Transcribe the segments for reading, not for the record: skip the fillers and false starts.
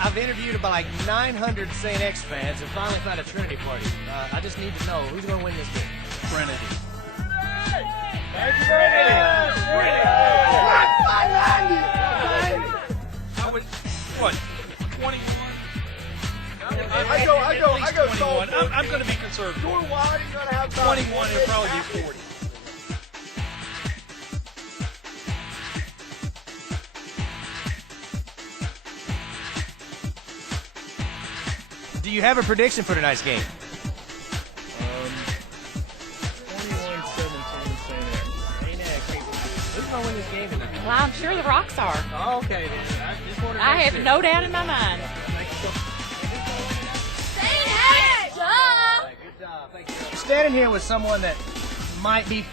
I've interviewed about like 900 St. X fans and finally found a Trinity party. I just need to know who's going to win this game. Trinity. Thank you, Trinity. How much? What? 21? I go 21. I'm going to be conservative. You're wide, you're going to have 21, it'll probably be 40. Do you have a prediction for tonight's game? 21-17 St. X. Who's going to win this game tonight? Well, I'm sure the Rocks are. Oh, okay, then. I just wanted to I make have sure. no doubt in my mind. Thank you so Duh. Good job. Thank you. I'm standing here with someone that might be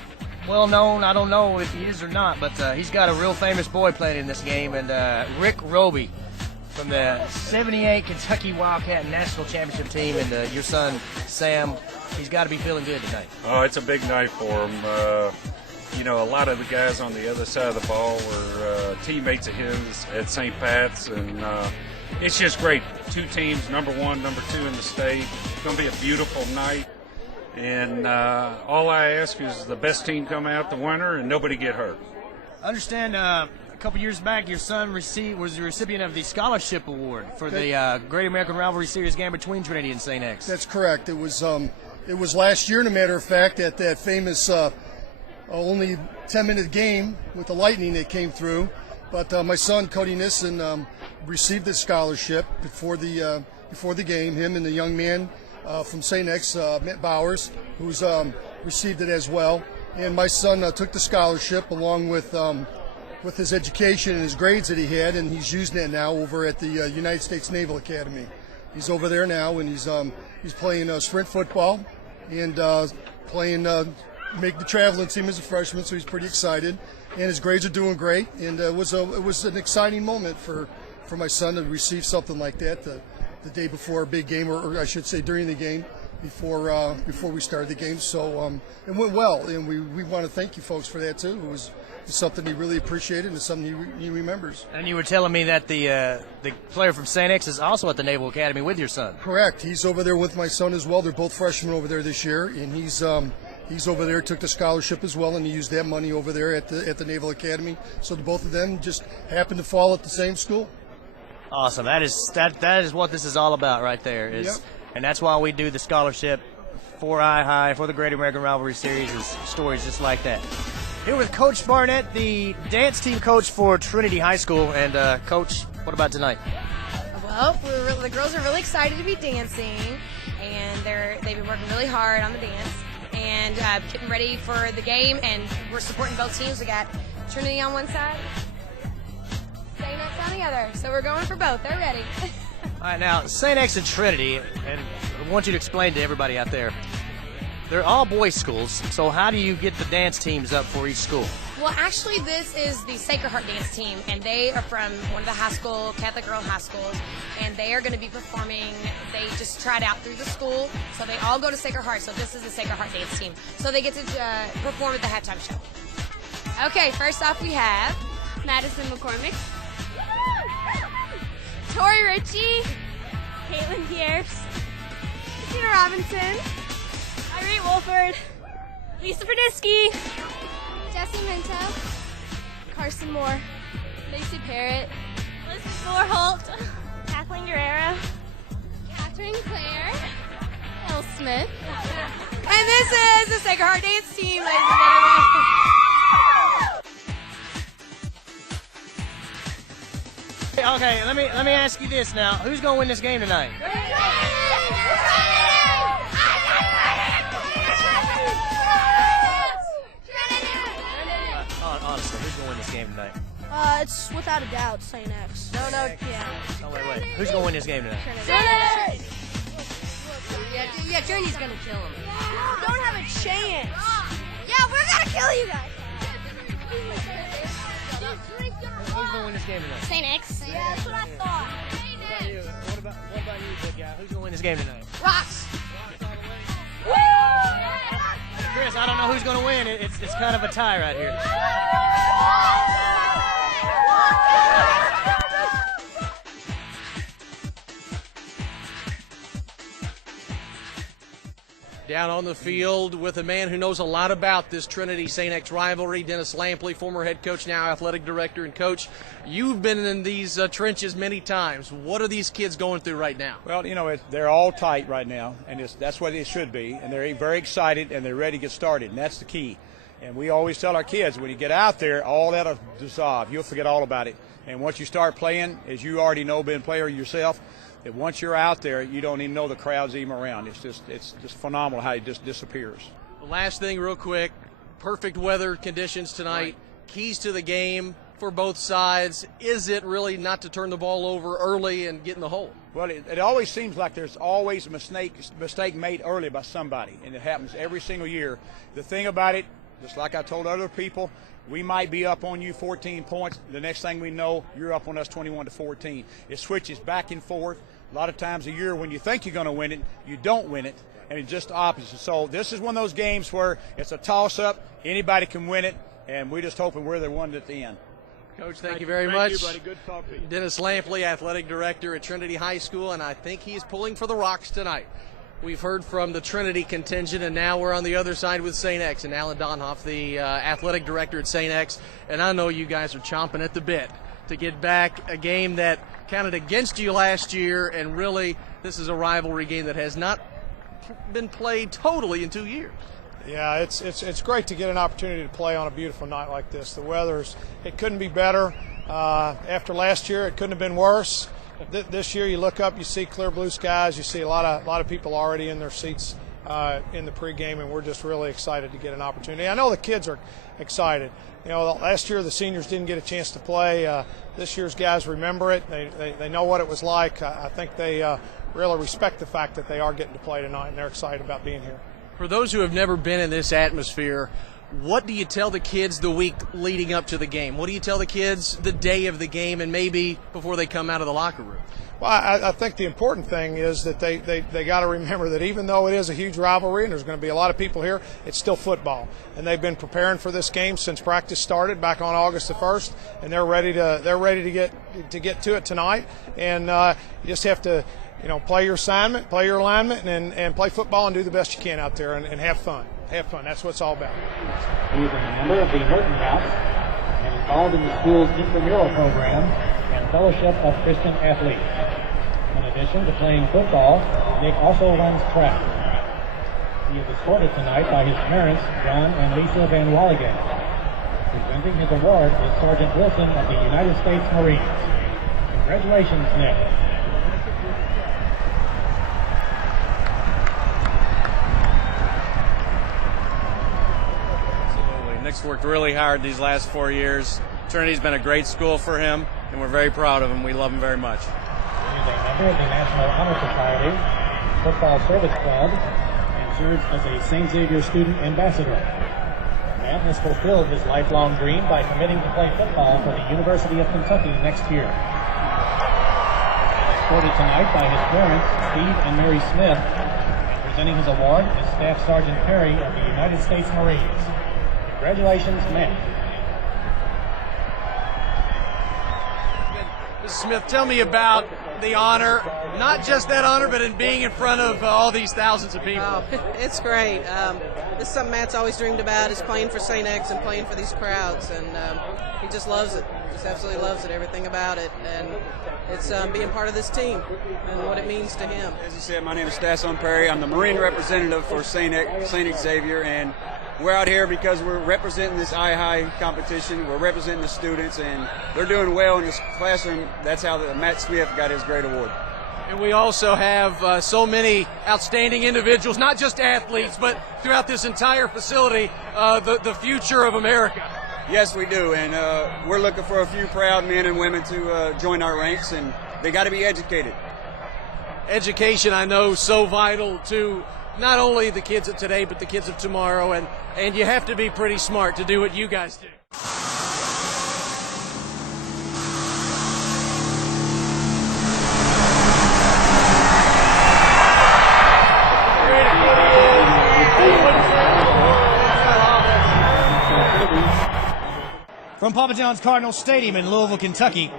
well known. I don't know if he is or not, but he's got a real famous boy playing in this game, and Rick Roby from the 78 Kentucky Wildcat National Championship team, and your son, Sam, he's got to be feeling good tonight. Oh, it's a big night for him. You know, a lot of the guys on the other side of the ball were teammates of his at St. Pat's, and it's just great. Two teams, number one, number two in the state. It's going to be a beautiful night, and all I ask is the best team come out the winner and nobody get hurt. I understand a couple years back your son was the recipient of the scholarship award for the Great American Rivalry Series game between Trinity and St. X. That's correct. It was last year, as a matter of fact, at that famous only 10-minute game with the Lightning that came through. But my son, Cody Nissen, received the scholarship before the game. Him and the young man from St. X, Matt Bowers, who's received it as well. And my son took the scholarship along with his education and his grades that he had, and he's using it now over at the United States Naval Academy. He's over there now, and he's playing sprint football and make the traveling team as a freshman, so he's pretty excited. And his grades are doing great, and it was an exciting moment for my son to receive something like that the day before a big game, or I should say during the game, before we started the game. So it went well, and we want to thank you folks for that too. It was something he really appreciated and something he remembers. And you were telling me that the player from St. X is also at the Naval Academy with your son. Correct. He's over there with my son as well. They're both freshmen over there this year, and he's over there, took the scholarship as well, and he used that money over there at the Naval Academy. So the both of them just happened to fall at the same school. Awesome. That is what this is all about right there. Yep. And that's why we do the scholarship for I-High, for the Great American Rivalry Series, is stories just like that. Here with Coach Barnett, the dance team coach for Trinity High School. And Coach, what about tonight? Well, the girls are really excited to be dancing, and they've been working really hard on the dance and getting ready for the game, and we're supporting both teams. We got Trinity on one side, St. X on the other, so we're going for both. They're ready. All right, now, St. X and Trinity, and I want you to explain to everybody out there, they're all boys' schools, so how do you get the dance teams up for each school? Well, actually, this is the Sacred Heart Dance Team, and they are from one of the Catholic girl high schools, and they are going to be performing. They just tried out through the school, so they all go to Sacred Heart, so this is the Sacred Heart Dance Team. So they get to perform at the halftime show. Okay, first off we have Madison McCormick, Tori Ritchie, Caitlin Pierce, Christina Robinson, Irene Wolford, Lisa Perdisky, Jesse Minto, Carson Moore, Lacey Parrott, Elizabeth Moore-Holt, Kathleen Guerrero, Catherine Clare, Elle Smith. And this is the Sacred Heart Dance Team, ladies and gentlemen. Okay, let me ask you this now. Who's going to win this game tonight? Honestly, who's going to win this game tonight? It's without a doubt St. X. No, Yeah. Oh, wait. Who's going to win this game tonight? Yeah, Trinity's gonna kill him. Don't have a chance. Yeah, kill you guys. Who's going to win this game tonight? St. X. Yeah, that's what I thought. What about you, big guy? Who's going to win this game tonight? Rocks. Chris, I don't know who's going to win. It's kind of a tie right here. Down on the field with a man who knows a lot about this Trinity St. X rivalry, Dennis Lampley, former head coach, now athletic director and coach. You've been in these trenches many times. What are these kids going through right now? Well, you know, they're all tight right now, and that's what it should be. And they're very excited, and they're ready to get started, and that's the key. And we always tell our kids, when you get out there, all that'll dissolve. You'll forget all about it. And once you start playing, as you already know, being a player yourself, that once you're out there, you don't even know the crowd's even around. It's just phenomenal how it just disappears. The last thing real quick, perfect weather conditions tonight, Right. Keys to the game for both sides. Is it really not to turn the ball over early and get in the hole? Well, it always seems like there's always a mistake made early by somebody, and it happens every single year. The thing about it, just like I told other people, we might be up on you 14 points. The next thing we know, you're up on us 21-14. It switches back and forth. A lot of times a year when you think you're going to win it, you don't win it, and it's just the opposite. So this is one of those games where it's a toss-up. Anybody can win it, and we're just hoping we're the one at the end. Coach, thank you very much. Thank you, buddy. Good to talk to you. Dennis Lampley, athletic director at Trinity High School, and I think he's pulling for the Rocks tonight. We've heard from the Trinity contingent, and now we're on the other side with St. X, and Alan Donhoff, the athletic director at St. X, and I know you guys are chomping at the bit to get back a game that counted against you last year, and really this is a rivalry game that has not been played totally in 2 years. Yeah, it's great to get an opportunity to play on a beautiful night like this. The it couldn't be better. After last year, it couldn't have been worse. This year, you look up, you see clear blue skies, you see a lot of people already in their seats in the pregame, and we're just really excited to get an opportunity. I know the kids are excited. You know, last year the seniors didn't get a chance to play. This year's guys remember it. They know what it was like. I think they really respect the fact that they are getting to play tonight, and they're excited about being here. For those who have never been in this atmosphere, what do you tell the kids the week leading up to the game? What do you tell the kids the day of the game and maybe before they come out of the locker room? Well, I think the important thing is that they got to remember that even though it is a huge rivalry and there's going to be a lot of people here, it's still football. And they've been preparing for this game since practice started back on August the 1st, and they're ready to get to it tonight. And you just have to, play your assignment, play your alignment, and play football and do the best you can out there and have fun. Have fun. That's what it's all about. He is a member of the Hilton House and involved in the school's intramural program and Fellowship of Christian Athletes. In addition to playing football, Nick also runs track. He is escorted tonight by his parents, John and Lisa Van Walligan. Presenting his award is Sergeant Wilson of the United States Marines. Congratulations, Nick. Nick's worked really hard these last 4 years. Trinity's been a great school for him, and we're very proud of him. We love him very much. He is a member of the National Honor Society, Football Service Club, and serves as a St. Xavier student ambassador. Matt has fulfilled his lifelong dream by committing to play football for the University of Kentucky next year. Escorted tonight by his parents, Steve and Mary Smith. Presenting his award is Staff Sergeant Perry of the United States Marines. Congratulations, Matt. Mrs. Smith, tell me about the honor, not just that honor, but in being in front of all these thousands of people. Oh, it's great. It's something Matt's always dreamed about, is playing for St. X and playing for these crowds, and he just loves it. Just absolutely loves it, everything about it, and it's being part of this team and what it means to him. As you said, my name is Staff Sergeant Perry. I'm the Marine representative for St. Xavier, and we're out here because we're representing this high competition. We're representing the students, and they're doing well in this classroom. That's how Matt Smith got his great award. And we also have so many outstanding individuals, not just athletes, but throughout this entire facility, the future of America. Yes, we do, and we're looking for a few proud men and women to join our ranks, and they got to be educated. Education, I know, so vital to not only the kids of today, but the kids of tomorrow, and you have to be pretty smart to do what you guys do. From Papa John's Cardinal Stadium in Louisville, Kentucky,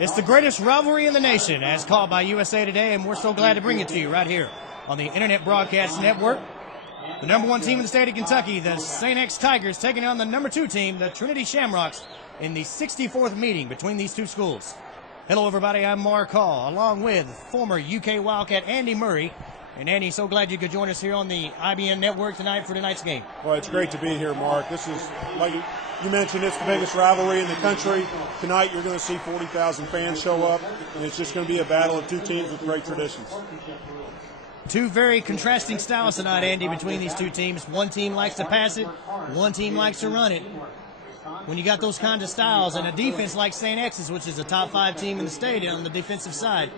it's the greatest rivalry in the nation, as called by USA Today, and we're so glad to bring it to you right here on the Internet Broadcast Network. The number 1 team in the state of Kentucky, the St. X Tigers, taking on the number 2 team, the Trinity Shamrocks, in the 64th meeting between these two schools. Hello, everybody. I'm Mark Hall, along with former UK Wildcat Andy Murray. And Andy, so glad you could join us here on the IBN Network tonight for tonight's game. Well, it's great to be here, Mark. This is, like you mentioned, it's the biggest rivalry in the country. Tonight you're going to see 40,000 fans show up, and it's just going to be a battle of 2 teams with great traditions. 2 very contrasting styles tonight, Andy, between these 2 teams. One team likes to pass it, one team likes to run it. When you got those kinds of styles and a defense like St. X's, which is a top 5 team in the state on the defensive side,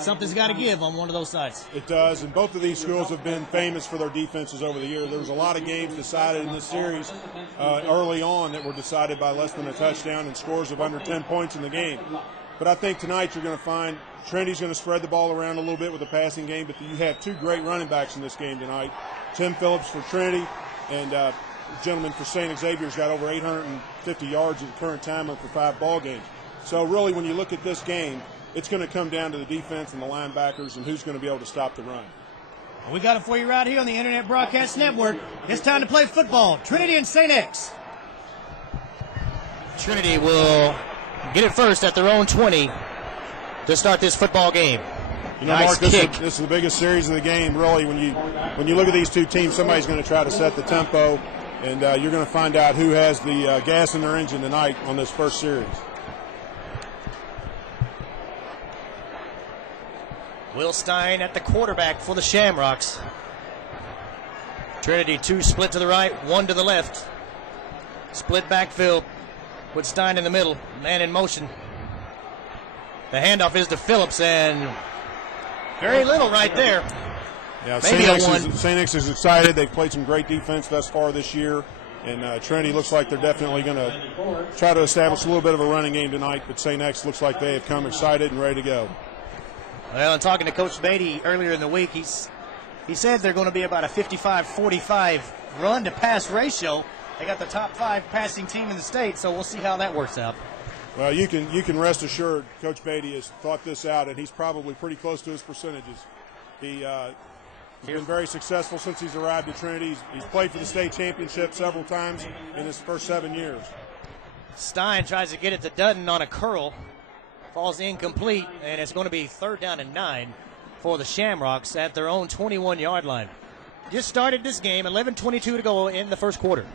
something's got to give on one of those sides. It does, and both of these schools have been famous for their defenses over the years. There was a lot of games decided in this series early on that were decided by less than a touchdown and scores of under 10 points in the game. But I think tonight you're going to find Trinity's going to spread the ball around a little bit with the passing game, but you have 2 great running backs in this game tonight. Tim Phillips for Trinity and the gentleman for St. Xavier's got over 850 yards at the current time for 5 ball games. So really when you look at this game, it's going to come down to the defense and the linebackers and who's going to be able to stop the run. We got it for you right here on the Internet Broadcast Network. It's time to play football. Trinity and St. X. Trinity will get it first at their own 20 to start this football game. You know, Nice Mark, kick. this is the biggest series of the game, really. When you look at these 2 teams, somebody's going to try to set the tempo, and you're going to find out who has the gas in their engine tonight on this first series. Will Stein at the quarterback for the Shamrocks. Trinity 2 split to the right, 1 to the left. Split backfield with Stein in the middle, man in motion. The handoff is to Phillips, and very little right there. Yeah, Maybe a 1. St. X is excited. They've played some great defense thus far this year, and Trinity looks like they're definitely going to try to establish a little bit of a running game tonight, but St. X looks like they have come excited and ready to go. Well, in talking to Coach Beatty earlier in the week, he said they're going to be about a 55-45 run-to-pass ratio. They got the top 5 passing team in the state, so we'll see how that works out. Well, you can rest assured Coach Beatty has thought this out, and he's probably pretty close to his percentages. He's been very successful since he's arrived at Trinity. He's played for the state championship several times in his first 7 years. Stein tries to get it to Dutton on a curl. Falls incomplete, and it's going to be 3rd down and 9 for the Shamrocks at their own 21-yard line. Just started this game, 11:22 to go in the first quarter.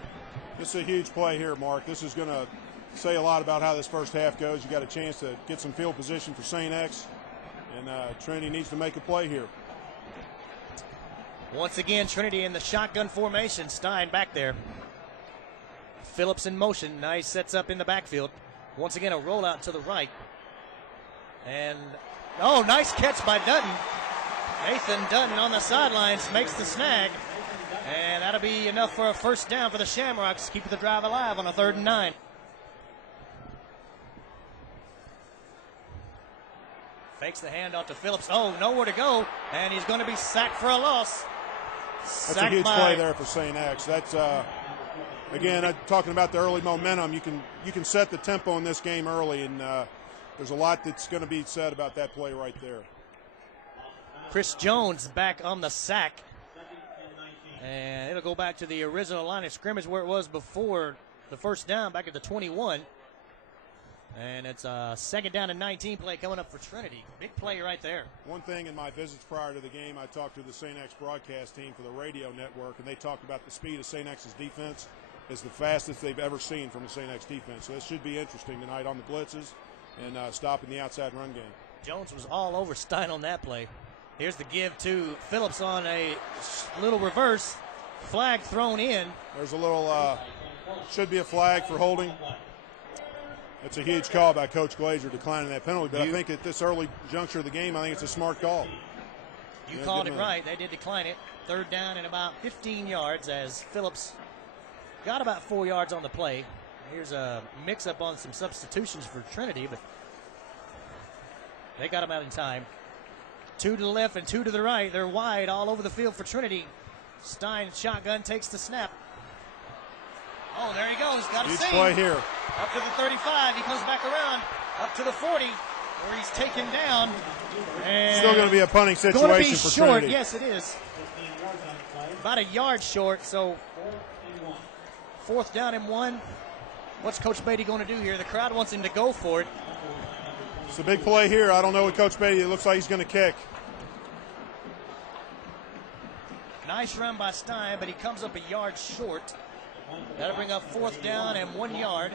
This is a huge play here, Mark. This is going to say a lot about how this first half goes. You got a chance to get some field position for St. X, and Trinity needs to make a play here. Once again, Trinity in the shotgun formation. Stein back there. Phillips in motion. Nice sets up in the backfield. Once again, a rollout to the right. And, oh, nice catch by Dutton. Nathan Dutton on the sidelines makes the snag. And that'll be enough for a first down for the Shamrocks. Keep the drive alive on a 3rd and 9. Fakes the handoff to Phillips. Oh, nowhere to go. And he's going to be sacked for a loss. That's a huge play there for St. X. That's, again, talking about the early momentum. You can set the tempo in this game early, and there's a lot that's going to be said about that play right there. Chris Jones back on the sack. And it'll go back to the original line of scrimmage where it was before the first down, back at the 21. And it's a 2nd down and 19 play coming up for Trinity. Big play right there. One thing in my visits prior to the game, I talked to the St. X broadcast team for the radio network, and they talked about the speed of St. X's defense is the fastest they've ever seen from the St. X defense. So this should be interesting tonight on the blitzes and stopping the outside run game. Jones was all over Stein on that play. Here's the give to Phillips on a little reverse. Flag thrown in. There's a little, should be a flag for holding. It's a huge call by Coach Glazer declining that penalty, but I think at this early juncture of the game, I think it's a smart call. You called it right. They did decline it. Third down and about 15 yards as Phillips got about 4 yards on the play. Here's a mix-up on some substitutions for Trinity, but they got him out in time. 2 to the left and 2 to the right. They're wide all over the field for Trinity. Stein shotgun takes the snap. Oh, there he goes. Got a Huge seam. play here. Up to the 35. He comes back around. Up to the 40, where he's taken down. And Still going to be a punting situation going to be for short. Trinity. Yes, it is. About a yard short, so 4th down and 1. What's Coach Beatty going to do here? The crowd wants him to go for it. It's a big play here. I don't know what Coach Beatty, it looks like he's going to kick. Nice run by Stein, but he comes up a yard short. That'll bring up 4th down and 1 yard.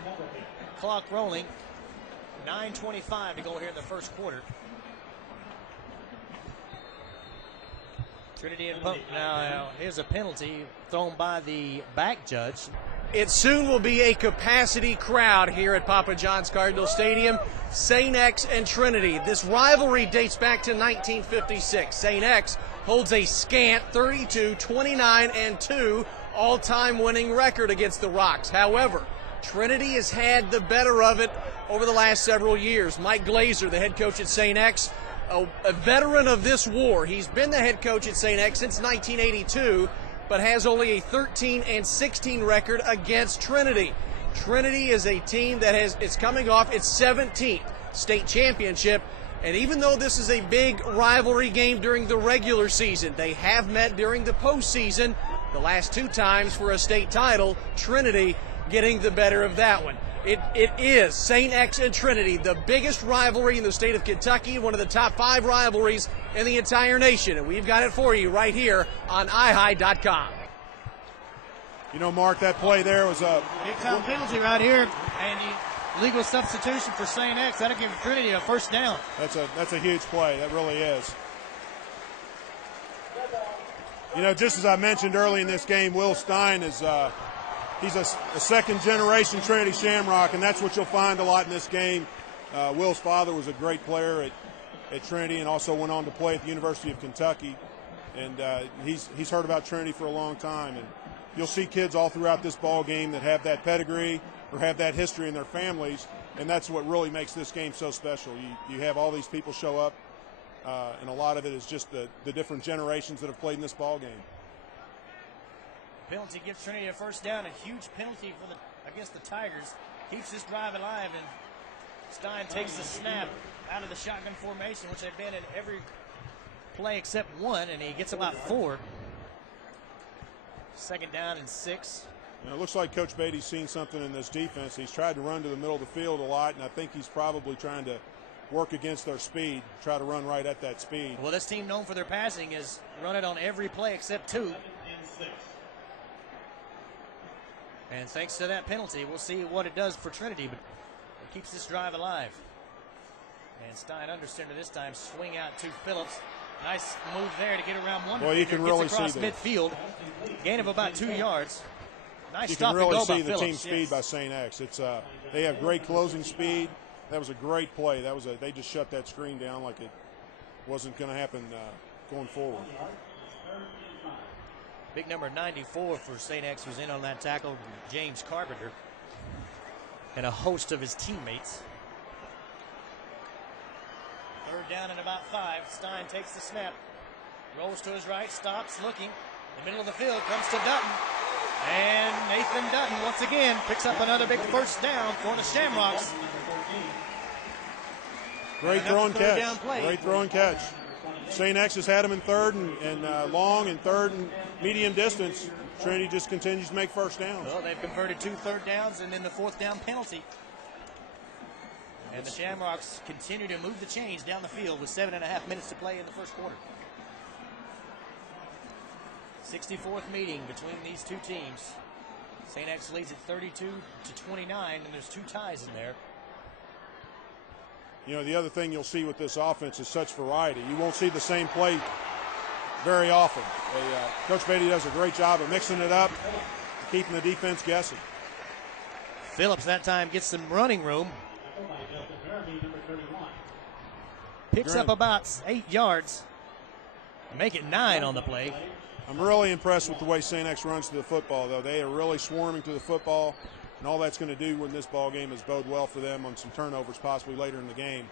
Clock rolling. 9:25 to go here in the first quarter. Trinity and Pump. Now, here's a penalty thrown by the back judge. It soon will be a capacity crowd here at Papa John's Cardinal Stadium. St. X and Trinity. This rivalry dates back to 1956. St. X holds a scant 32-29-2 all-time winning record against the Rocks. However, Trinity has had the better of it over the last several years. Mike Glazer, the head coach at St. X, a veteran of this war. He's been the head coach at St. X since 1982, but has only a 13-16 record against Trinity. Trinity is a team that it's coming off its 17th state championship, and even though this is a big rivalry game during the regular season, they have met during the postseason. The last 2 times for a state title, Trinity getting the better of that one. It is St. X and Trinity, the biggest rivalry in the state of Kentucky, one of the top 5 rivalries in the entire nation, and we've got it for you right here on iHigh.com. You know, Mark, that play there was a big-time penalty right here, and legal substitution for St. X. That'll give Trinity a 1st down. That's a huge play. That really is. You know, just as I mentioned early in this game, Will Stein is he's a second-generation Trinity Shamrock, and that's what you'll find a lot in this game. Will's father was a great player at Trinity and also went on to play at the University of Kentucky. And he's heard about Trinity for a long time. And you'll see kids all throughout this ball game that have that pedigree or have that history in their families, and that's what really makes this game so special. You have all these people show up, and a lot of it is just the different generations that have played in this ball game. Penalty gives Trinity a 1st down. A huge penalty against the Tigers. Keeps this drive alive, and Stein takes the snap out of the shotgun formation, which they've been in every play except 1, and he gets about 4. 2nd down and 6. You know, it looks like Coach Beatty's seen something in this defense. He's tried to run to the middle of the field a lot, and I think he's probably trying to work against their speed, try to run right at that speed. Well, this team known for their passing is run it on every play except 2. And thanks to that penalty, we'll see what it does for Trinity, but it keeps this drive alive. And Stein under center this time, swing out to Phillips. Nice move there to get around one. Well, you can really across see midfield. Gain of about 2 yards. Nice you stop can really and go see by the Phillips. team speed by St. X. It's they have great closing speed. That was a great play. They just shut that screen down like it wasn't going to happen going forward. Big number 94 for St. X was in on that tackle, James Carpenter, and a host of his teammates. 3rd down and about 5. Stein takes the snap, rolls to his right, stops, looking. The middle of the field comes to Dutton. And Nathan Dutton once again picks up another big 1st down for the Shamrocks. Great throw and catch. Great throw and catch. St. X has had him in 3rd and long and 3rd and medium distance. Trinity just continues to make 1st downs. Well, they've converted 2 3rd downs and then the 4th down penalty. And the Shamrocks continue to move the chains down the field with 7.5 minutes to play in the first quarter. 64th meeting between these two teams. St. X leads at 32-29, and there's 2 ties in there. You know, the other thing you'll see with this offense is such variety. You won't see the same play very often. Coach Beatty does a great job of mixing it up, keeping the defense guessing. Phillips that time gets some running room. Picks up about 8 yards. Make it 9 on the play. I'm really impressed with the way St. X runs to the football, though. They are really swarming to the football, and all that's going to do in this ball game is bode well for them on some turnovers possibly later in the game.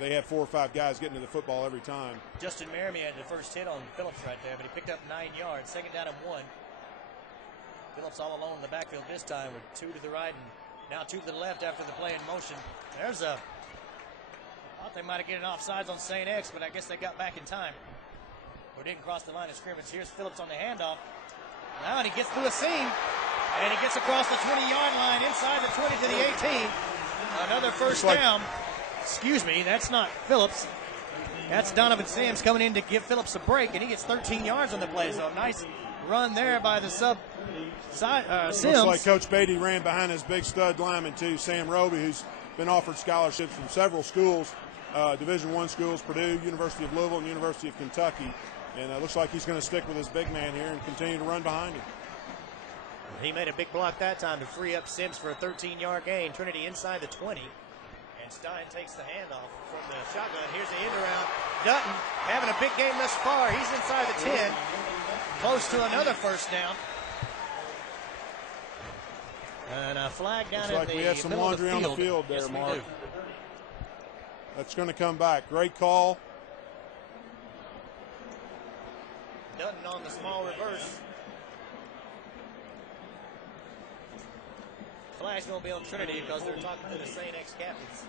They have 4 or 5 guys getting to the football every time. Justin Merriman had the first hit on Phillips right there, but he picked up 9 yards. Second down and 1. Phillips all alone in the backfield this time with 2 to the right and now 2 to the left after the play in motion. There's a... I thought they might have gotten offsides on St. X, but I guess they got back in time. Or didn't cross the line of scrimmage. Here's Phillips on the handoff. Now and he gets through a seam. And he gets across the 20-yard line inside the 20 to the 18. Another first down. Excuse me, that's not Phillips. That's Donovan Sims coming in to give Phillips a break, and he gets 13 yards on the play. So nice run there by the Sims. Looks like Coach Beatty ran behind his big stud lineman, too, Sam Roby, who's been offered scholarships from several schools, Division I schools, Purdue, University of Louisville, and University of Kentucky. And it looks like he's going to stick with his big man here and continue to run behind him. He made a big block that time to free up Sims for a 13-yard gain. Trinity inside the 20. And Stein takes the handoff from the shotgun. Here's the end around. Dutton having a big game thus far. He's inside the 10. Close to another first down. And a flag down in the middle of the field. We have some laundry on the field there, yes, Mark. That's going to come back. Great call. Dutton on the small reverse. Flag's going to be on Trinity because they're talking to the St. X captains.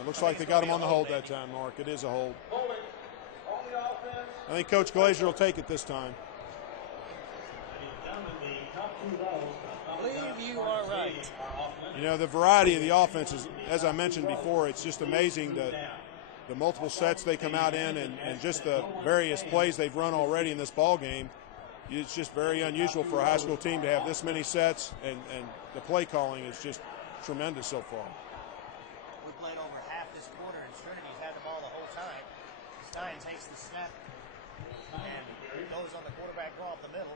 It looks like they got him on the hold that time, Mark. It is a hold. I think Coach Glazier will take it this time. I believe you are right. You know, the variety of the offense is, as I mentioned before, it's just amazing the multiple sets they come out in and just the various plays they've run already in this ball game. It's just very unusual for a high school team to have this many sets, and the play calling is just tremendous so far. We played over half this quarter, and Trinity's had the ball the whole time. Stein takes the snap and goes on the quarterback draw up the middle.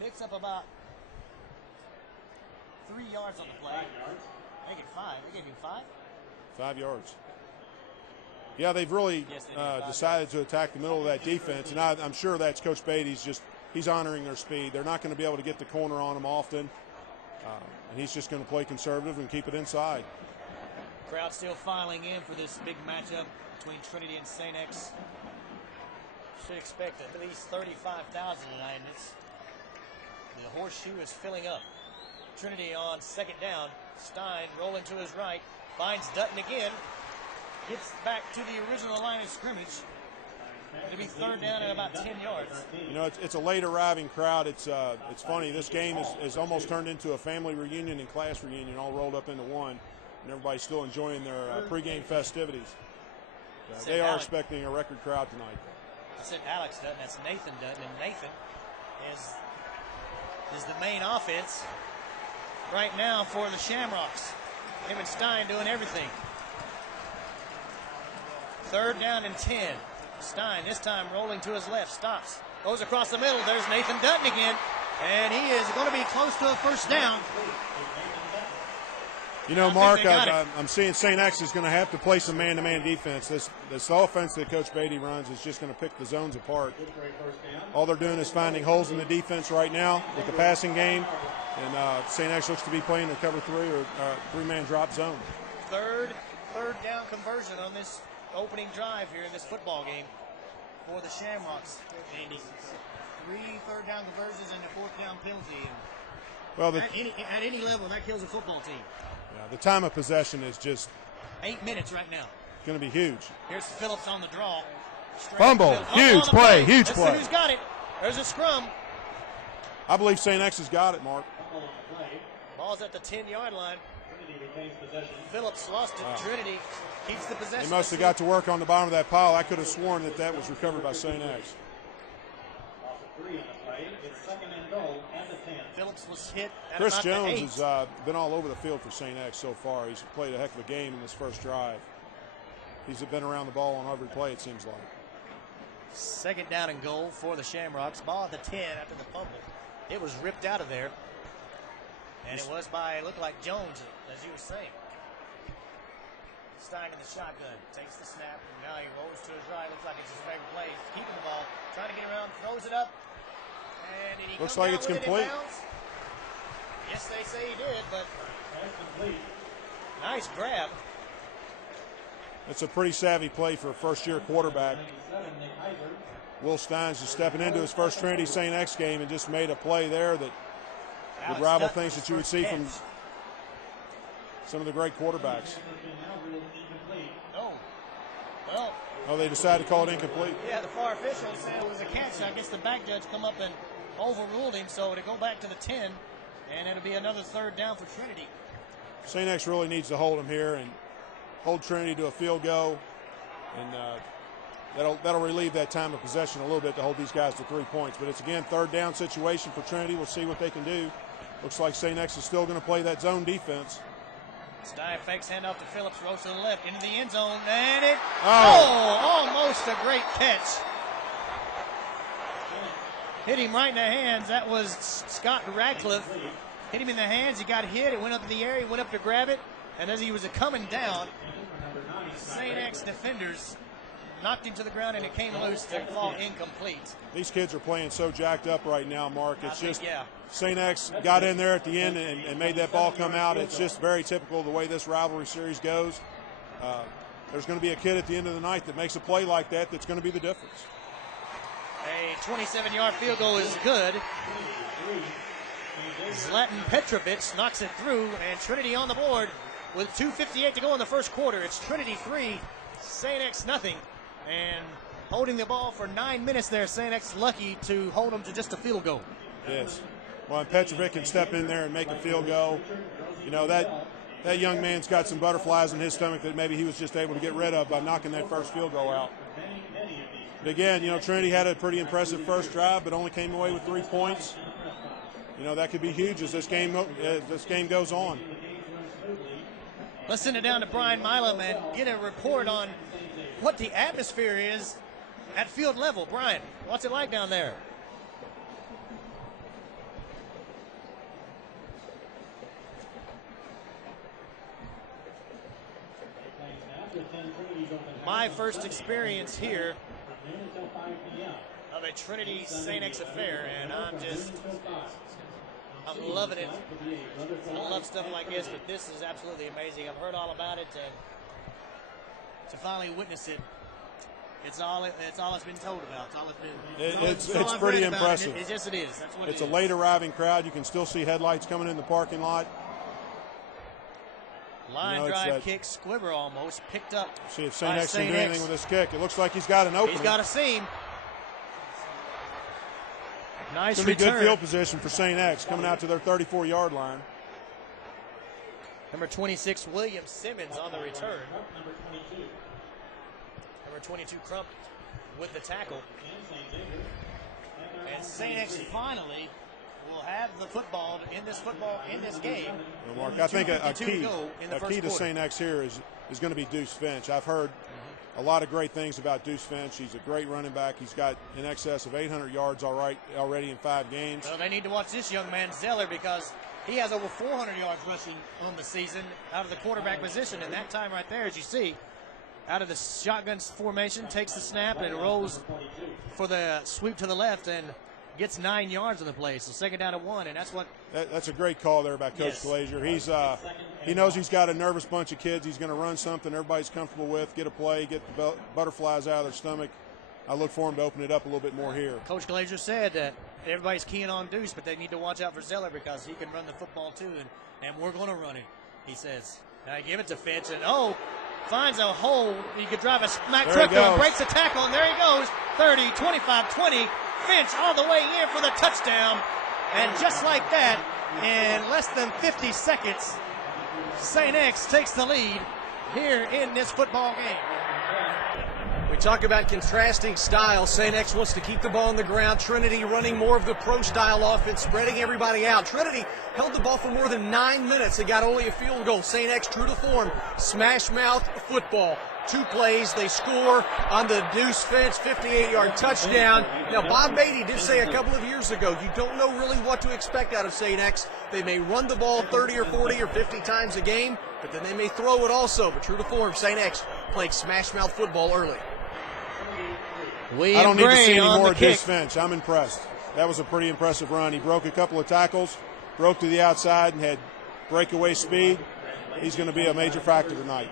Picks up about 3 yards on the play. They get 5. They gave him 5? 5 yards. Yeah, they've really decided to attack the middle of that defense, and I'm sure that's Coach Beatty's he's honoring their speed. They're not going to be able to get the corner on them often, and he's just going to play conservative and keep it inside. Crowd still filing in for this big matchup between Trinity and St. X. Should expect at least 35,000 tonight. The horseshoe is filling up. Trinity on second down. Stein rolling to his right. Finds Dutton again. Gets back to the original line of scrimmage. It'll be third down at about 10 yards. You know, it's a late arriving crowd. It's funny. This game is almost turned into a family reunion and class reunion all rolled up into one. And everybody's still enjoying their pregame festivities. They are expecting a record crowd tonight. I said Alex Dutton. That's Nathan Dutton. And Nathan is the main offense right now for the Shamrocks. Him and Stein doing everything. Third down and 10. Stein this time rolling to his left. Stops. Goes across the middle. There's Nathan Dutton again. And he is going to be close to a first down. You know, Mark, I'm seeing St. X is going to have to play some man-to-man defense. This offense that Coach Beatty runs is just going to pick the zones apart. All they're doing is finding holes in the defense right now with the passing game. And St. X looks to be playing a cover 3 or three-man drop zone. Third down conversion on this opening drive here in this football game for the Shamrocks. Andy. 3 third-down conversions and a 4th down penalty. Well, at any level, that kills a football team. Yeah, the time of possession is just 8 minutes right now. Going to be huge. Here's Phillips on the draw. Fumble. Huge play. Huge Let's play. see who's got it. There's a scrum. I believe St. X has got it, Mark. Ball's at the 10-yard line. Phillips lost it. Trinity keeps the possession. He must have got to work on the bottom of that pile. I could have sworn that was recovered by St. X. Phillips was hit at Chris about Jones the 8. has been all over the field for St. X so far. He's played a heck of a game in this first drive. He's been around the ball on every play, it seems like. Second down and goal for the Shamrocks. Ball at the 10 after the fumble. It was ripped out of there. And it was by, it looked like Jones, as you were saying. Stein in the shotgun, takes the snap, and now he rolls to his right. Looks like it's his favorite play. He's keeping the ball, trying to get around, throws it up, and he Looks comes like down it's with complete. It in bounds. Yes, they say he did, but nice grab. It's a pretty savvy play for a first-year quarterback. Will Stein's just stepping into his first Trinity St. X game and just made a play there that would rival things that you would see from some of the great quarterbacks. Oh, well. Oh, they decided to call it incomplete. Yeah, the FAR official said it was a catch. I guess the back judge come up and overruled him, so to go back to the 10, and it'll be another third down for Trinity. St. X really needs to hold him here and hold Trinity to a field goal, and that'll relieve that time of possession a little bit to hold these guys to 3 points. But it's, again, third down situation for Trinity. We'll see what they can do. Looks like St. X is still going to play that zone defense. Stein fakes handoff to Phillips, rolls to the left, into the end zone, and it, almost a great catch. Hit him right in the hands. That was Scott Radcliffe. Hit him in the hands, he got hit, it went up in the air, he went up to grab it, and as he was coming down, St. X defenders knocked him to the ground and it came loose to fall incomplete. These kids are playing so jacked up right now, Mark. It's just yeah. St. X got in there at the end and made that ball come out. It's just very typical of the way this rivalry series goes. There's going to be a kid at the end of the night that makes a play like that that's going to be the difference. A 27-yard field goal is good. Zlatan Petrovic knocks it through, and Trinity on the board with 2:58 to go in the first quarter. It's Trinity 3, St. X nothing. And holding the ball for 9 minutes there, St. X lucky to hold them to just a field goal. Yes. Well, and Petrovic can step in there and make a field goal. You know, that young man's got some butterflies in his stomach that maybe he was just able to get rid of by knocking that first field goal out. But again, you know, Trinity had a pretty impressive first drive, but only came away with 3 points. You know, that could be huge as this game goes on. Let's send it down to Brian Milam and get a report on what the atmosphere is at field level. Brian, what's it like down there? My first experience here of a Trinity St. X affair, and I'm loving it. I love stuff like this, but this is absolutely amazing. I've heard all about it, and to finally witness it, it's all it's been told about. It's pretty impressive. Yes, it is. That's what it's it is. a late arriving crowd. You can still see headlights coming in the parking lot. Line drive kick, squibber almost picked up. See if St. X can do anything with this kick. It looks like he's got an opening. He's got a seam. Nice return. It's going to be good field position for St. X coming out to their 34-yard line. Number 26, William Simmons on the return. Number 22, Crump with the tackle. And St. X finally will have the football in this game. Well, Mark, I think a key to quarter. St. X here is going to be Deuce Finch. I've heard a lot of great things about Deuce Finch. He's a great running back. He's got in excess of 800 yards already in 5 games. Well, they need to watch this young man, Zeller, because he has over 400 yards rushing on the season out of the quarterback position. And that time right there, as you see, out of the shotgun formation, takes the snap and rolls for the sweep to the left and gets 9 yards on the play. So second down to 1, and that's what. That's a great call there by Coach Glazier. He knows he's got a nervous bunch of kids. He's going to run something everybody's comfortable with, get a play, get the butterflies out of their stomach. I look for him to open it up a little bit more here. Coach Glazier said that everybody's keying on Deuce, but they need to watch out for Zeller because he can run the football too, and we're going to run it, he says. And I give it to Finch, and finds a hole. He could drive a smack truck through and breaks the tackle, and there he goes. 30, 25, 20. Finch all the way in for the touchdown. And just like that, in less than 50 seconds, St. X takes the lead here in this football game. We talk about contrasting styles. St. X wants to keep the ball on the ground. Trinity running more of the pro-style offense, spreading everybody out. Trinity held the ball for more than 9 minutes. They got only a field goal. St. X true to form. Smash mouth football. 2 plays, they score on the deuce fence, 58-yard touchdown. Now, Bob Beatty did say a couple of years ago, you don't know really what to expect out of St. X. They may run the ball 30 or 40 or 50 times a game, but then they may throw it also. But true to form, St. X played smash-mouth football early. I don't need to see any more of this Finch. I'm impressed. That was a pretty impressive run. He broke a couple of tackles, broke to the outside, and had breakaway speed. He's going to be a major factor tonight.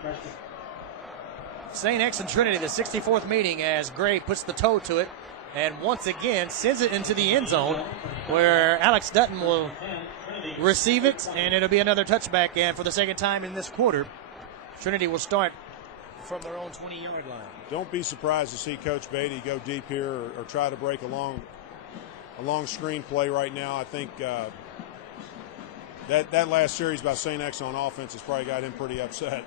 St. X and Trinity, the 64th meeting, as Gray puts the toe to it and once again sends it into the end zone where Alex Dutton will receive it, and it'll be another touchback. And for the second time in this quarter, Trinity will start from their own 20-yard line. Don't be surprised to see Coach Beatty go deep here or try to break a long screen play right now. I think that last series by St. X on offense has probably got him pretty upset.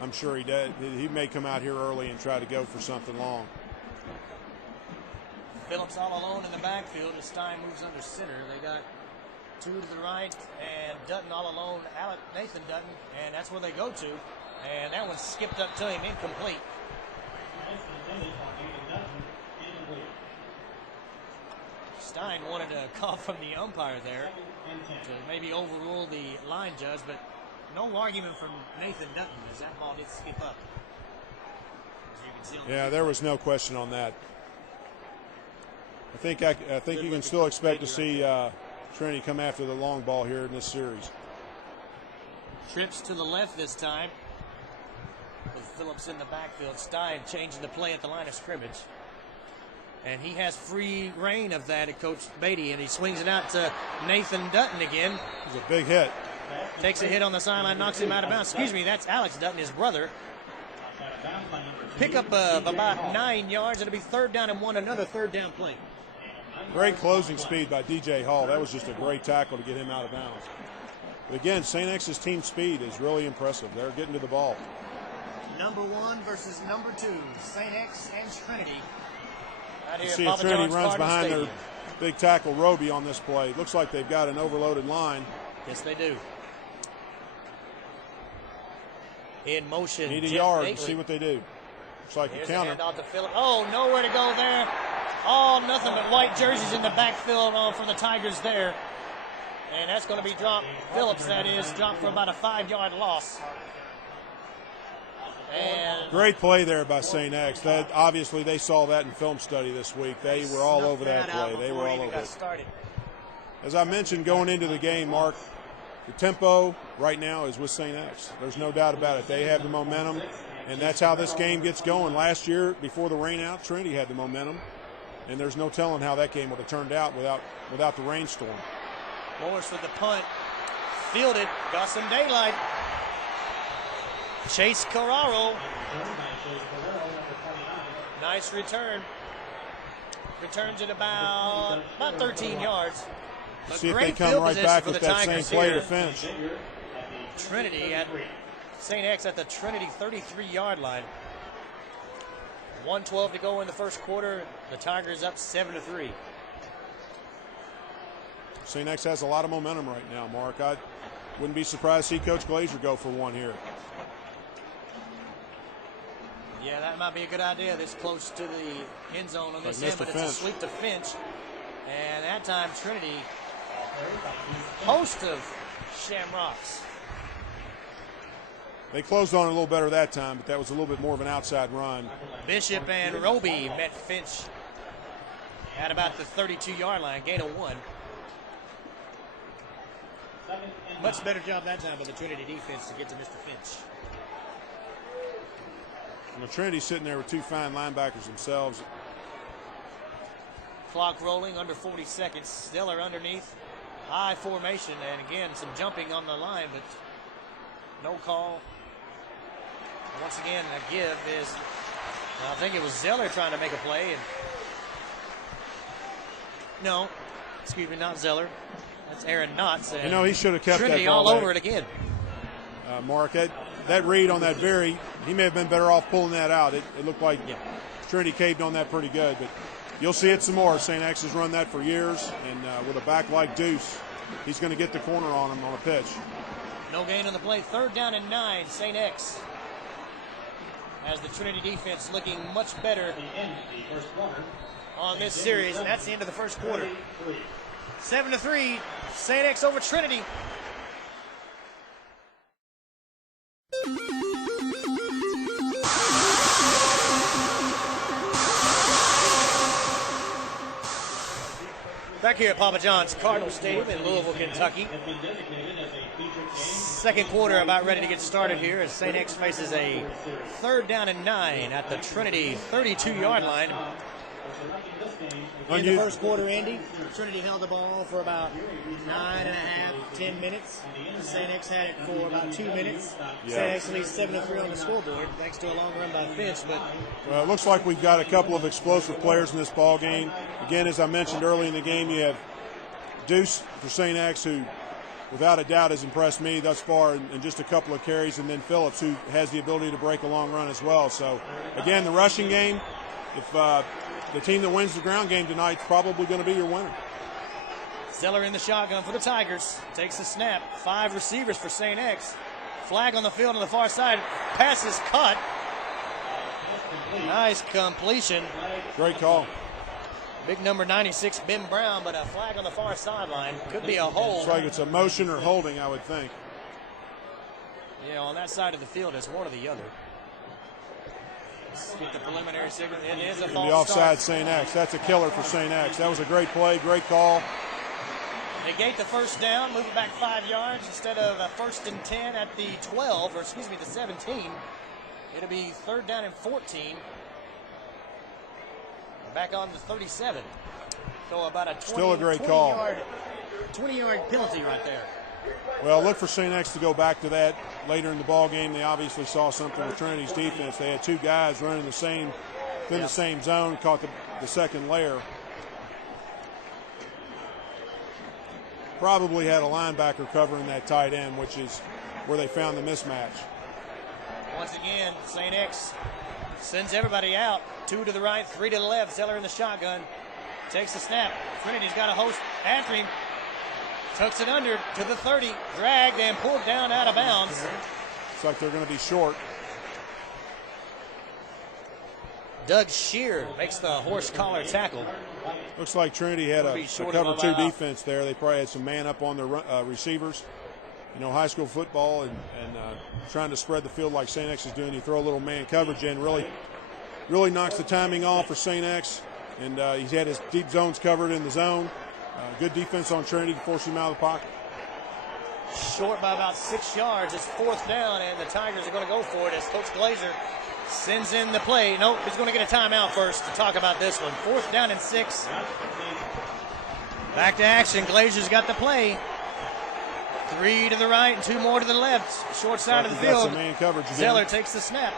I'm sure he did. He may come out here early and try to go for something long. Phillips all alone in the backfield as Stein moves under center. They got 2 to the right and Dutton all alone, Nathan Dutton, and that's where they go to. And that one skipped up to him, incomplete. Stein wanted a call from the umpire there to maybe overrule the line judge, but no argument from Nathan Dutton as that ball did skip up. Yeah, there was no question on that. I think you can still expect to see Trinity come after the long ball here in this series. Trips to the left this time with Phillips in the backfield. Stein changing the play at the line of scrimmage. And he has free reign of that at Coach Beatty, and he swings it out to Nathan Dutton again. It's a big hit. Takes a hit on the sideline, knocks him out of bounds. Excuse me, that's Alex Dutton, his brother. Pick up about 9 yards. It'll be 3rd down and 1, another 3rd down play. Great closing speed by DJ Hall. That was just a great tackle to get him out of bounds. But again, St. X's team speed is really impressive. They're getting to the ball. Number 1 versus number 2, St. X and Trinity. You see if Trinity runs behind their big tackle Roby on this play. Looks like they've got an overloaded line. Yes, they do. In motion. Need a yard and see what they do. Looks like a counter. Oh, nowhere to go there. Oh, nothing but white jerseys in the backfield for the Tigers there. And that's going to be dropped. Phillips, that is, dropped for about a 5-yard loss. And great play there by St. X. That obviously they saw that in film study this week. They were all over that play. They were all over it. As I mentioned going into the game, Mark, the tempo right now is with St. X. There's no doubt about it. They have the momentum, and that's how this game gets going. Last year, before the rain out, Trinity had the momentum, and there's no telling how that game would have turned out without the rainstorm. Morris with the punt. Fielded. Got some daylight. Chase Carraro. Nice return. Returns it about 13 yards. See if they come right back with that same play to Finch. Trinity at St. X at the Trinity 33-yard line. 1:12 to go in the first quarter. The Tigers up 7-3. St. X has a lot of momentum right now, Mark. I wouldn't be surprised to see Coach Glazier go for one here. Yeah, that might be a good idea. This close to the end zone on this end, but it's a sweep to Finch. And that time, Trinity, host of Shamrocks. They closed on it a little better that time, but that was a little bit more of an outside run. Bishop and Roby met Finch at about the 32-yard line, gain of 1. Much better job that time by the Trinity defense to get to Mr. Finch. And the Trinity's sitting there with 2 fine linebackers themselves. Clock rolling, under 40 seconds. Stiller underneath. High formation, and again, some jumping on the line, but no call. Once again, the give is, I think it was Zeller trying to make a play. And no, excuse me, not Zeller. That's Aaron Knotts. You know, he should have kept Trinity that ball all back. over it again. Mark, that read on that he may have been better off pulling that out. It looked like Trinity caved on that pretty good, but you'll see it some more. St. X has run that for years, and with a back like Deuce, he's going to get the corner on him on a pitch. No gain on the play. 3rd down and 9, St. X. as the Trinity defense looking much better on this series, and that's the end of the first quarter. 7-3, St. X over Trinity. Back here at Papa John's Cardinal Stadium in Louisville, Kentucky. Second quarter about ready to get started here as St. X faces a 3rd down and 9 at the Trinity 32-yard line. In the first quarter, Andy, Trinity held the ball for about 9.5, 10 minutes. St. X had it for about 2 minutes. St. X leads 7-3 on the scoreboard, thanks to a long run by Finch. Well, it looks like we've got a couple of explosive players in this ball game. Again, as I mentioned early in the game, you have Deuce for St. X, who without a doubt has impressed me thus far in just a couple of carries, and then Phillips, who has the ability to break a long run as well. So, again, the rushing game, if the team that wins the ground game tonight is probably going to be your winner. Zeller in the shotgun for the Tigers. Takes the snap. 5 receivers for St. X. Flag on the field on the far side. Pass is cut. Nice completion. Great call. Big number 96, Ben Brown, but a flag on the far sideline. Could be a hold. It's like it's a motion or holding, I would think. Yeah, on that side of the field, it's one or the other. Let's get the preliminary signal. It is a false the offside start. St. X. That's a killer for St. X. That was a great play, great call. Negate the first down, move it back 5 yards instead of a 1st and 10 at the 12, or excuse me, the 17. It'll be 3rd down and 14. Back on the 37. So about a 20, still a great call. 20-yard penalty right there. Well, look for St. X to go back to that later in the ball game. They obviously saw something with Trinity's defense. They had 2 guys running the same zone, caught the second layer. Probably had a linebacker covering that tight end, which is where they found the mismatch. Once again, St. X sends everybody out. 2 to the right, 3 to the left. Zeller in the shotgun. Takes the snap. Trinity's got a host after him. Tucks it under to the 30. Dragged and pulled down out of bounds. Looks like they're going to be short. Doug Shear makes the horse collar tackle. Looks like Trinity had a cover 2 defense there. They probably had some man up on their receivers. You know, high school football and trying to spread the field like St. X is doing. You throw a little man coverage in, really knocks the timing off for St. X. And he's had his deep zones covered in the zone. Good defense on Trinity to force him out of the pocket. Short by about 6 yards. It's 4th down, and the Tigers are going to go for it as Coach Glazer sends in the play. Nope, he's going to get a timeout first to talk about this one. 4th down and 6. Back to action. Glazer's got the play. 3 to the right and 2 more to the left. Short side of the field. Man coverage again. Zeller takes the snap.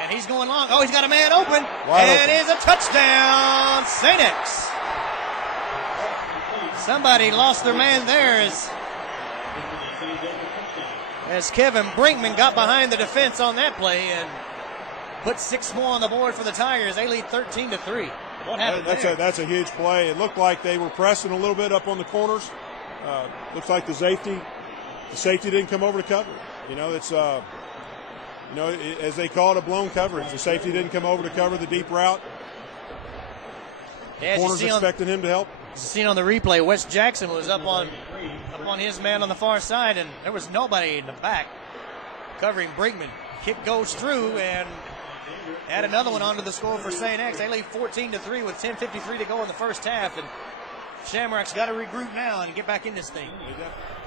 And he's going long. Oh, he's got a man open. Wide and open. it is a touchdown, St. X. Somebody lost their man there as Kevin Brinkman got behind the defense on that play and put 6 more on the board for the Tigers. They lead 13-3. What happened there? That's a huge play. It looked like they were pressing a little bit up on the corners. Looks like the safety didn't come over to cover. You know, it's as they call it, a blown coverage. The safety didn't come over to cover the deep route. Yeah, Corners expecting him to help. Seen on the replay, Wes Jackson was up on his man on the far side, and there was nobody in the back covering Brinkman. Kick goes through and add another one onto the score for St. X. They lead 14-3 with 10:53 to go in the first half, and Shamrock's got to regroup now and get back in this thing.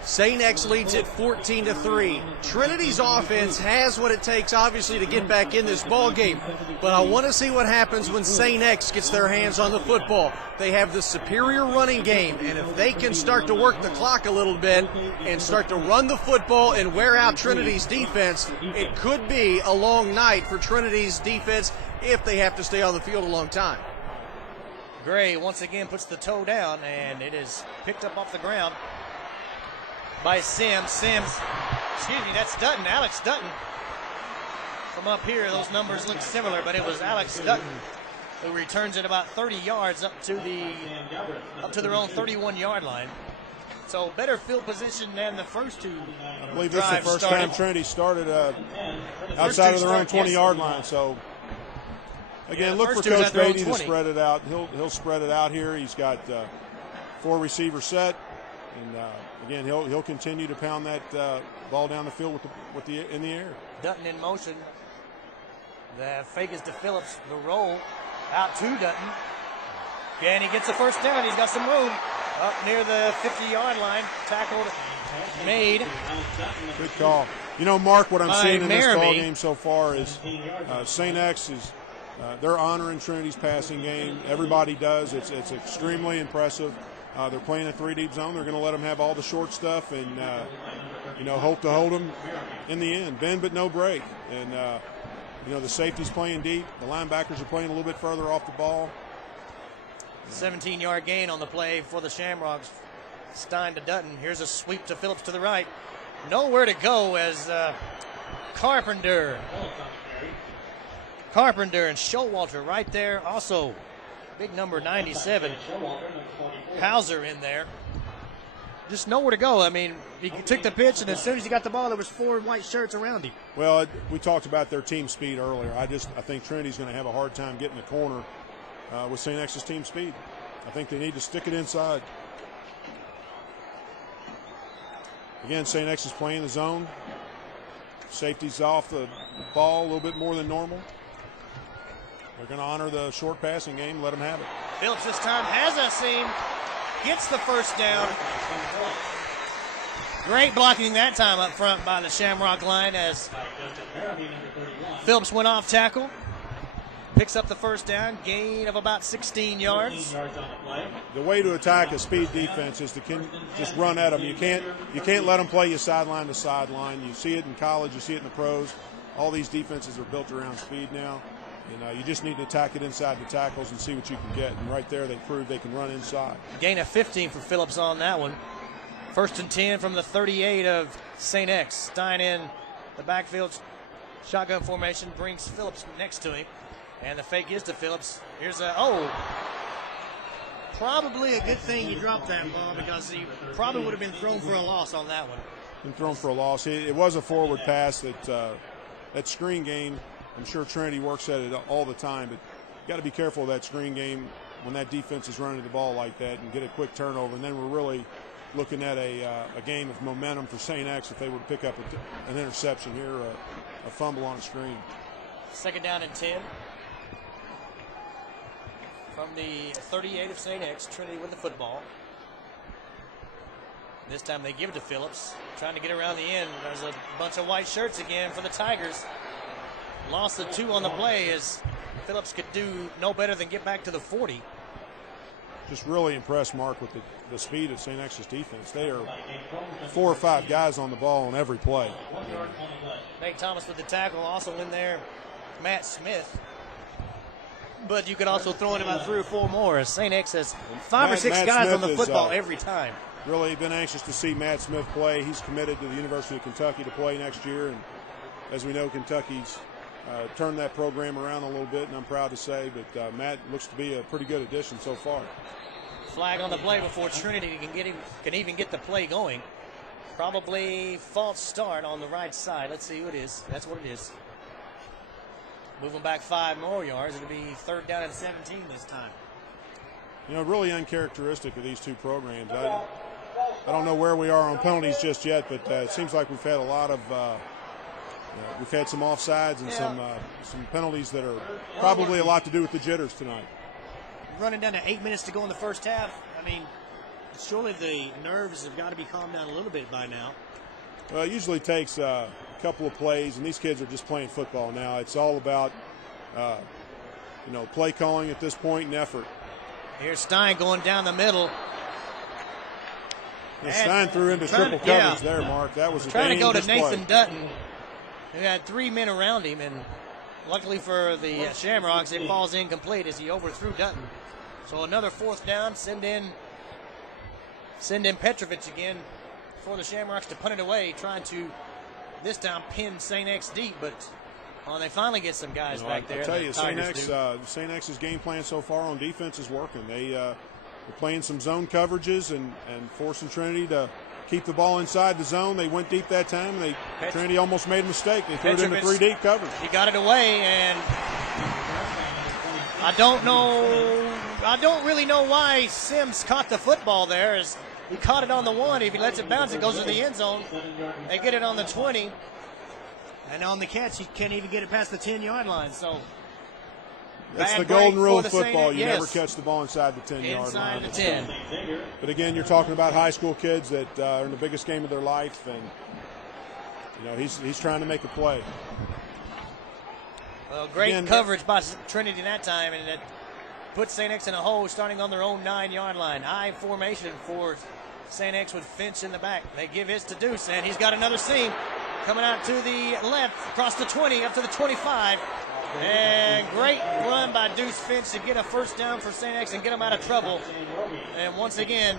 St. X leads at 14-3. Trinity's offense has what it takes, obviously, to get back in this ball game. But I want to see what happens when St. X gets their hands on the football. They have the superior running game, and if they can start to work the clock a little bit and start to run the football and wear out Trinity's defense, it could be a long night for Trinity's defense if they have to stay on the field a long time. Gray once again puts the toe down, and it is picked up off the ground by Sims. Excuse me, that's Dutton, Alex Dutton. From up here, those numbers look similar, but it was Alex Dutton who returns it about 30 yards up to their own 31-yard line. So better field position than the first two. I believe this is the first time Trinity started outside of their own 20-yard line. So again, look for Coach Beatty to spread it out. He'll spread it out here. He's got 4 receivers set, and again he'll continue to pound that ball down the field in the air. Dutton in motion. The fake is to Phillips. The roll out to Dutton. And he gets the first down. He's got some room up near the 50-yard line. Tackled, made. Good call. You know, Mark, what I'm seeing in this Merrimee. ball game so far is St. X is they're honoring Trinity's passing game. Everybody does. It's extremely impressive. They're playing a 3-deep zone. They're going to let them have all the short stuff and hope to hold them in the end. Bend but no break. And the safety's playing deep. The linebackers are playing a little bit further off the ball. 17-yard gain on the play for the Shamrocks. Stein to Dutton. Here's a sweep to Phillips to the right. Nowhere to go as Carpenter and Showalter right there. Also, big number 97. Hauser in there. Just nowhere to go. I mean, he took the pitch, and as soon as he got the ball, there was 4 white shirts around him. Well, we talked about their team speed earlier. I think Trinity's going to have a hard time getting the corner with St. X's team speed. I think they need to stick it inside. Again, St. X is playing the zone. Safety's off the ball a little bit more than normal. They're going to honor the short passing game, let them have it. Phillips this time has a seam, gets the first down. Great blocking that time up front by the Shamrock line as Phillips went off tackle. Picks up the first down, gain of about 16 yards. The way to attack a speed defense is to just run at them. You can't let them play you sideline to sideline. You see it in college, you see it in the pros. All these defenses are built around speed now. You just need to attack it inside the tackles and see what you can get. And right there, they proved they can run inside. Gain of 15 for Phillips on that one. 1st and 10 from the 38 of St. X. Stein in the backfield, shotgun formation, brings Phillips next to him. And the fake is to Phillips. Here's probably a good thing you dropped that ball because he probably would have been thrown for a loss on that one. Been thrown for a loss. It was a forward pass that screen game. I'm sure Trinity works at it all the time, but you got to be careful of that screen game when that defense is running the ball like that and get a quick turnover. And then we're really looking at a game of momentum for St. X if they were to pick up an interception here, a fumble on a screen. 2nd down and 10. From the 38 of St. X, Trinity with the football. This time they give it to Phillips, trying to get around the end. There's a bunch of white shirts again for the Tigers. Lost the 2 on the play as Phillips could do no better than get back to the 40. Just really impressed, Mark, with the speed of St. X's defense. They are 4 or 5 guys on the ball on every play. Nate Thomas with the tackle, also in there, Matt Smith. But you could also throw in about 3 or 4 more as St. X has 5 or 6 guys Smith on the football every time. Really been anxious to see Matt Smith play. He's committed to the University of Kentucky to play next year. And as we know, Kentucky's turned that program around a little bit, and I'm proud to say that Matt looks to be a pretty good addition so far. Flag on the play before Trinity can even get the play going. Probably false start on the right side. Let's see who it is. That's what it is. Moving back 5 more yards. It'll be 3rd down and 17 this time. Really uncharacteristic of these two programs. I don't know where we are on penalties just yet, but it seems like we've had a lot of we've had some offsides and some penalties that are probably a lot to do with the jitters tonight. Running down to 8 minutes to go in the first half. I mean, surely the nerves have got to be calmed down a little bit by now. Well, it usually takes a couple of plays, and these kids are just playing football now. It's all about, play calling at this point and effort. Here's Stein going down the middle. Stein threw into triple coverage there, Mark. That was a trying to go to Nathan play. Dutton. He had 3 men around him, and luckily for the Shamrocks, it falls incomplete as he overthrew Dutton. So another 4th down. Send in Petrovic again for the Shamrocks to punt it away, trying to this time pin St. X deep, but they finally get some guys back there. I tell you, St. X's game plan so far on defense is working. They They're playing some zone coverages and forcing Trinity to keep the ball inside the zone. They went deep that time, and Trinity almost made a mistake. They threw it into 3 deep coverage. He got it away, and I don't really know why Sims caught the football there. As he caught it on the 1. If he lets it bounce, it goes to the end zone. They get it on the 20. And on the catch, he can't even get it past the 10-yard line. So that's the golden rule of football. You yes. never catch the ball inside the 10-yard line. Inside the 10. But again, you're talking about high school kids that are in the biggest game of their life, and he's trying to make a play. Well, great coverage by Trinity that time, and it put St. X in a hole, starting on their own 9-yard line. High formation for St. X with Finch in the back. They give his to Deuce, and he's got another seam coming out to the left, across the 20, up to the 25. And great run by Deuce Finch to get a first down for St. X and get them out of trouble. And once again,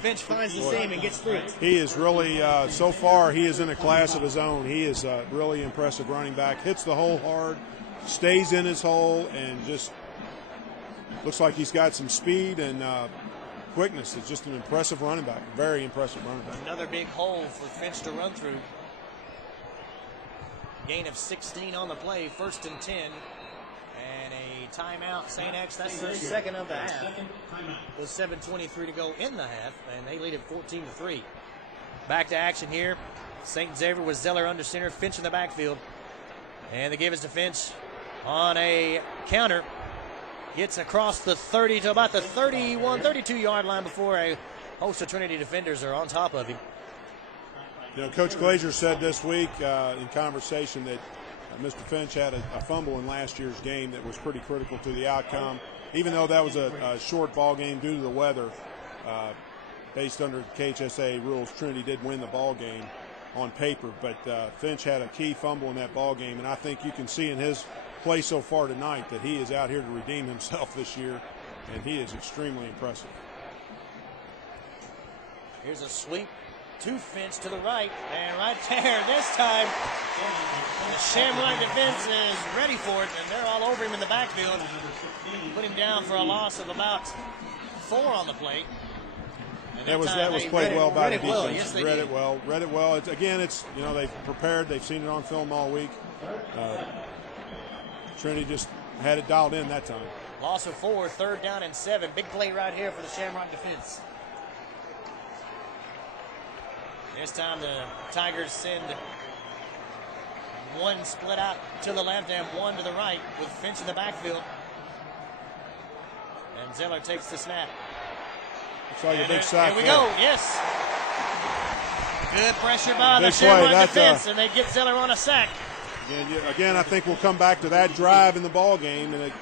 Finch finds the seam and gets through it. He is really, so far, he is in a class of his own. He is a really impressive running back. Hits the hole hard, stays in his hole, and just looks like he's got some speed and quickness. It's just an impressive running back, very impressive running back. Another big hole for Finch to run through. Gain of 16 on the play, 1st and 10. And a timeout, St. X. That's their second of the half. With 7:23 to go in the half, and they lead it 14-3. Back to action here. St. Xavier with Zeller under center, Finch in the backfield. And the give is to Finch on a counter. Gets across the 30 to about the 31, 32-yard line before a host of Trinity defenders are on top of him. Coach Glazier said this week in conversation that Mr. Finch had a fumble in last year's game that was pretty critical to the outcome. Even though that was a short ball game due to the weather, based under KHSA rules, Trinity did win the ball game on paper. But Finch had a key fumble in that ball game, and I think you can see in his play so far tonight that he is out here to redeem himself this year, and he is extremely impressive. Here's a sweep to Finch to the right, and right there this time the Shamrock defense is ready for it, and they're all over him in the backfield. Put him down for a loss of about 4 on the play. That was played well by the defense. Well. Yes, they read it well. It's they've prepared. They've seen it on film all week. Trinity just had it dialed in that time. Loss of 4, 3rd down and 7. Big play right here for the Shamrock defense. This time the Tigers send 1 split out to the left and 1 to the right with Finch in the backfield. And Zeller takes the snap. Looks like a big sack. Here we go, yes. Good pressure by the Shamrock defense, and they get Zeller on a sack. Again, I think we'll come back to that drive in the ball game, and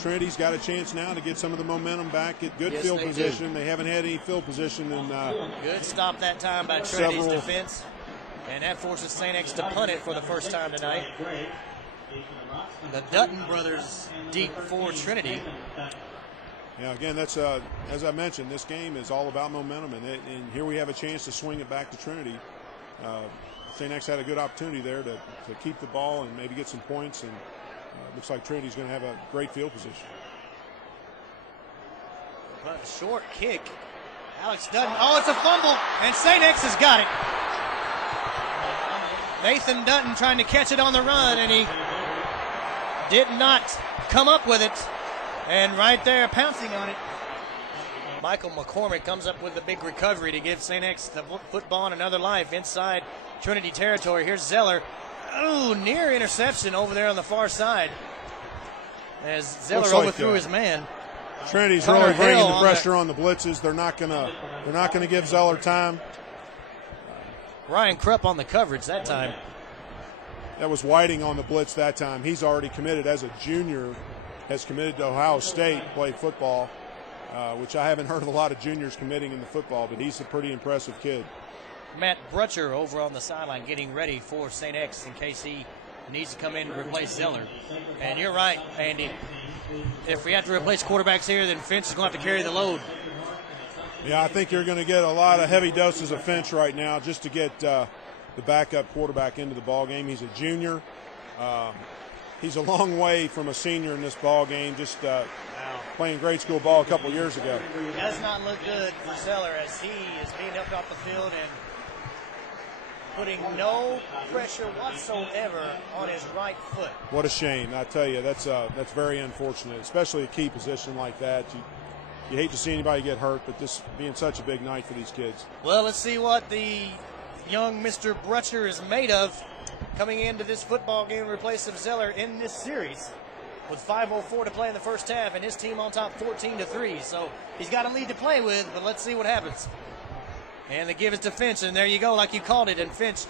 Trinity's got a chance now to get some of the momentum back, get good field position. They haven't had any field position in good stop that time by Trinity's defense, and that forces St. X to punt it for the first time tonight. The Dutton brothers deep for Trinity. Yeah, again, that's as I mentioned, this game is all about momentum, and here we have a chance to swing it back to Trinity. St. X had a good opportunity there to keep the ball and maybe get some points, and looks like Trinity's going to have a great field position. But a short kick. Alex Dutton. Oh, it's a fumble, and St. X has got it. Nathan Dutton trying to catch it on the run, and he did not come up with it. And right there, pouncing on it. Michael McCormick comes up with the big recovery to give St. X the football and another life inside Trinity territory. Here's Zeller. Oh, near interception over there on the far side. As Zeller overthrew his man. Trinity's really bringing the pressure on the blitzes. They're not gonna give Zeller time. Ryan Krupp on the coverage that time. That was Whiting on the blitz that time. He's already committed as a junior, has committed to Ohio State, played football, which I haven't heard of a lot of juniors committing in the football, but he's a pretty impressive kid. Matt Brutcher over on the sideline getting ready for St. X in case he needs to come in and replace Zeller. And you're right, Andy. If we have to replace quarterbacks here, then Finch is going to have to carry the load. Yeah, I think you're going to get a lot of heavy doses of Finch right now just to get the backup quarterback into the ball game. He's a junior. He's a long way from a senior in this ball game. Just playing grade school ball a couple years ago. It does not look good for Zeller as he is being helped off the field and putting no pressure whatsoever on his right foot. What a shame. I tell you, that's very unfortunate, especially a key position like that. You hate to see anybody get hurt, but this being such a big night for these kids. Well, let's see what the young Mr. Brutcher is made of coming into this football game in replace of Zeller in this series. With 5:04 to play in the first half and his team on top 14-3. So he's got a lead to play with, but let's see what happens. And the give is to Finch, and there you go, like you called it. And Finch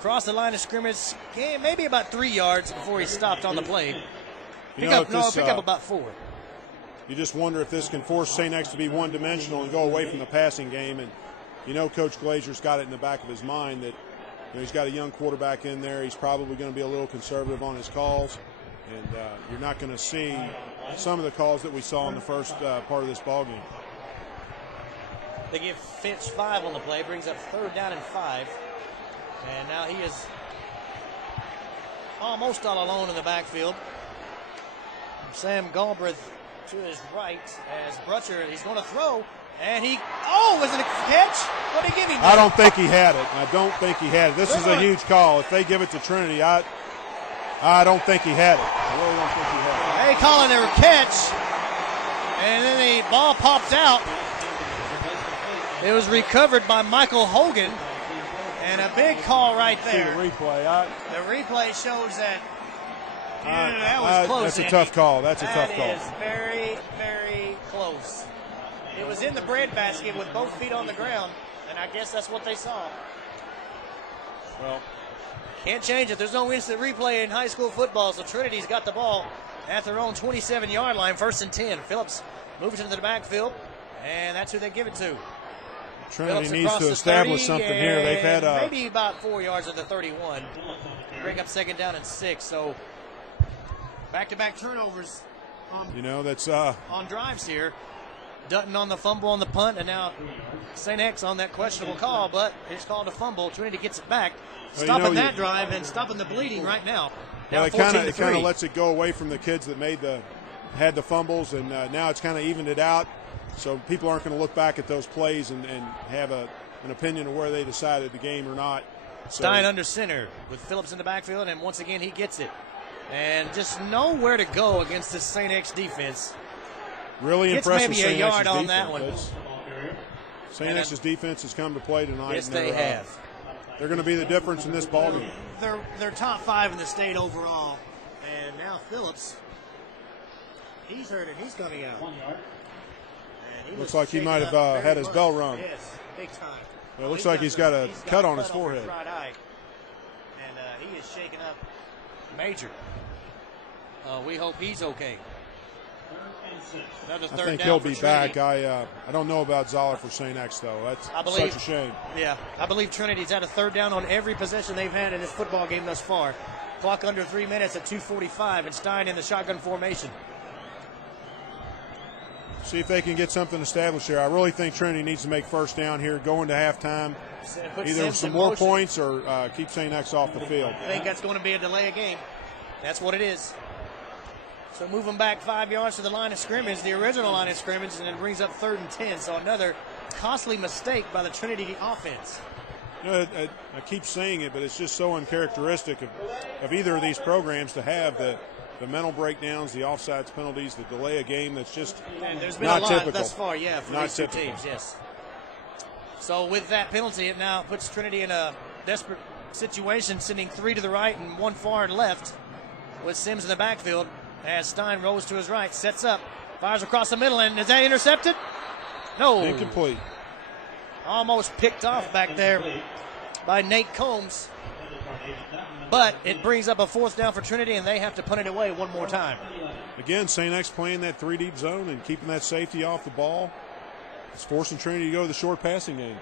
crossed the line of scrimmage, maybe about 3 yards before he stopped on the play. Pick up about 4. You just wonder if this can force St. X to be one-dimensional and go away from the passing game. And Coach Glazer's got it in the back of his mind that he's got a young quarterback in there. He's probably going to be a little conservative on his calls. And you're not going to see some of the calls that we saw in the first part of this ballgame. They give Finch 5 on the play, brings up 3rd down and 5. And now he is almost all alone in the backfield. Sam Galbraith to his right as Brutcher, he's going to throw. And was it a catch? What did he give him? I don't think he had it. I don't think he had it. This is a huge call. If they give it to Trinity, I don't think he had it. I really don't think he had it. They calling their catch. And then the ball popped out. It was recovered by Michael Hogan. And a big call right there. See the replay. The replay shows that that was close. That's a tough call. That is very, very close. It was in the breadbasket with both feet on the ground, and I guess that's what they saw. Well, can't change it. There's no instant replay in high school football, so Trinity's got the ball at their own 27-yard line, 1st and 10. Phillips moves into the backfield, and that's who they give it to. Trinity Phillips needs to establish something here. They've had maybe about 4 yards at the 31. Bring up 2nd down and 6. So back-to-back turnovers. That's on drives here. Dutton on the fumble on the punt, and now St. X on that questionable call, but it's called a fumble. Trinity gets it back, stopping that drive and stopping the bleeding right now. Now it kind of lets it go away from the kids that had the fumbles, and now it's kind of evened it out. So people aren't going to look back at those plays and have an opinion of where they decided the game or not. Stein under center with Phillips in the backfield, and once again he gets it. And just nowhere to go against this St. X defense. Really impressive. Maybe a yard on that one. St. X's defense has come to play tonight. Yes, they have. They're going to be the difference in this ballgame. They're top 5 in the state overall. And now Phillips, he's hurt and he's coming out. Looks like he might have had his bell rung. Yes, big time. Well, it looks like he's got a cut on his forehead. Right eye. And he is shaking up major. We hope he's okay. I think he'll be back. I don't know about Zoller for St. X, though. That's such a shame. Yeah, I believe Trinity's had a 3rd down on every possession they've had in this football game thus far. Clock under 3 minutes at 2:45, and Stein in the shotgun formation. See if they can get something established here. I really think Trinity needs to make 1st down here, go into halftime. Either some more points or keep St. X off the field. I think that's going to be a delay of game. That's what it is. So move them back 5 yards to the line of scrimmage, the original line of scrimmage, and it brings up 3rd and 10. So another costly mistake by the Trinity offense. I keep saying it, but it's just so uncharacteristic of either of these programs to have the mental breakdowns, the offsides penalties, the delay a game. That's just there's been not a lot typical thus far, for not these two typical. teams, yes. So with that penalty, it now puts Trinity in a desperate situation, sending 3 to the right and 1 far left with Sims in the backfield as Stein rolls to his right, sets up, fires across the middle, and is that intercepted? No. Incomplete. Almost picked off back there by Nate Combs. But it brings up a 4th down for Trinity, and they have to punt it away one more time. Again, St. X playing that 3-deep zone and keeping that safety off the ball. It's forcing Trinity to go to the short passing game.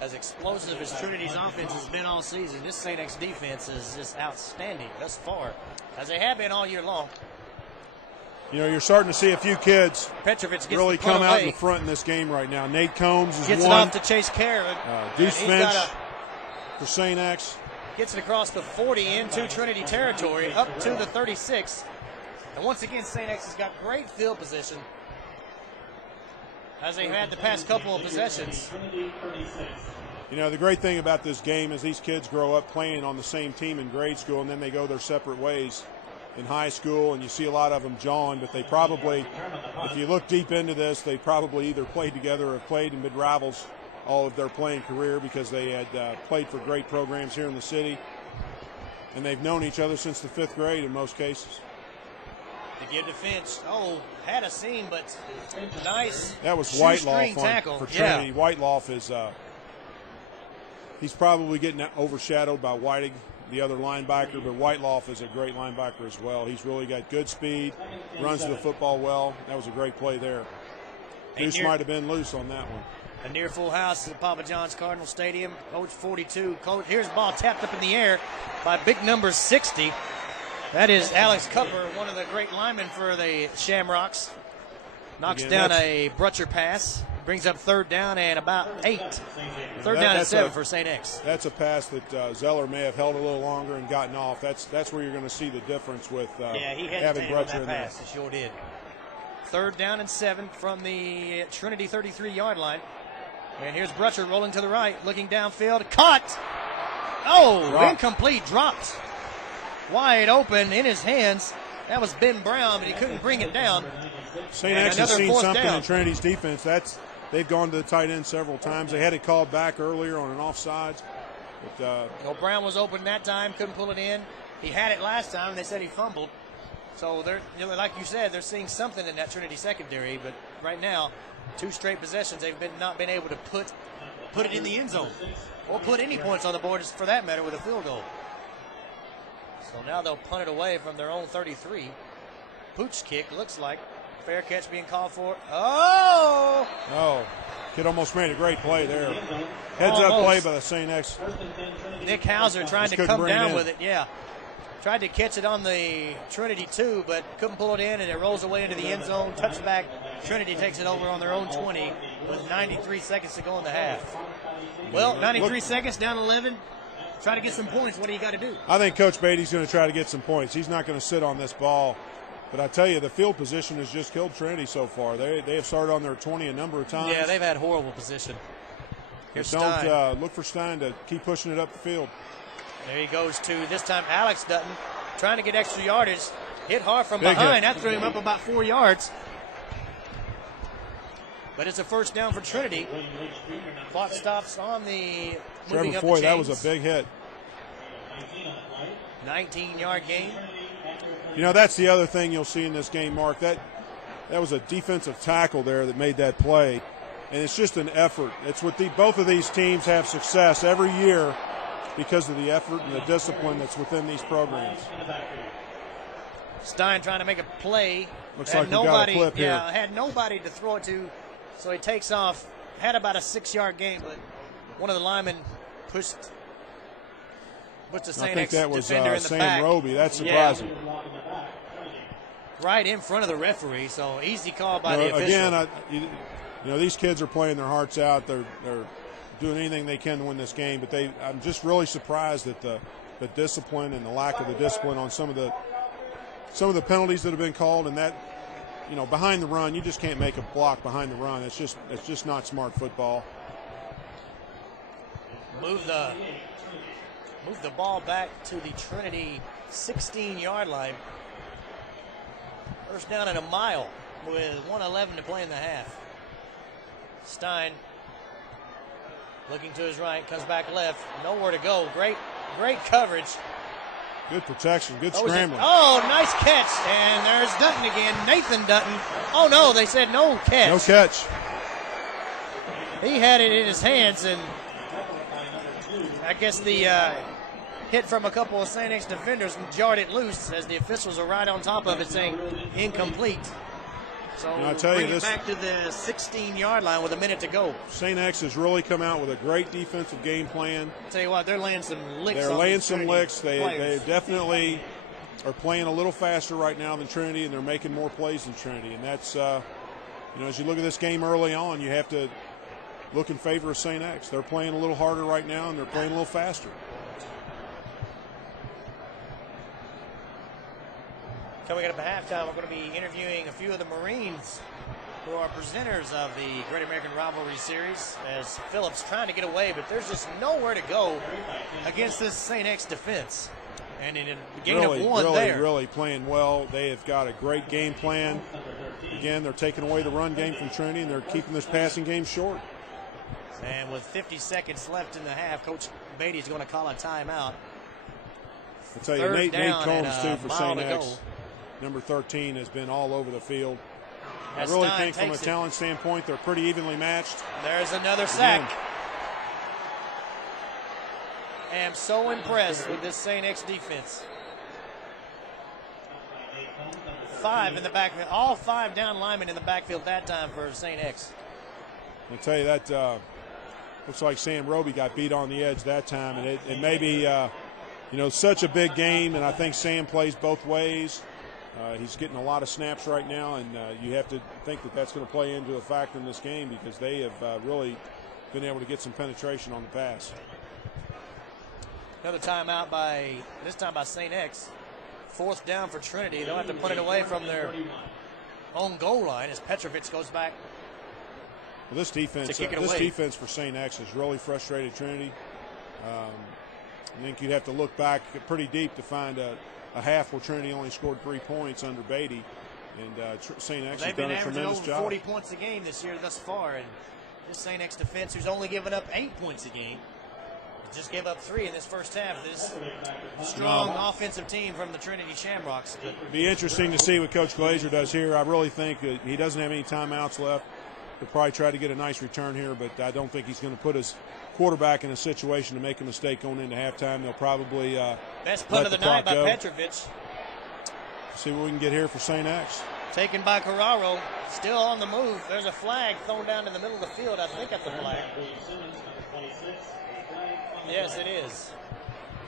As explosive as Trinity's offense has been all season, this St. X defense is just outstanding thus far, as they have been all year long. You're starting to see a few kids really come out in the front in this game right now. Nate Combs is gets one. Gets it off to Chase Carey. Deuce Finch for St. X. Gets it across the 40 into Trinity territory, up to the 36. And once again, St. X has got great field position, as they had the past couple of possessions. You know, the great thing about this game is these kids grow up playing on the same team in grade school, and then they go their separate ways in high school, and you see a lot of them jawing, but they probably, if you look deep into this, they probably either played together or played and been rivals all of their playing career because they had played for great programs here in the city, and they've known each other since the 5th grade in most cases. To give to Finch. Oh, had a seam, but nice. That was shoestring Whiteloff tackle for Trinity. Yeah. Whiteloff is he's probably getting overshadowed by Whiting, the other linebacker, but Whiteloff is a great linebacker as well. He's really got good speed, runs the football well. That was a great play there. Deuce might have been loose on that one. A near full house at Papa John's Cardinal Stadium. Coach 42. Here's the ball tapped up in the air by big number 60. That is Alex Cupper, one of the great linemen for the Shamrocks. Knocks down a Brutcher pass. Brings up 3rd down and about 8. 3rd down and 7 for St. X. That's a pass that Zeller may have held a little longer and gotten off. That's where you're going to see the difference with he having Brutcher that in pass. there. He sure did. 3rd down and 7 from the Trinity 33-yard line. And here's Brutcher rolling to the right, looking downfield. Caught! Oh, incomplete. Dropped. Wide open in his hands. That was Ben Brown, but he couldn't bring it down. St. X has seen something in Trinity's defense. They've gone to the tight end several times. They had it called back earlier on an offsides. But, Brown was open that time, couldn't pull it in. He had it last time, and they said he fumbled. So they're, like you said, they're seeing something in that Trinity secondary. But right now, 2 straight possessions, they've not been able to put it in the end zone or put any points on the board, for that matter, with a field goal. So now they'll punt it away from their own 33. Pooch kick, looks like. Fair catch being called for. Oh! Oh, kid almost made a great play there. Heads-up play by the St. X. Nick Hauser trying to come down with it, yeah. Tried to catch it on the Trinity 2, but couldn't pull it in, and it rolls away into the end zone. Touchback. Trinity takes it over on their own 20 with 93 seconds to go in the half. Well, 93 seconds, down 11. Try to get some points. What do you got to do? I think Coach Beatty's going to try to get some points. He's not going to sit on this ball. But I tell you, the field position has just killed Trinity so far. They have started on their 20 a number of times. Yeah, they've had horrible position. Here's Don't look for Stein to keep pushing it up the field. There he goes to, this time, Alex Dutton, trying to get extra yardage. Hit hard from behind. That threw him up about 4 yards. But it's a first down for Trinity. Clock stops on the moving Trevor up Foy, the that was a big hit. 19-yard gain. You know, that's the other thing you'll see in this game, Mark. That was a defensive tackle there that made that play. And it's just an effort. It's what both of these teams have success every year because of the effort and the discipline that's within these programs. Stein trying to make a play. Looks like we got a clip here. Had nobody to throw it to, so he takes off. Had about a 6-yard gain, but one of the linemen pushed the St. X defender in the back. Sam Roby. That's surprising. Yeah. Right in front of the referee, so easy call by the official. Again, you know, these kids are playing their hearts out. They're doing anything they can to win this game, but I'm just really surprised at the discipline and the lack of the discipline on some of the penalties that have been called, and that, you know, behind the run, you just can't make a block behind the run. It's just not smart football. Move the ball back to the Trinity 16-yard line. First down and a mile with 1:11 to play in the half. Stein looking to his right, comes back left, nowhere to go. Great coverage. Good protection, good scrambling. Nice catch, and there's Dutton again, Nathan Dutton. Oh no, they said no catch. No catch. He had it in his hands, and I guess the hit from a couple of St. X defenders jarred it loose as the officials are right on top of it saying incomplete. So I tell you, bring it back to the 16-yard line with a minute to go. St. X has really come out with a great defensive game plan. I'll tell you what, they're laying some licks. They're laying some licks. They definitely are playing a little faster right now than Trinity, and they're making more plays than Trinity. And that's, as you look at this game early on, you have to look in favor of St. X. They're playing a little harder right now, and they're playing a little faster. Coming up at halftime, we're going to be interviewing a few of the Marines who are presenters of the Great American Rivalry Series, as Phillips trying to get away, but there's just nowhere to go against this St. X defense. And in a gain of one there. Really playing well. They have got a great game plan. Again, they're taking away the run game from Trinity, and they're keeping this passing game short. And with 50 seconds left in the half, Coach Beatty's going to call a timeout. I'll tell you, Nate Combs, too, for St. X. Number 13 has been all over the field. I really think from a talent standpoint, they're pretty evenly matched. There's another sack. I am so impressed with this St. X defense. 5 in the backfield. All 5 down linemen in the backfield that time for St. X. I'll tell you that looks like Sam Roby got beat on the edge that time. And it may be, such a big game, and I think Sam plays both ways. He's getting a lot of snaps right now, and you have to think that that's going to play into a factor in this game because they have really been able to get some penetration on the pass. Another timeout this time by St. X. 4th down for Trinity. They'll have to put it away from their own goal line as Petrovic goes back. Well, this defense for St. X has really frustrated Trinity. I think you'd have to look back pretty deep to find a half where Trinity only scored 3 points under Beatty, and St. X has done a tremendous job. They've been averaging over 40 points a game this year thus far, and this St. X defense, who's only given up 8 points a game, just gave up 3 in this first half. This strong offensive team from the Trinity Shamrocks. It'll be interesting to see what Coach Glazer does here. I really think that he doesn't have any timeouts left. He'll probably try to get a nice return here, but I don't think he's going to put his quarterback in a situation to make a mistake going into halftime. They'll probably best punt of the night by Petrovic. See what we can get here for St. X. Taken by Carraro, still on the move. There's a flag thrown down in the middle of the field. I think that's a flag. Yes, it is.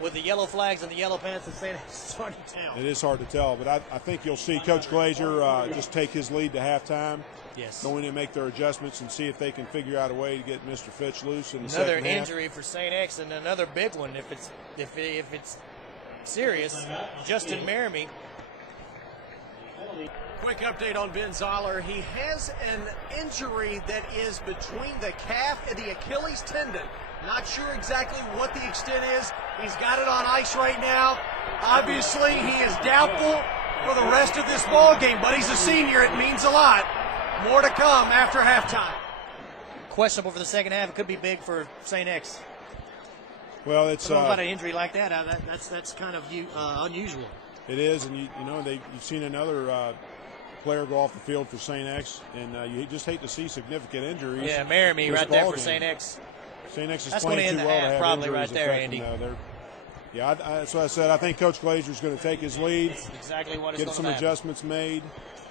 With the yellow flags and the yellow pants, it's hard to tell. It is hard to tell, but I think you'll see Coach Glazer just take his lead to halftime. Yes. Go in and make their adjustments and see if they can figure out a way to get Mr. Fitch loose in the second half. Another injury for St. X, and another big one if it's serious. Justin Merrimie. Quick update on Ben Zoller. He has an injury that is between the calf and the Achilles tendon. Not sure exactly what the extent is. He's got it on ice right now. Obviously, he is doubtful for the rest of this ball game, but he's a senior. It means a lot. More to come after halftime. Questionable for the second half. It could be big for St. X. Well, it's about an injury like that. That's kind of unusual. It is, and you've seen another player go off the field for St. X, and you just hate to see significant injuries. Yeah, Merrimie right there for St. X. St. X is playing too well to have probably injuries right there, Andy. That's what I said. I think Coach Glazer is going to take his lead. That's exactly what it's get some adjustments made,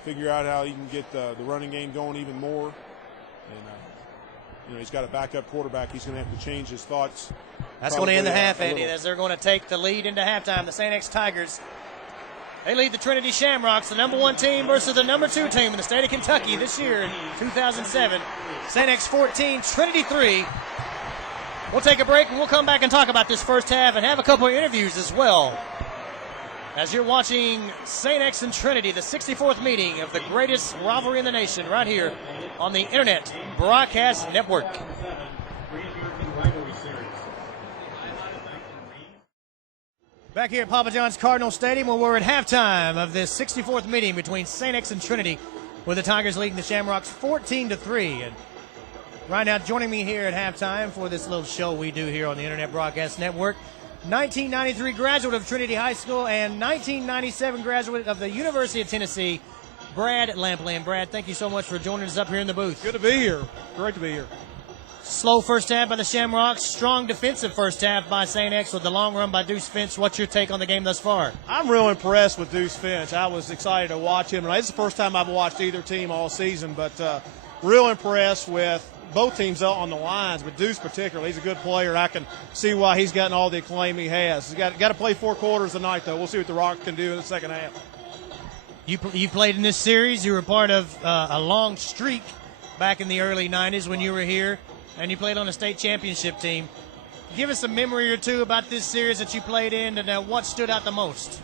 figure out how he can get the running game going even more. And he's got a backup quarterback. He's going to have to change his thoughts. That's going to end the half, Andy, as they're going to take the lead into halftime. The St. X Tigers, they lead the Trinity Shamrocks, the number 1 team versus the number 2 team in the state of Kentucky this year in 2007. St. X 14, Trinity 3. We'll take a break and we'll come back and talk about this first half and have a couple of interviews as well. As you're watching St. X and Trinity, the 64th meeting of the greatest rivalry in the nation, right here on the Internet Broadcast Network. Back here at Papa John's Cardinal Stadium, where we're at halftime of this 64th meeting between St. X and Trinity, with the Tigers leading the Shamrocks 14-3. And right now, joining me here at halftime for this little show we do here on the Internet Broadcast Network, 1993 graduate of Trinity High School and 1997 graduate of the University of Tennessee, Brad Lampley. Brad, thank you so much for joining us up here in the booth. Good to be here. Great to be here. Slow first half by the Shamrocks, strong defensive first half by St. X with the long run by Deuce Finch. What's your take on the game thus far? I'm real impressed with Deuce Finch. I was excited to watch him. It's the first time I've watched either team all season, but real impressed with both teams on the lines, but Deuce particularly. He's a good player. I can see why he's gotten all the acclaim he has. He's got to play 4 quarters tonight, though. We'll see what the Rock can do in the second half. You played in this series. You were part of a long streak back in the early 90s when you were here, and you played on a state championship team. Give us a memory or two about this series that you played in and what stood out the most.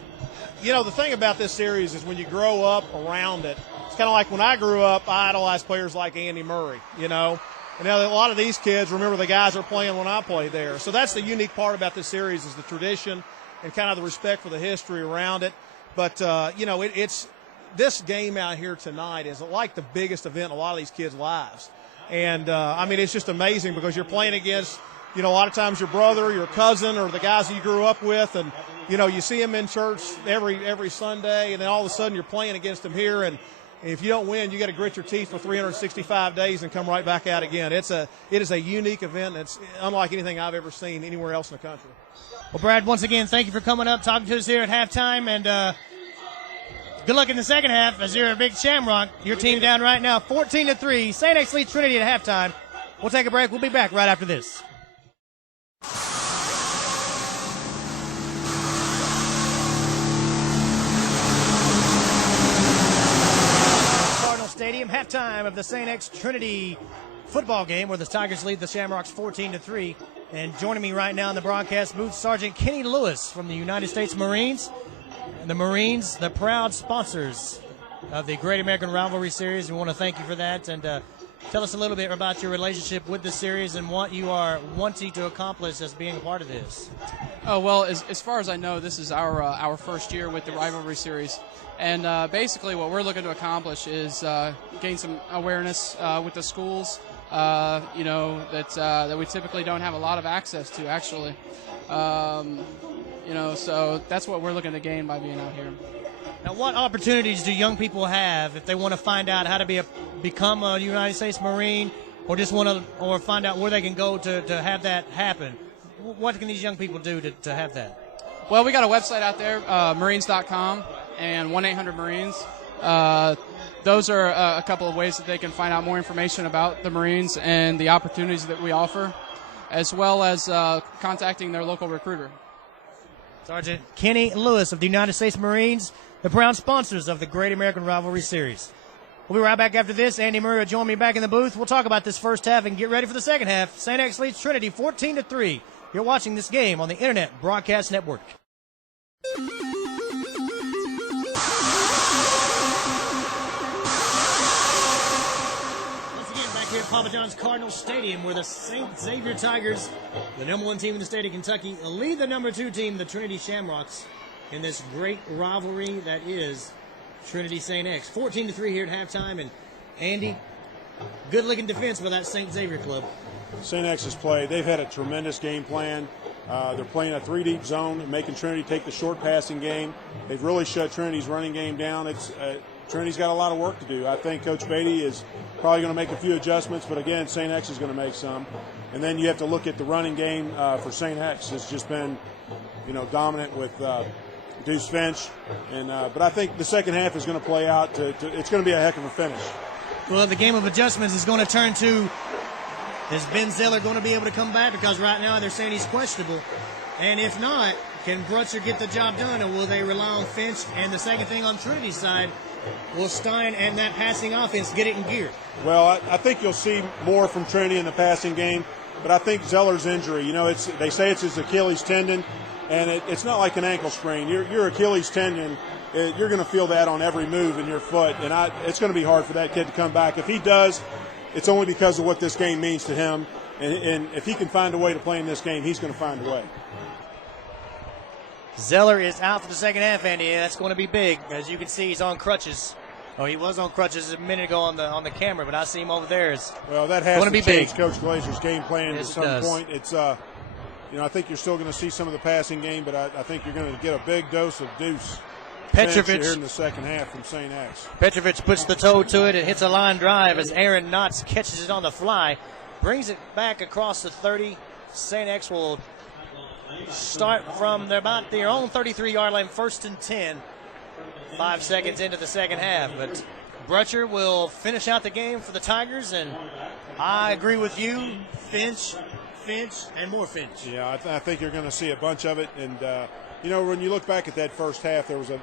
the thing about this series is when you grow up around it, it's kind of like when I grew up, I idolized players like Andy Murray, And now a lot of these kids remember the guys that are playing when I played there. So that's the unique part about this series is the tradition and kind of the respect for the history around it. But, it's this game out here tonight is like the biggest event in a lot of these kids' lives. And, it's just amazing because you're playing against, a lot of times your brother, your cousin, or the guys that you grew up with. And, you see them in church every Sunday, and then all of a sudden you're playing against them here. And if you don't win, you got to grit your teeth for 365 days and come right back out again. It is a unique event. It's unlike anything I've ever seen anywhere else in the country. Well, Brad, once again, thank you for coming up, talking to us here at halftime, and good luck in the second half as you're a big Shamrock. Your team down right now, 14-3. St. X leads Trinity at halftime. We'll take a break. We'll be back right after this. Cardinal Stadium, halftime of the St. X Trinity football game where the Tigers lead the Shamrocks 14-3. And joining me right now in the broadcast booth, Sergeant Kenny Lewis from the United States Marines. And the Marines, the proud sponsors of the Great American Rivalry Series. We want to thank you for that. And tell us a little bit about your relationship with the series and what you are wanting to accomplish as being a part of this. Oh, well, as far as I know, this is our first year with the Rivalry Series. And basically what we're looking to accomplish is gain some awareness with the schools, that we typically don't have a lot of access to, actually. So that's what we're looking to gain by being out here. Now, what opportunities do young people have if they want to find out how to become a United States Marine, or just or find out where they can go to have that happen? What can these young people do to have that? Well, we got a website out there, marines.com and 1-800-MARINES. Those are a couple of ways that they can find out more information about the Marines and the opportunities that we offer, as well as contacting their local recruiter. Sergeant Kenny Lewis of the United States Marines, the proud sponsors of the Great American Rivalry Series. We'll be right back after this. Andy Murray will join me back in the booth. We'll talk about this first half and get ready for the second half. St. X leads Trinity 14-3. You're watching this game on the Internet Broadcast Network. Here at Papa John's Cardinal Stadium, where the St. Xavier Tigers, the number 1 team in the state of Kentucky, lead the number 2 team, the Trinity Shamrocks, in this great rivalry that is Trinity St. X. 14-3 here at halftime, and Andy, good-looking defense for that St. Xavier club. St. X has played. They've had a tremendous game plan. They're playing a 3-deep zone and making Trinity take the short passing game. They've really shut Trinity's running game down. Trinity's got a lot of work to do. I think Coach Beatty is probably going to make a few adjustments, but again, St. X is going to make some. And then you have to look at the running game for St. X. It's just been, dominant with Deuce Finch. But I think the second half is going to play out. It's going to be a heck of a finish. Well, the game of adjustments is going to turn to, is Ben Zeller going to be able to come back? Because right now they're saying he's questionable. And if not, can Brutzer get the job done, or will they rely on Finch? And the second thing on Trinity's side, will Stein and that passing offense get it in gear? Well, I think you'll see more from Trinity in the passing game, but I think Zeller's injury, they say it's his Achilles tendon, and it's not like an ankle sprain. Your Achilles tendon, you're going to feel that on every move in your foot, and it's going to be hard for that kid to come back. If he does, it's only because of what this game means to him, and if he can find a way to play in this game, he's going to find a way. Zeller is out for the second half, Andy. That's going to be big. As you can see, he's on crutches. Oh, he was on crutches a minute ago on the camera, but I see him over there. Well, that has to be change big. Coach Glazer's game plan yes, at some point. It's, I think you're still going to see some of the passing game, but I think you're going to get a big dose of Deuce Petrovic here in the second half from St. X. Petrovic puts the toe to it and hits a line drive as Aaron Knotts catches it on the fly, brings it back across the 30. St. X will start from about their own 33-yard line, 1st and 10, 5 seconds into the second half. But Brutcher will finish out the game for the Tigers, and I agree with you, Finch, and more Finch. Yeah, I think you're going to see a bunch of it. And, when you look back at that first half, there was a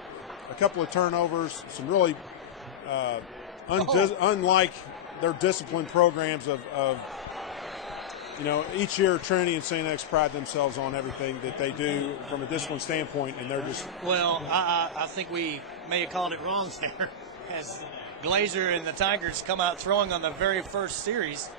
couple of turnovers, some really unlike their disciplined programs of you know, each year Trinity and St. X pride themselves on everything that they do from a discipline standpoint, and they're just. Well, I think we may have called it wrong there, as Glazer and the Tigers come out throwing on the very first series.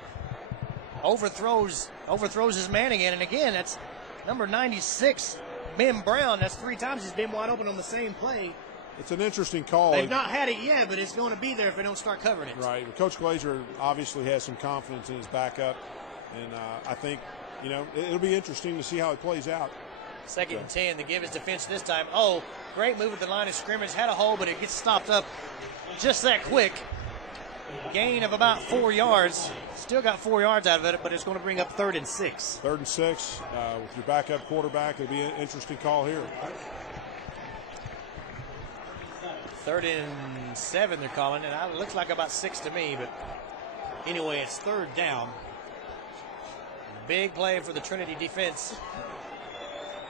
Overthrows his man again, and again, that's number 96, Ben Brown. That's 3 times he's been wide open on the same play. It's an interesting call. They've not had it yet, but it's going to be there if they don't start covering it. Right. Coach Glazer obviously has some confidence in his backup, and I think, you know, it'll be interesting to see how it plays out. 2nd and 10. The give is defense this time. Oh, great move at the line of scrimmage. Had a hole, but it gets stopped up just that quick. Gain of about 4 yards. Still got 4 yards out of it, but it's going to bring up 3rd and 6. 3rd and 6 with your backup quarterback. It'll be an interesting call here. 3rd and 7 they're calling, and it looks like about 6 to me, but anyway, it's 3rd down. Big play for the Trinity defense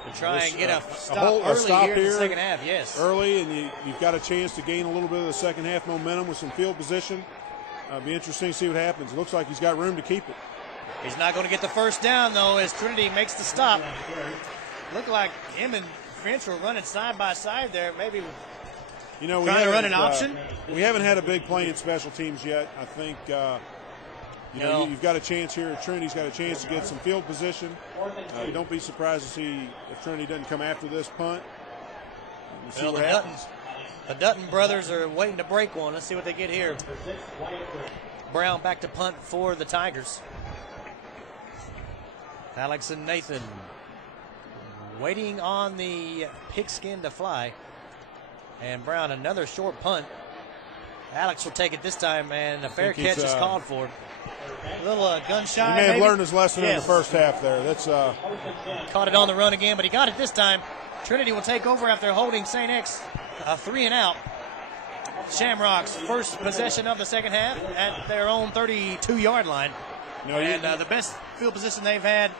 to try and get a stop early here in the second half. Yes, early, and you've got a chance to gain a little bit of the second half momentum with some field position. Be interesting to see what happens. It looks like he's got room to keep it. He's not going to get the first down, though, as Trinity makes the stop. Looked like him and Finch were running side by side there, maybe. You know, trying to run an option. We haven't had a big play in special teams yet. I think you've got a chance here. Trinity's got a chance to get some field position. Don't be surprised to see if Trinity doesn't come after this punt. See what happens. The Dutton brothers are waiting to break one. Let's see what they get here. Brown back to punt for the Tigers. Alex and Nathan waiting on the pigskin to fly. And Brown, another short punt. Alex will take it this time, and a fair catch is called for. A little gun shy. He may have learned his lesson in the first half there. That's caught it on the run again, but he got it this time. Trinity will take over after holding St. X a 3 and out. Shamrocks first possession of the second half at their own 32-yard line. The best field position they've had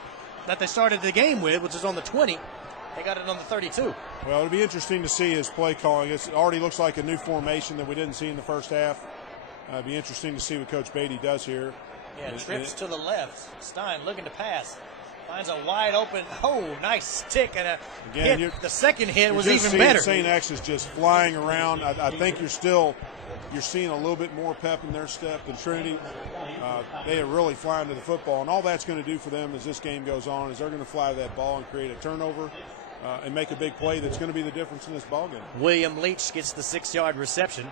that they started the game with, which is on the 20. They got it on the 32. Well, it'll be interesting to see his play calling. It already looks like a new formation that we didn't see in the first half. It'll be interesting to see what Coach Beatty does here. Yeah, trips to the left. Stein looking to pass. Finds a wide open, nice stick, and hit. The second hit was even better. St. X is just flying around. I think you're seeing a little bit more pep in their step than Trinity. They are really flying to the football, and all that's going to do for them as this game goes on is they're going to fly to that ball and create a turnover and make a big play that's going to be the difference in this ball game. William Leach gets the 6-yard reception.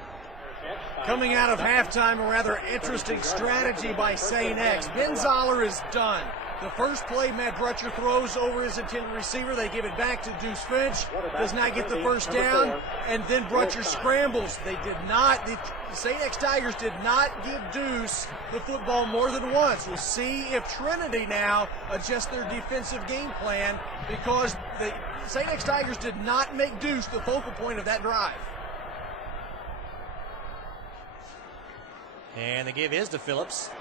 Coming out of halftime, a rather interesting strategy by St. X. Ben Zoller is done. The first play, Matt Brutcher throws over his intended receiver. They give it back to Deuce Finch. Does not get the first down. And then Brutcher scrambles. The St. X Tigers did not give Deuce the football more than once. We'll see if Trinity now adjusts their defensive game plan, because the St. X Tigers did not make Deuce the focal point of that drive. And the give is to Phillips.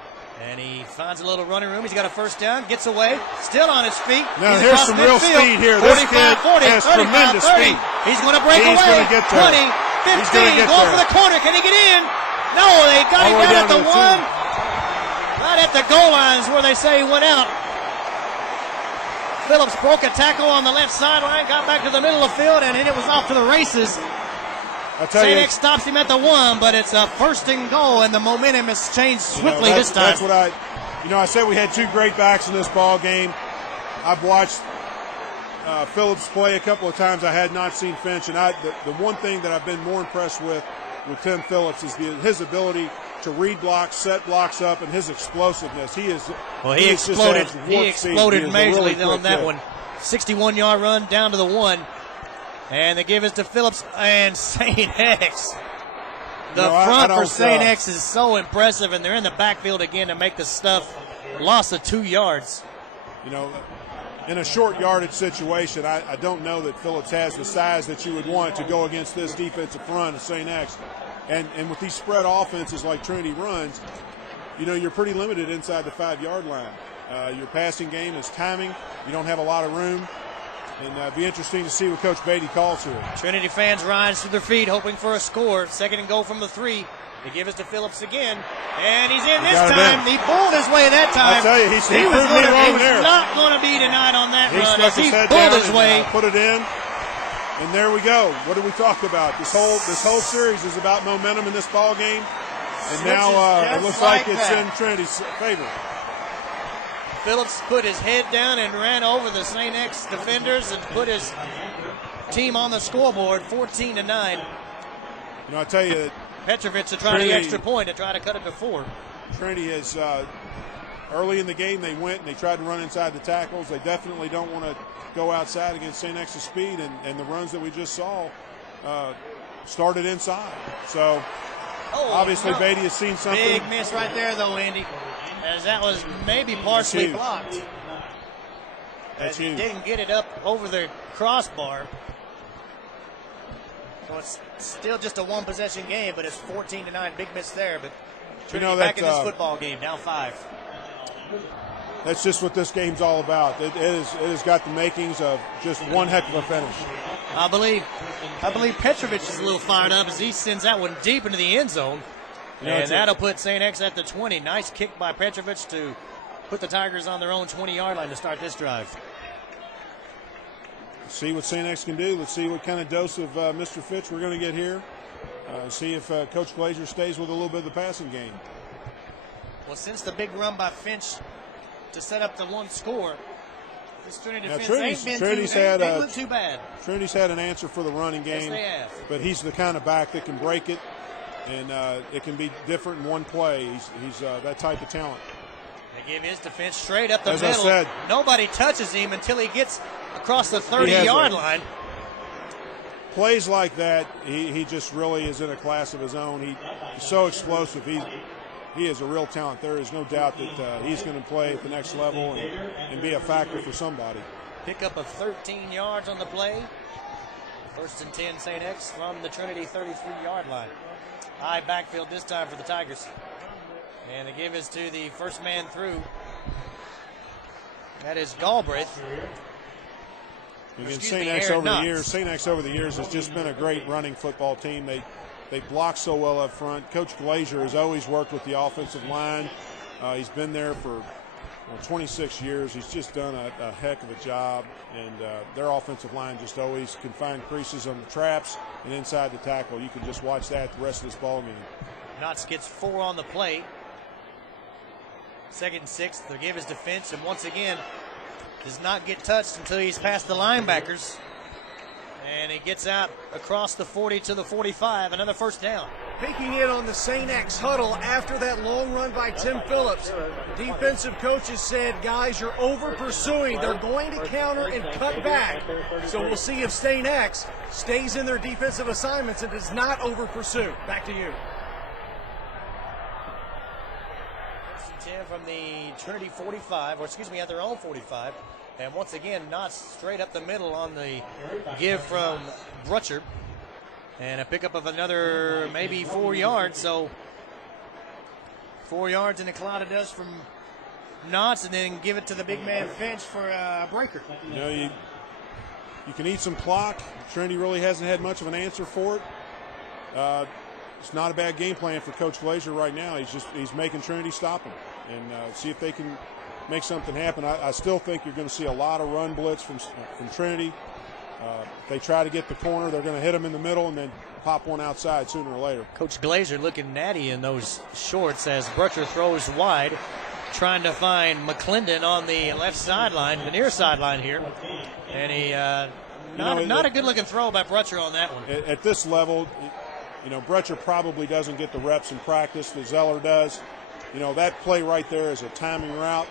And he finds a little running room. He's got a first down, gets away, still on his feet. Now here's some real speed here. This kid has tremendous speed. He's going to break away. 20, 15, going for the corner. Can he get in? No, they got him down at the 1. Right at the goal line is where they say he went out. Phillips broke a tackle on the left sideline, got back to the middle of the field, and it was off to the races. St. X stops him at the 1, but it's a 1st and goal, and the momentum has changed swiftly this time. That's what I said we had 2 great backs in this ball game. I've watched Phillips play a couple of times. I had not seen Finch, and the one thing that I've been more impressed with Tim Phillips is his ability to read blocks, set blocks up, and his explosiveness. He exploded. He exploded majorly on that one. 61-yard run down to the 1. And the give is to Phillips and St. X. The front for St. X is so impressive, and they're in the backfield again to make the stuff. Loss of 2 yards. In a short yardage situation, I don't know that Phillips has the size that you would want to go against this defensive front of St. X. And with these spread offenses like Trinity runs, you're pretty limited inside the 5-yard line. Your passing game is timing. You don't have a lot of room. And it'd be interesting to see what Coach Beatty calls here. Trinity fans rise to their feet, hoping for a score. 2nd and goal from the 3. They give it to Phillips again, and he's in this got it time. in. He pulled his way that time. I tell you, he was proved me wrong there. not going to be denied on that He run. stuck his He head pulled down his and way. put it in. And there we go. What did we talk about? This whole series is about momentum in this ball game. And now it looks like it's in Trinity's favor. Phillips put his head down and ran over the St. X defenders and put his team on the scoreboard, 14-9. You know, I tell you, Petrovic to try the extra point to try to cut it to 4. Trinity has, early in the game, they went and they tried to run inside the tackles. They definitely don't want to go outside against St. X's speed, and the runs that we just saw started inside. So, obviously, Beatty has seen something. Big miss right there, though, Andy, as that was maybe partially huge. blocked. That's He huge. didn't get it up over the crossbar. So it's still just a one-possession game, but it's 14-9. Big miss there, but Trinity back in this football game, down 5. That's just what this game's all about. It has got the makings of just one heck of a finish. I believe Petrovic is a little fired up as he sends that one deep into the end zone. And that'll put St. X at the 20. Nice kick by Petrovic to put the Tigers on their own 20-yard line to start this drive. See what St. X can do. Let's see what kind of dose of Mr. Fitch we're going to get here. See if Coach Glazier stays with a little bit of the passing game. Well, since the big run by Finch to set up the one score, this Trinity defense Trinity's ain't been too bad. Trinity's had an answer for the running game. Yes, they have. But he's the kind of back that can break it, and it can be different in one play. He's that type of talent. They give his defense straight up the As middle. I said, nobody touches him until he gets across the 30-yard line. Plays like that, he just really is in a class of his own. He's so explosive. He is a real talent. There is no doubt that he's going to play at the next level and be a factor for somebody. Pick up of 13 yards on the play. First and 10, St. X from the Trinity 33-yard line. High backfield this time for the Tigers. And they give us to the first man through. That is Galbraith. Against St. X over the years has just been a great running football team. They block so well up front. Coach Glazier has always worked with the offensive line. He's been there for 26 years. He's just done a heck of a job, and their offensive line just always can find creases on the traps and inside the tackle. You can just watch that the rest of this ball game. Knotts gets 4 on the play. 2nd and 6. They give his defense, and once again, does not get touched until he's past the linebackers. And he gets out across the 40 to the 45. Another first down. Peeking in on the St. X huddle after that long run by Tim Phillips. The defensive coaches said, guys, you're over pursuing. They're going to counter and cut back. So we'll see if St. X stays in their defensive assignments and does not over pursue. Back to you. 10 from the Trinity 45, or excuse me, at their own 45. And once again, not straight up the middle on the give from Brutcher. And a pickup of another maybe 4 yards. So 4 yards in the cloud it does from Knotts, and then give it to the big man Finch for a breaker. You know, you can eat some clock. Trinity really hasn't had much of an answer for it. It's not a bad game plan for Coach Glazier right now. He's making Trinity stop him and see if they can make something happen. I still think you're going to see a lot of run blitz from Trinity. If they try to get the corner, they're going to hit them in the middle and then pop one outside sooner or later. Coach Glazier looking natty in those shorts as Brutcher throws wide, trying to find McClendon on the left sideline, the near sideline here. And he not a good-looking throw by Brutcher on that one. At this level, you know, Brutcher probably doesn't get the reps in practice that Zeller does. You know, that play right there is a timing route.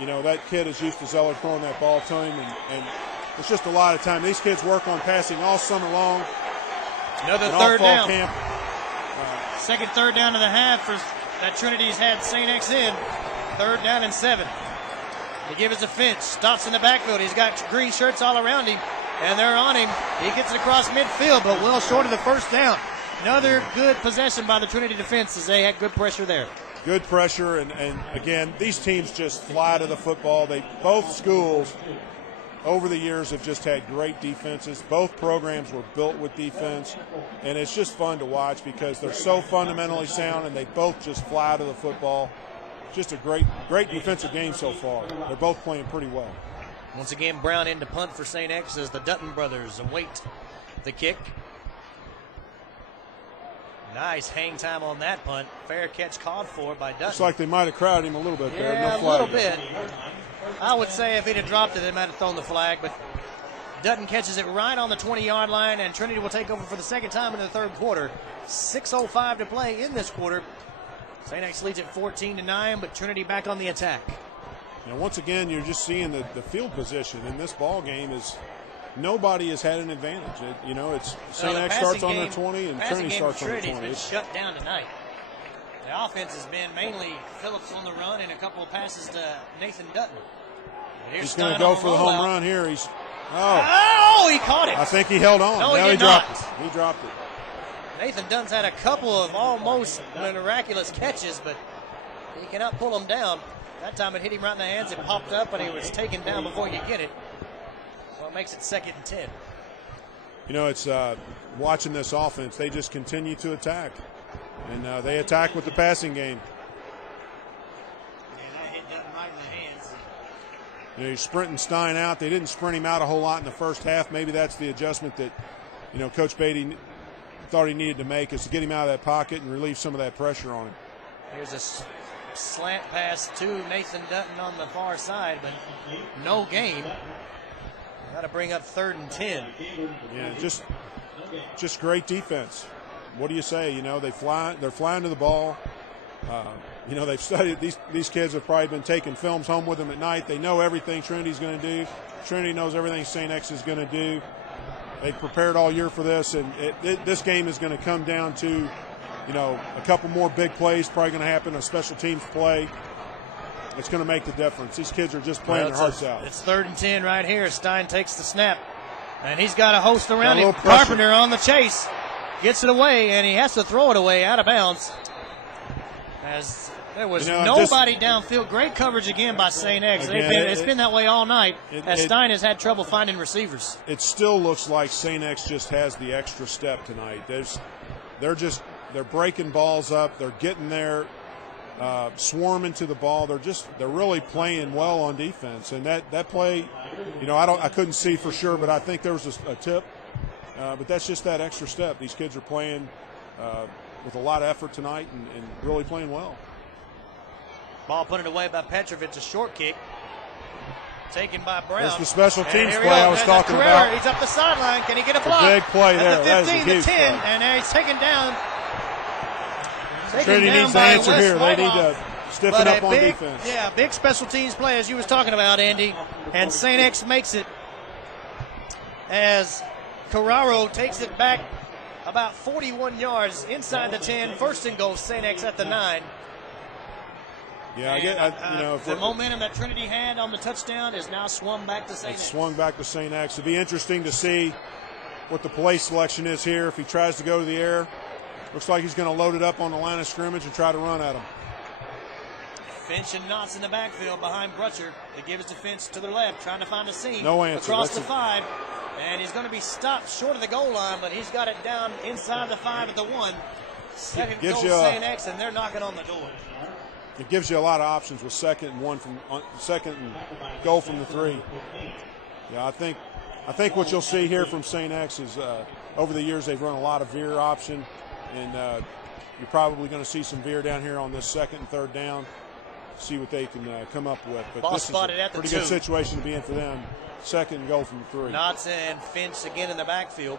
You know, that kid is used to Zeller throwing that ball to him, and it's just a lot of time. These kids work on passing all summer long. Another third down. Camp. Second third down of the half for that Trinity's had St. X in. 3rd down and 7. They give us a Finch. Stops in the backfield. He's got green shirts all around him, and they're on him. He gets it across midfield, but well short of the first down. Another good possession by the Trinity defense as they had good pressure there. Good pressure, and again, these teams just fly to the football. Both schools over the years have just had great defenses. Both programs were built with defense, and it's just fun to watch because they're so fundamentally sound and they both just fly to the football. Just a great defensive game so far. They're both playing pretty well. Once again, Brown in to punt for St. X as the Dutton brothers await the kick. Nice hang time on that punt. Fair catch called for by Dutton. Looks like they might have crowded him a little bit there. Yeah, No a flag. little bit. I would say if he'd have dropped it, they might have thrown the flag, but Dutton catches it right on the 20-yard line, and Trinity will take over for the second time in the third quarter. 6:05 to play in this quarter. St. X leads at 14-9, but Trinity back on the attack. Now, once again, you're just seeing the field position in this ball game is nobody has had an advantage. It's St. X starts on their 20 and Trinity starts on their 20. Been shut down tonight. The offense has been mainly Phillips on the run and a couple of passes to Nathan Dutton. He's going to go for the home run here. He caught it. I think he held on. No, now he he did not. dropped it. He dropped it. Nathan Dunn's had a couple of almost miraculous catches, but he cannot pull them down. That time it hit him right in the hands. It popped up, and he was taken down before you get it. So it makes it 2nd and 10. It's watching this offense. They just continue to attack, and they attack with the passing game. And that hit Dutton right in the hands. You're sprinting Stein out. They didn't sprint him out a whole lot in the first half. Maybe that's the adjustment that, Coach Beatty thought he needed to make, is to get him out of that pocket and relieve some of that pressure on him. Here's a slant pass to Nathan Dutton on the far side, but no gain. Got to bring up 3rd and 10. Yeah, just great defense. What do you say? They're flying to the ball. They've studied these kids have probably been taking films home with them at night. They know everything Trinity's going to do. Trinity knows everything St. X is going to do. They prepared all year for this, and this game is going to come down to, a couple more big plays probably going to happen, a special teams play. It's going to make the difference. These kids are just playing their hearts out. It's 3rd and 10 right here. Stein takes the snap, and he's got a host around him. Pressure. Carpenter on the chase. Gets it away, and he has to throw it away out of bounds. As there was nobody downfield. Great coverage again by St. X. It's been that way all night, as Stein has had trouble finding receivers. It still looks like St. X just has the extra step tonight. They're breaking balls up. They're getting there, swarming to the ball. They're really playing well on defense. And that play, I couldn't see for sure, but I think there was a tip. But that's just that extra step. These kids are playing with a lot of effort tonight and really playing well. Ball put it away by Petrovich, a short kick. Taken by Brown. That's the special teams play I was talking about. He's up the sideline. Can he get a block? Big play there. At the 15, that is a the 10, play. and now he's taken down. Trinity needs to answer here. They need to stiffen up on defense. Yeah, big special teams play, as you was talking about, Andy. And St. X makes it as Carraro takes it back about 41 yards inside the 10. 1st and goal, St. X at the 9. Yeah, the momentum that Trinity had on the touchdown is now swung back to St. X. Swung back to St. X. It'd be interesting to see what the play selection is here. If he tries to go to the air, looks like he's going to load it up on the line of scrimmage and try to run at him. Finch and Knotts in the backfield behind Brutcher. They give it to Finch to the left, trying to find a seam. No answer. Across the 5. And he's going to be stopped short of the goal line, but he's got it down inside the 5 at the 1. 2nd goal, St. X, and they're knocking on the door. It gives you a lot of options with second and goal from the 3. Yeah, I think what you'll see here from St. X is over the years they've run a lot of veer option, and you're probably going to see some veer down here on this 2nd and 3rd down. See what they can come up with. But Ball this spotted is a at the pretty 2. good situation to be in for them. 2nd goal from the 3. Knotts and Finch again in the backfield.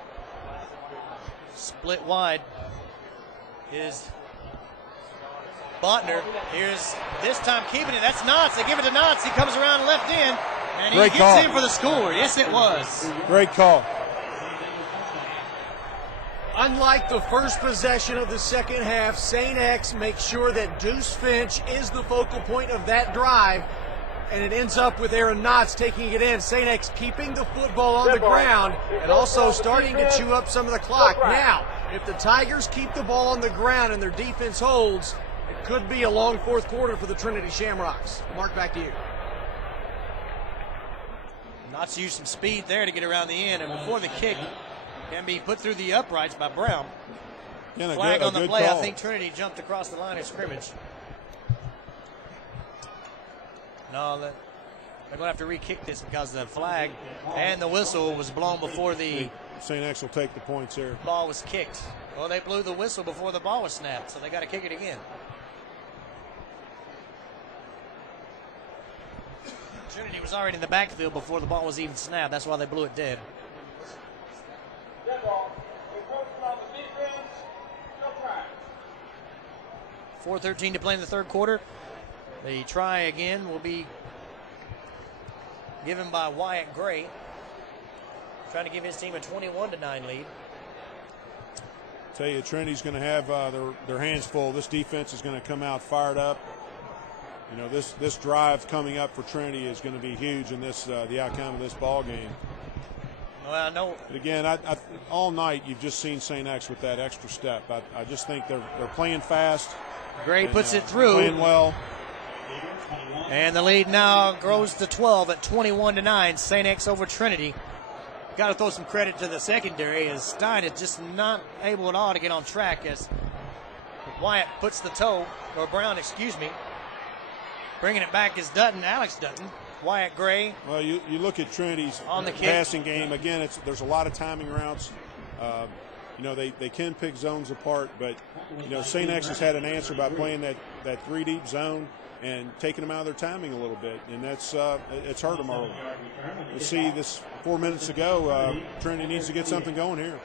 Split wide is Botner. Here's this time keeping it. That's Knotts. They give it to Knotts. He comes around left in, and he gets in for the score. Yes, it was. Great call. Unlike the first possession of the second half, St. X makes sure that Deuce Finch is the focal point of that drive, and it ends up with Aaron Knotts taking it in. St. X keeping the football on the ground and also starting to chew up some of the clock. Now, if the Tigers keep the ball on the ground and their defense holds, it could be a long 4th quarter for the Trinity Shamrocks. Mark, back to you. Lots to use some speed there to get around the end, and before the kick can be put through the uprights by Brown. Flag on the play. Call. I think Trinity jumped across the line of scrimmage. No, they're going to have to re-kick this because the flag and the whistle was blown before the St. X will take the points here. Ball was kicked. Well, they blew the whistle before the ball was snapped, so they got to kick it again. Trinity was already in the backfield before the ball was even snapped. That's why they blew it dead. 4:13 to play in the third quarter. The try again will be given by Wyatt Gray, trying to give his team a 21-9 lead. Tell you, Trinity's going to have their hands full. This defense is going to come out fired up. You know, this drive coming up for Trinity is going to be huge in this the outcome of this ball game. Well, I know. But again, all night you've just seen St. X with that extra step. I just think they're playing fast. Gray puts it through. Playing well. And the lead now grows to 12 at 21-9. St. X over Trinity. Got to throw some credit to the secondary as Stein is just not able at all to get on track as Wyatt puts the toe, or Brown, excuse me. Bringing it back is Dutton, Alex Dutton. Wyatt Gray. Well, you look at Trinity's on the passing game. Again, there's a lot of timing routes. You know, they can pick zones apart, but, you know, St. X has had an answer by playing that three-deep zone and taking them out of their timing a little bit, and that's it's hurt them early. You see this 4 minutes ago, Trinity needs to get something going here.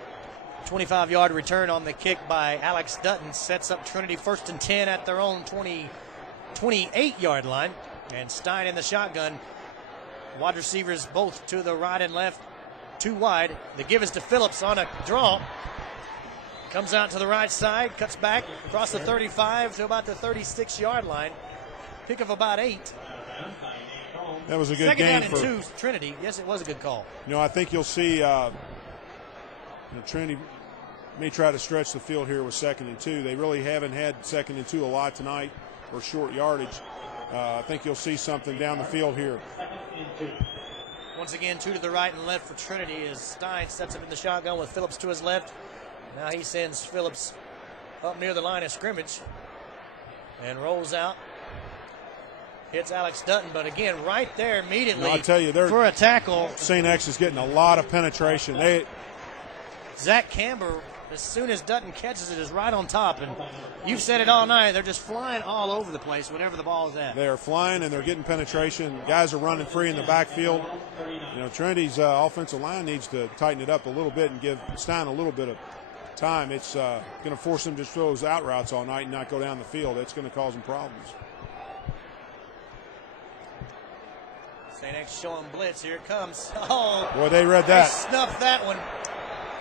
25-yard return on the kick by Alex Dutton sets up Trinity 1st and 10 at their own 28-yard line. And Stein in the shotgun. Wide receivers both to the right and left, too wide. The give is to Phillips on a draw. Comes out to the right side, cuts back across the 35 to about the 36-yard line. Pick of about 8. That was a good Second game down for and 2, Trinity. Yes, it was a good call. You know, I think you'll see Trinity may try to stretch the field here with 2nd and 2. They really haven't had 2nd and 2 a lot tonight or short yardage. I think you'll see something down the field here. Once again, 2 to the right and left for Trinity as Stein sets up in the shotgun with Phillips to his left. Now he sends Phillips up near the line of scrimmage and rolls out. Hits Alex Dutton, but again, right there immediately I'll tell you, for a tackle. St. X is getting a lot of penetration. Zach Camber, as soon as Dutton catches it, is right on top. And you've said it all night, they're just flying all over the place whenever the ball is at. They are flying and they're getting penetration. Guys are running free in the backfield. You know, Trinity's offensive line needs to tighten it up a little bit and give Stein a little bit of time. It's going to force him to throw those out routes all night and not go down the field. It's going to cause him problems. St. X showing blitz. Here it comes. Oh, boy, they read that. They snuffed that one.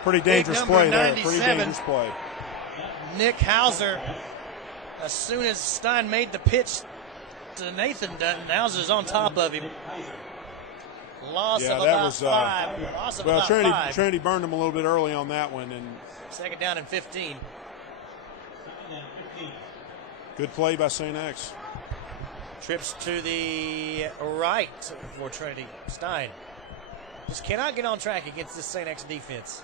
Pretty dangerous play there. Pretty dangerous play. Nick Hauser, as soon as Stein made the pitch to Nathan Dutton, Hauser's on top of him. Loss of about 5. Loss of about 5. Trinity burned him a little bit early on that one. And 2nd down and 15. Good play by St. X. Trips to the right for Trinity. Stein just cannot get on track against this St. X defense.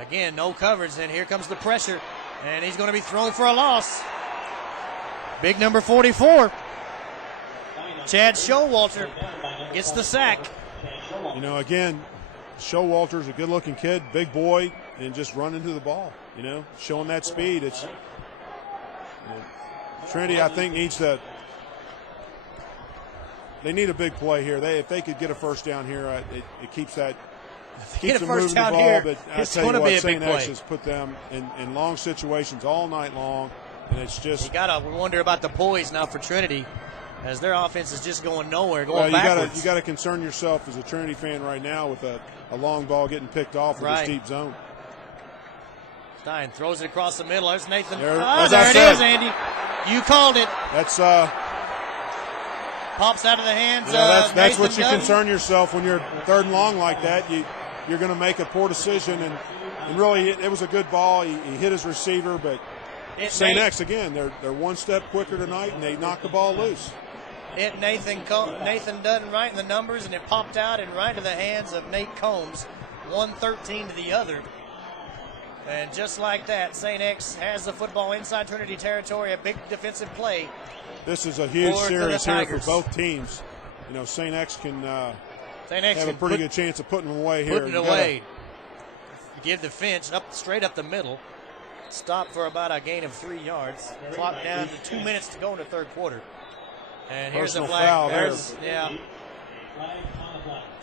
Again, no coverage, and here comes the pressure, and he's going to be thrown for a loss. Big number 44. Chad Showalter gets the sack. You know, again, Showalter's a good-looking kid, big boy, and just running to the ball, you know, showing that speed. It's Trinity, I think, needs to – they need a big play here. If they could get a first down here, it keeps that – keeps them moving the ball. Here, but I tell you what, St. X has put them in long situations all night long, and it's just – you got to wonder about the poise now for Trinity as their offense is just going nowhere, going backwards. You got to concern yourself as a Trinity fan right now with a long ball getting picked off in this deep zone. Stein throws it across the middle. There's Nathan. There it is, Andy. You called it. That's pops out of the hands. That's what you concern yourself when you're 3rd and long like that. You're going to make a poor decision, and really it was a good ball. He hit his receiver, but St. X again, they're one step quicker tonight, and they knocked the ball loose. hit Nathan Dutton right in the numbers, and it popped out and right into the hands of Nate Combs, 113 to the other. And just like that, St. X has the football inside Trinity territory, a big defensive play. This is a huge series here for Tigers. both teams. You know, St. X can have a can pretty good chance of putting them away here. Putting it away. Give the Finch straight up the middle. Stop for about a gain of 3 yards. Clock down to 2 minutes to go in the third quarter. And here's the flag. Foul there. Yeah.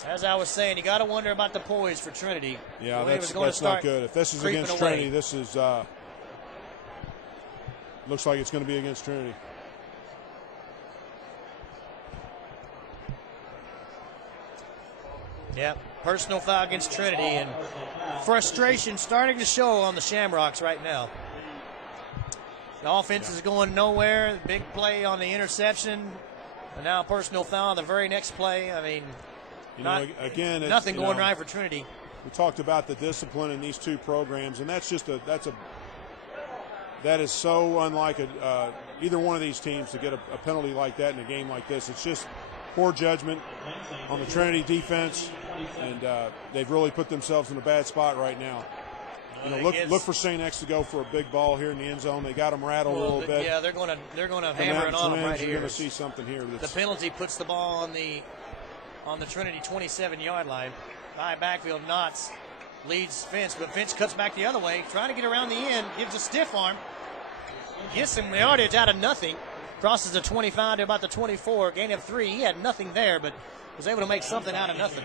As I was saying, you got to wonder about the poise for Trinity. Yeah, that's not good. If this is against Trinity, this is looks like it's going to be against Trinity. Yeah, personal foul against Trinity, and frustration starting to show on the Shamrocks right now. The offense is going nowhere. Big play on the interception, and now personal foul on the very next play. I mean, nothing going right for Trinity. We talked about the discipline in these two programs, and that is so unlike either one of these teams to get a penalty like that in a game like this. It's just poor judgment on the Trinity defense, and they've really put themselves in a bad spot right now. You know, look for St. X to go for a big ball here in the end zone. They got them rattled a little bit. Yeah, they're going to hammer it on them right here. You're going to see something here. The penalty puts the ball on the Trinity 27-yard line. High backfield, Knotts leads Finch, but Finch cuts back the other way, trying to get around the end, gives a stiff arm, gets him the yardage out of nothing, crosses the 25 to about the 24, gain of 3. He had nothing there, but was able to make something out of nothing.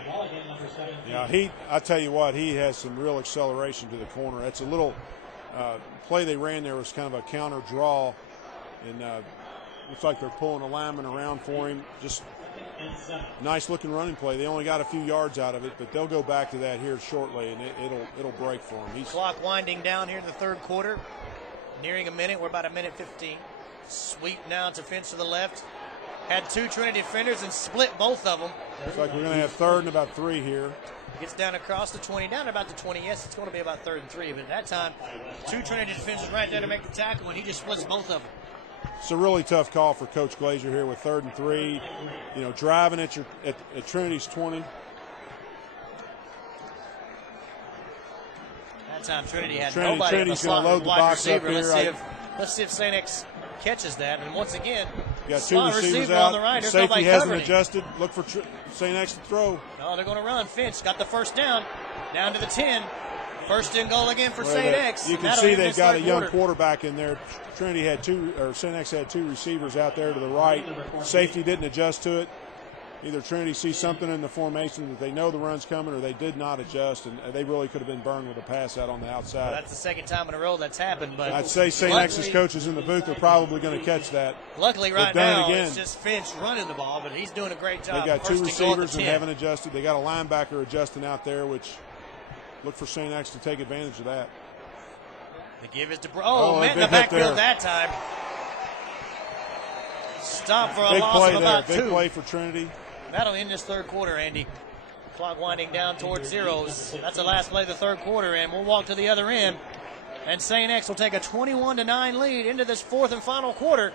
Yeah, I tell you what, he has some real acceleration to the corner. That's a little play they ran there was kind of a counter draw, and looks like they're pulling a lineman around for him. Just nice looking running play. They only got a few yards out of it, but they'll go back to that here shortly, and it'll break for him. Clock winding down here in the third quarter, nearing a minute. We're about a minute 15. Sweep now to Finch to the left. Had 2 Trinity defenders and split both of them. Looks like we're going to have 3rd and about 3 here. Gets down across the 20, down to about the 20. Yes, it's going to be about 3rd and 3, but at that time, 2 Trinity defenders right there to make the tackle, and he just splits both of them. It's a really tough call for Coach Glazier here with 3rd and 3. You know, driving at Trinity's 20. That time Trinity had nobody in the slot. Load the box up here. Let's see if St. X catches that. And once again, you got 2 slot receivers receiver out. on the right. There's Safety nobody hasn't covering. Adjusted. Look for St. X to throw. No, they're going to run. Finch got the first down to the 10. First and goal again for St. X. You can see they've got a young quarterback in there. Trinity had St. X had 2 receivers out there to the right. Safety didn't adjust to it. Either Trinity sees something in the formation that they know the run's coming, or they did not adjust, and they really could have been burned with a pass out on the outside. Well, that's the second time in a row that's happened. But I'd say St. X's coaches in the booth are probably going to catch that. Luckily, right now it's just Finch running the ball, but he's doing a great job. They got 2 receivers and haven't adjusted. They got a linebacker adjusting out there, which look for St. X to take advantage of that. The give is to met in the backfield that time. Stop for a loss of about 2. Big play for Trinity. That'll end this third quarter, Andy. Clock winding down towards zeros. That's the last play of the third quarter, and we'll walk to the other end. And St. X will take a 21-9 lead into this fourth and final quarter,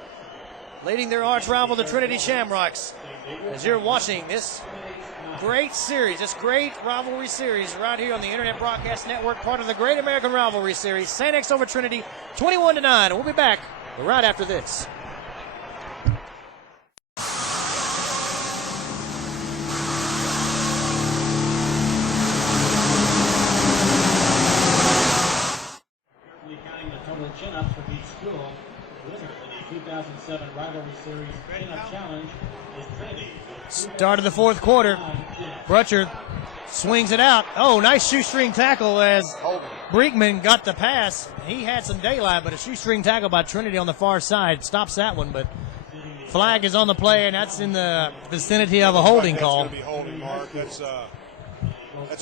leading their arch rival, the Trinity Shamrocks. As you're watching this great series, this great rivalry series right here on the Internet Broadcast Network, part of the Great American Rivalry Series. St. X over Trinity, 21-9. We'll be back right after this. Chin-ups for each school. The winner in the 2007 Rivalry Series Chin-Up Challenge is Trinity. Start of the fourth quarter. Brutcher swings it out. Oh, nice shoestring tackle as Brinkman got the pass. He had some daylight, but a shoestring tackle by Trinity on the far side stops that one. But flag is on the play, and that's in the vicinity of a holding call. That's going to be holding, Mark. That's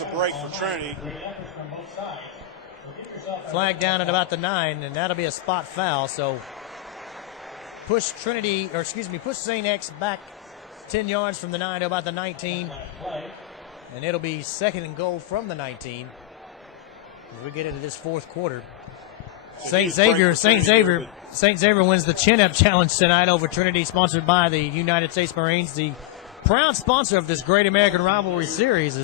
a break for Trinity. Flag down at about the 9, and that'll be a spot foul. So push St. X back 10 yards from the 9 to about the 19. And it'll be 2nd and goal from the 19 as we get into this fourth quarter. St. Xavier wins the Chin-Up Challenge tonight over Trinity, sponsored by the United States Marines, the proud sponsor of this Great American Rivalry Series.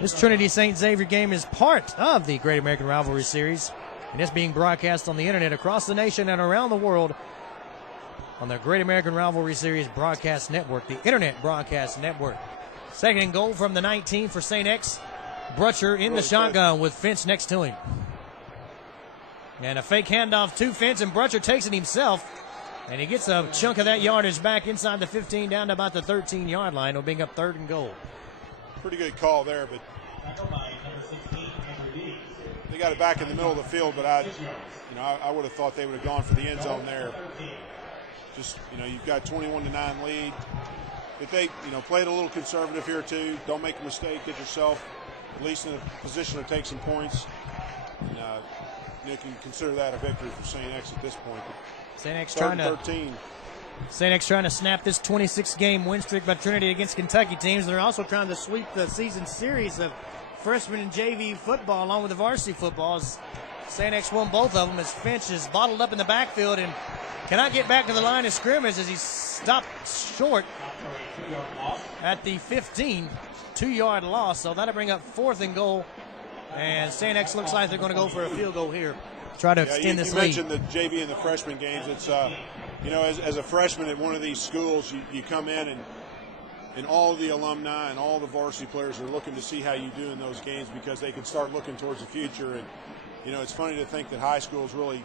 This Trinity St. Xavier game is part of the Great American Rivalry Series, and it's being broadcast on the internet across the nation and around the world on the Great American Rivalry Series broadcast network, the Internet Broadcast Network. Second and goal from the 19 for St. X. Brutcher in the shotgun with Finch next to him. And a fake handoff to Finch, and Brutcher takes it himself. And he gets a chunk of that yardage back inside the 15 down to about the 13-yard line. It'll bring up third and goal. Pretty good call there, but they got it back in the middle of the field, but I would have thought they would have gone for the end zone there. Just, you've got 21-9 lead. If they, played a little conservative here too, don't make a mistake, get yourself at least in a position to take some points. And, you can consider that a victory for St. X at this point. St. X trying to snap this 26-game win streak by Trinity against Kentucky teams. They're also trying to sweep the season series of freshman and JV football along with the varsity footballs. St. X won both of them as Finch is bottled up in the backfield and cannot get back to the line of scrimmage as he stopped short at the 15, 2-yard loss. So that'll bring up fourth and goal. And St. X looks like they're going to go for a field goal here. Try to extend this lead. You mentioned the JV and the freshman games. It's, as a freshman at one of these schools, you come in and all the alumni and all the varsity players are looking to see how you do in those games because they can start looking towards the future. And, it's funny to think that high schools really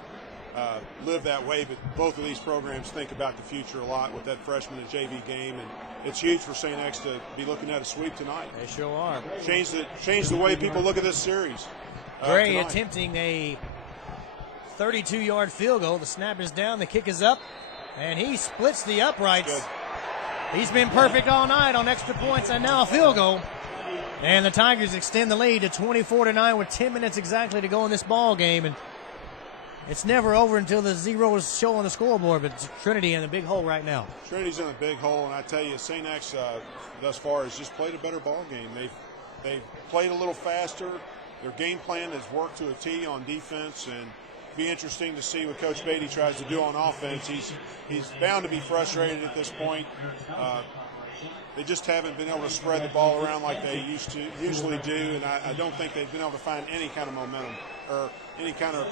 live that way, but both of these programs think about the future a lot with that freshman and JV game. And it's huge for St. X to be looking at a sweep tonight. They sure are. Change the way people look at this series. Gray attempting a 32-yard field goal. The snap is down, the kick is up, and he splits the uprights. He's been perfect all night on extra points, and now a field goal. And the Tigers extend the lead to 24-9 with 10 minutes exactly to go in this ball game. And it's never over until the zeros show on the scoreboard, but Trinity in a big hole right now. Trinity's in a big hole, and I tell you, St. X thus far has just played a better ball game. They've played a little faster. Their game plan has worked to a T on defense, and be interesting to see what Coach Beatty tries to do on offense. He's bound to be frustrated at this point. They just haven't been able to spread the ball around like they usually do, and I don't think they've been able to find any kind of momentum or any kind of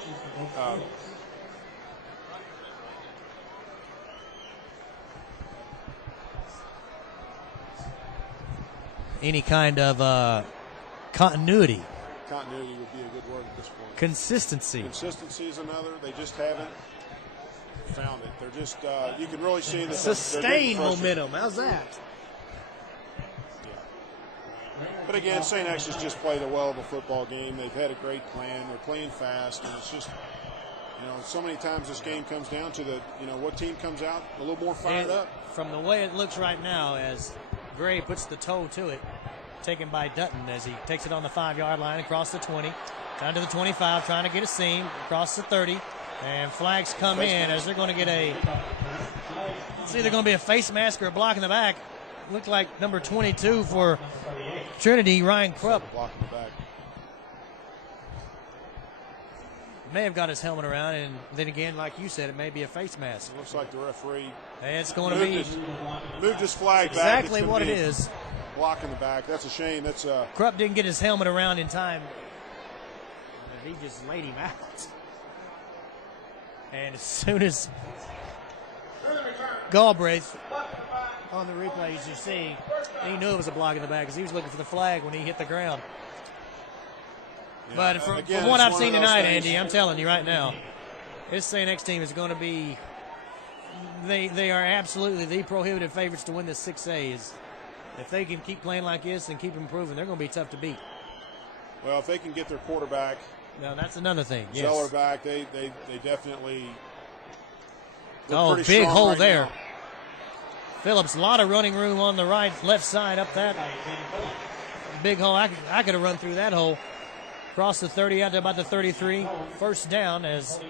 continuity. Continuity would be a good word at this point. Consistency. Consistency is another. They just haven't found it. They're just, you can really see that sustained momentum. How's that? But again, St. X has just played a well of a football game. They've had a great plan. They're playing fast, and it's just, so many times this game comes down to what team comes out a little more fired up. From the way it looks right now, as Gray puts the toe to it, taken by Dutton as he takes it on the 5-yard line across the 20, down to the 25, trying to get a seam across the 30, and flags come in as they're going to get it's either going to be a face mask or a block in the back. Looked like number 22 for Trinity, Ryan Krupp. May have got his helmet around, and then again, like you said, it may be a face mask. It looks like the referee. It's going to be moved his flag back. Exactly back. what it is. Block in the back. That's a shame. That's Krupp didn't get his helmet around in time. He just laid him out. And as soon as Galbraith on the replay, as you see, he knew it was a block in the back because he was looking for the flag when he hit the ground. Yeah, but from what I've seen tonight, Andy, I'm telling you right now, this St. X team is going to be they are absolutely the prohibitive favorites to win this 6A. If they can keep playing like this and keep improving, they're going to be tough to beat. Well, if they can get their quarterback, now that's another thing. Zeller back, they definitely. Big hole there. Now. Phillips, a lot of running room on the left side up that big hole. I could have run through that hole. Across the 30 out to about the 33. First down as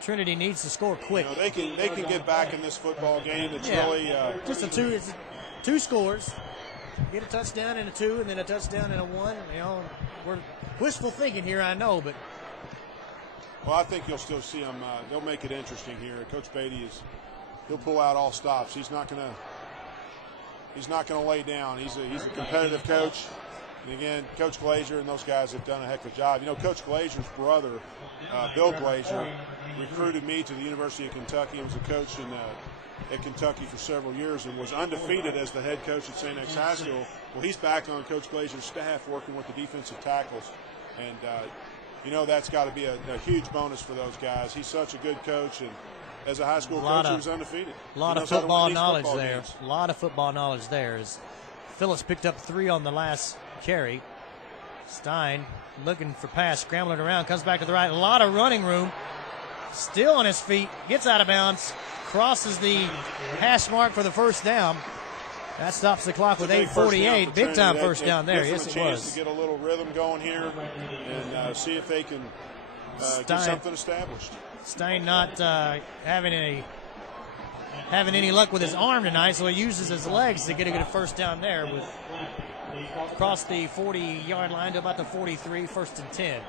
Trinity needs to score quick. They can get back in this football game. It's really just two scores. Get a touchdown and a 2, and then a touchdown and a 1. We're wishful thinking here, I know, but Well, I think you'll still see them. They'll make it interesting here. Coach Beatty he'll pull out all stops. He's not gonna lay down. He's a competitive coach. And again, Coach Glazier and those guys have done a heck of a job. You know, Coach Glazier's brother, Bill Glazier, recruited me to the University of Kentucky and was a coach at Kentucky for several years and was undefeated as the head coach at St. X High School. Well, he's back on Coach Glazier's staff working with the defensive tackles. And, you know, that's got to be a huge bonus for those guys. He's such a good coach, and as a high school coach, he was undefeated. A lot of football knowledge there. A lot of football knowledge there. As Phillips picked up 3 on the last carry. Stein looking for pass, scrambling around, comes back to the right. A lot of running room. Still on his feet, gets out of bounds, crosses the hash mark for the first down. That stops the clock with 8:48. Big time first down there. Yes, it was. To get a little rhythm going here and see if they can get something established. Stein not having any luck with his arm tonight, so he uses his legs to get a good first down there with across the 40-yard line to about the 43, 1st and 10.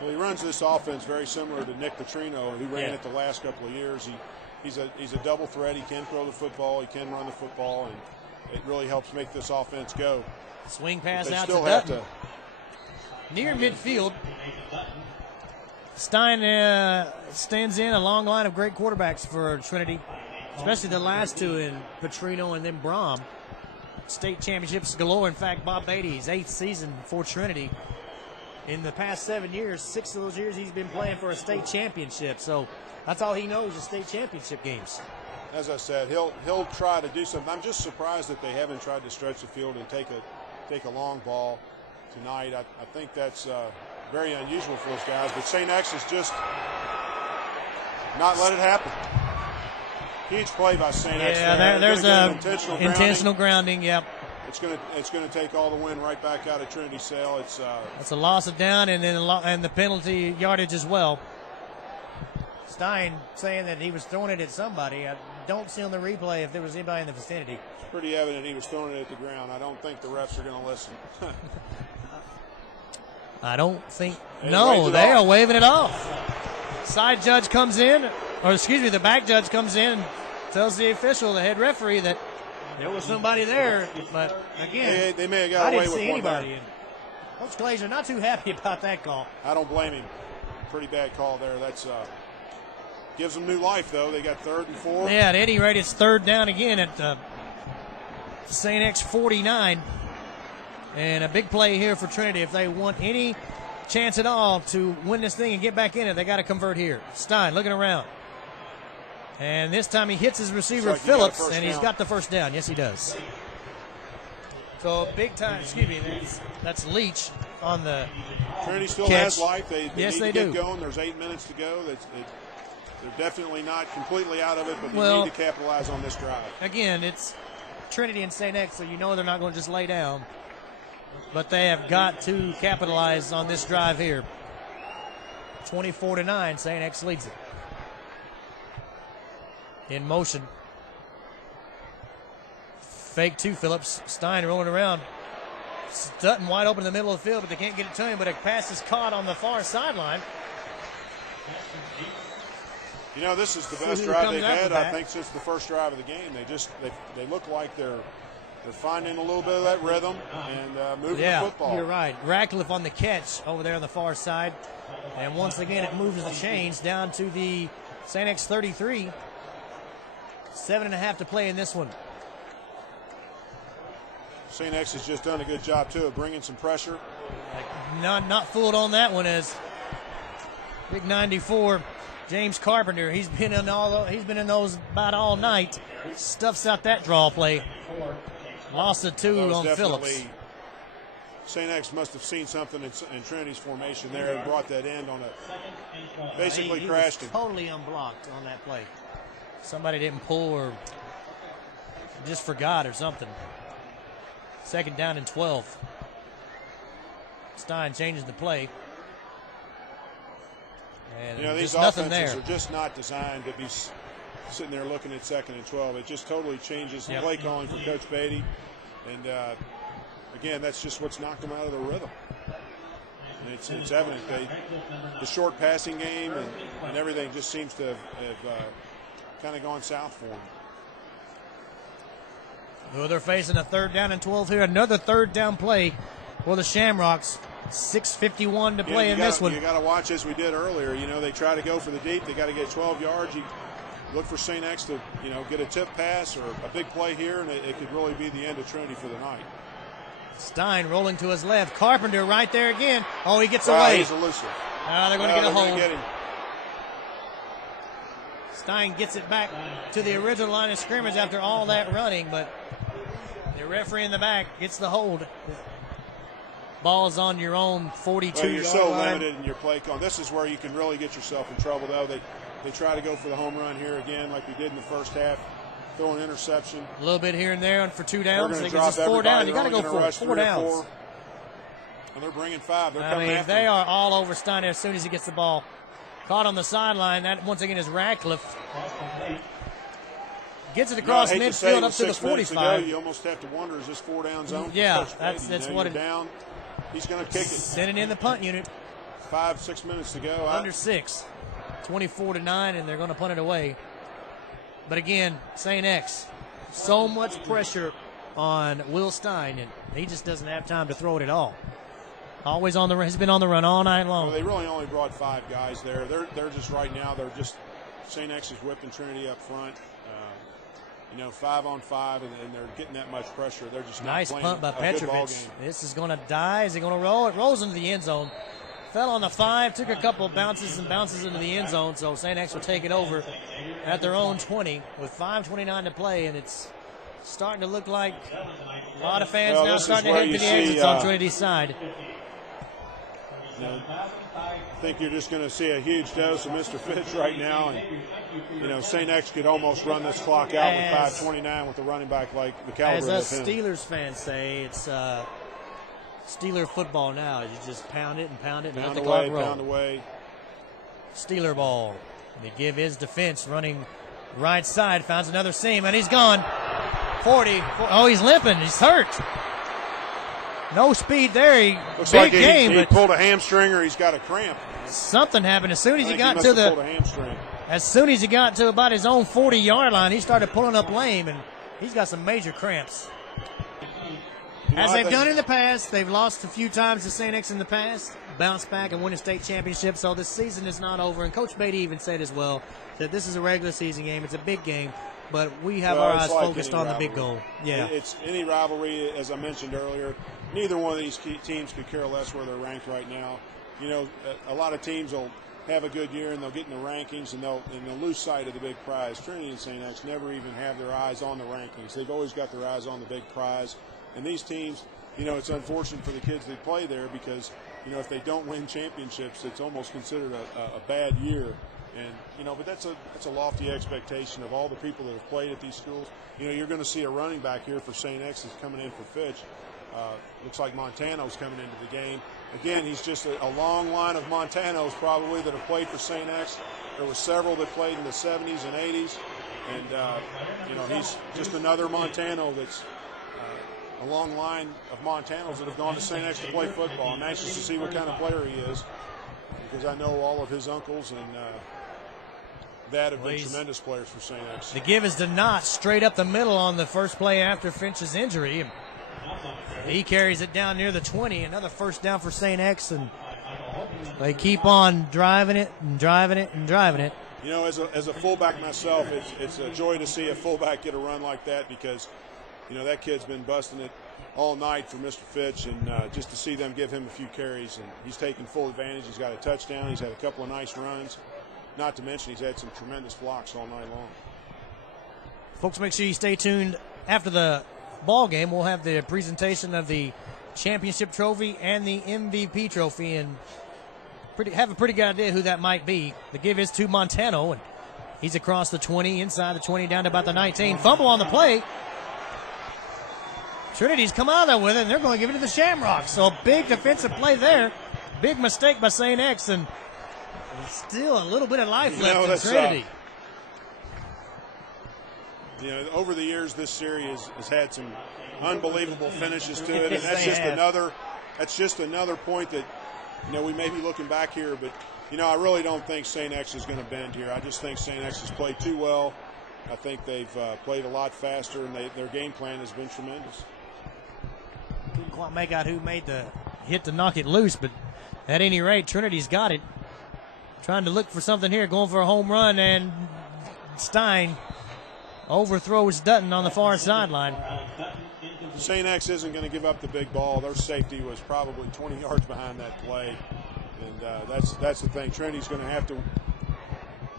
Well, he runs this offense very similar to Nick Petrino, who ran it the last couple of years. He's a double threat. He can throw the football. He can run the football, and it really helps make this offense go. Swing pass out to Dutton. Near midfield. Stein stands in a long line of great quarterbacks for Trinity, especially the last 2 in Petrino and then Brom. State championships galore. In fact, Bob Beatty's 8th season for Trinity. In the past 7 years, 6 of those years he's been playing for a state championship. So that's all he knows is state championship games. As I said, he'll try to do something. I'm just surprised that they haven't tried to stretch the field and take a long ball tonight. I think that's very unusual for those guys. But St. X has just not let it happen. Huge play by St. X. Yeah, there's intentional grounding. Yep. It's gonna take all the wind right back out of Trinity Sale. That's a loss of down and then and the penalty yardage as well. Stein saying that he was throwing it at somebody. I don't see on the replay if there was anybody in the vicinity. It's pretty evident he was throwing it at the ground. I don't think the refs are going to listen. I don't think. No, they are waving it off. Side judge comes in, or excuse me, the back judge comes in and tells the official, the head referee, that there was somebody there. But again, they may have got away with one. I didn't see anybody. Coach Glazier not too happy about that call. I don't blame him. Pretty bad call there. That's gives them new life, though. They got 3rd and 4. Yeah, at any rate, it's 3rd down again at St. X 49. And a big play here for Trinity. If they want any chance at all to win this thing and get back in it, they got to convert here. Stein looking around. And this time he hits his receiver, Phillips, and he's got the first down. Yes, he does. So big time, excuse me, that's Leach on the Trinity still catch. has life. They need to get do. going. There's 8 minutes to go. They're definitely not completely out of it, but they need to capitalize on this drive. Again, it's Trinity and St. X, so you know they're not going to just lay down. But they have got to capitalize on this drive here. 24-9, St. X leads it. In motion. Fake to Phillips. Stein rolling around. Dutton wide open in the middle of the field, but they can't get it to him. But a pass is caught on the far sideline. You know, this is the best drive they've had, I think, since the first drive of the game. They look like they're finding a little bit of that rhythm and moving the football. You're right. Ratcliffe on the catch over there on the far side. And once again, it moves the chains down to the St. X 33. 7.5 to play in this one. St. X has just done a good job, too, of bringing some pressure. Not fooled on that one as big 94 James Carpenter. He's been in those about all night. Stuffs out that draw play. Lost a 2 on Phillips. St. X must have seen something in Trinity's formation there and brought that end on it. Basically crashed him. Totally unblocked on that play. Somebody didn't pull or just forgot or something. 2nd down and 12. Stein changes the play. And you know, these offenses are just not designed to be sitting there looking at 2nd and 12. It just totally changes the play calling for Coach Beatty. And, again, that's just what's knocked them out of the rhythm. And it's evident the short passing game and everything just seems to have kind of gone south for them. Well, they're facing a 3rd down and 12 here. Another 3rd down play for the Shamrocks. 6:51 to play in this one. You got to watch as we did earlier. You know, they try to go for the deep. They got to get 12 yards. You look for St. X to, you know, get a tip pass or a big play here, and it could really be the end of Trinity for the night. Stein rolling to his left. Carpenter right there again. Oh, he gets away. He's elusive. They're going to get a hold. Get him. Stein gets it back to the original line of scrimmage after all that running, but the referee in the back gets the hold. Ball's on your own 42-yard line. You're so limited in your play call. This is where you can really get yourself in trouble, though. They try to go for the home run here again like we did in the first half. Throw an interception. A little bit here and there for 2 downs. They're They get 4 down. You got to go for 4 downs. 4. And they're bringing 5. They're coming after they him. are all over Stein as soon as he gets the ball. Caught on the sideline. That, once again, is Radcliffe. Gets it across midfield up to the 45. You almost have to wonder, is this 4 down zone? Yeah, that's what it is. Down. He's going to kick it. Sending in the punt unit. 5-6 minutes to go. Under 6. 24-9, and they're going to punt it away. But again, St. X, so much pressure on Will Stein, and he just doesn't have time to throw it at all. Always on the run. He's been on the run all night long. Well, they really only brought 5 guys there. They're just right now. They're just St. X is whipping Trinity up front. 5 on 5, and they're getting that much pressure. They're just nice not punt by playing a good ball Petrovic. game. This is going to die. Is he going to roll? It rolls into the end zone. Fell on the 5, took a couple bounces into the end zone, so St. X will take it over at their own 20 with 5:29 to play, and it's starting to look like a lot of fans now starting to head to the exits on Trinity's side. I think you're just going to see a huge dose of Mr. Fitch right now, and St. X could almost run this clock out with 5:29 with a running back like the caliber as of him. As Steelers fans say, it's Steeler football now. You just pound it and pound it and let the clock roll. Pound away. Steeler ball. They give his defense running right side. Finds another seam, and he's gone. 40. Oh, he's limping. He's hurt. No speed there. Looks big like game, he but pulled a hamstring or he's got a cramp. Something happened as soon as he got must to have pulled a hamstring. As soon as he got to about his own 40-yard line, he started pulling up lame, and he's got some major cramps. As they've done in the past, they've lost a few times to St. X in the past, bounced back and win a state championship, so this season is not over. And Coach Beatty even said as well that this is a regular season game. It's a big game, but we have our eyes focused on the big goal. Yeah, it's any rivalry, as I mentioned earlier. Neither one of these teams could care less where they're ranked right now. A lot of teams will have a good year and they'll get in the rankings and they'll lose sight of the big prize. Trinity and St. X never even have their eyes on the rankings. They've always got their eyes on the big prize. And these teams, it's unfortunate for the kids that play there because, if they don't win championships, it's almost considered a bad year. And, but that's a lofty expectation of all the people that have played at these schools. You're going to see a running back here for St. X that's coming in for Fitch. Looks like Montano's coming into the game. Again, he's just a long line of Montanos probably that have played for St. X. There were several that played in the 70s and 80s. And, he's just another Montano that's a long line of Montanos that have gone to St. X to play football. I'm anxious to see what kind of player he is because I know all of his uncles and that have been tremendous players for St. X. The give is to Knott straight up the middle on the first play after Finch's injury. He carries it down near the 20. Another first down for St. X, and they keep on driving it and driving it and driving it. As a fullback myself, it's a joy to see a fullback get a run like that because, that kid's been busting it all night for Mr. Fitch, and just to see them give him a few carries, and he's taking full advantage. He's got a touchdown. He's had a couple of nice runs. Not to mention he's had some tremendous blocks all night long. Folks, make sure you stay tuned after the ball game. We'll have the presentation of the championship trophy and the MVP trophy, and have a pretty good idea who that might be. The give is to Montano, and he's across the 20, inside the 20, down to about the 19. Fumble on the play. Trinity's come out of there with it, and they're going to give it to the Shamrocks. So a big defensive play there. Big mistake by St. X, and still a little bit of life left in Trinity. Over the years, this series has had some unbelievable finishes to it, and that's just another point that we may be looking back here, but, I really don't think St. X is going to bend here. I just think St. X has played too well. I think they've played a lot faster, and their game plan has been tremendous. Couldn't quite make out who made the hit to knock it loose, but at any rate, Trinity's got it. Trying to look for something here, going for a home run, and Stein overthrows Dutton on the far sideline. St. X isn't going to give up the big ball. Their safety was probably 20 yards behind that play, and that's the thing. Trinity's going to have to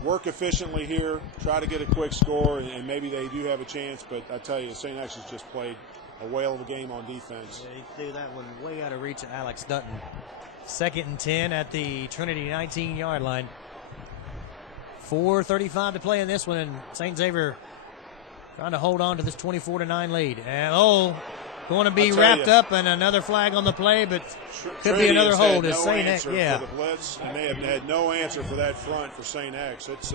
work efficiently here, try to get a quick score, and maybe they do have a chance, but I tell you, St. X has just played a whale of a game on defense. Yeah, he threw that one way out of reach of Alex Dutton. 2nd and 10 at the Trinity 19-yard line. 4:35 to play in this one, and St. Xavier trying to hold on to this 24-9 lead. And going to be wrapped up, and another flag on the play, but could be another hold as St. X. Yeah, for the blitz, and they have had no answer for that front for St. X. It's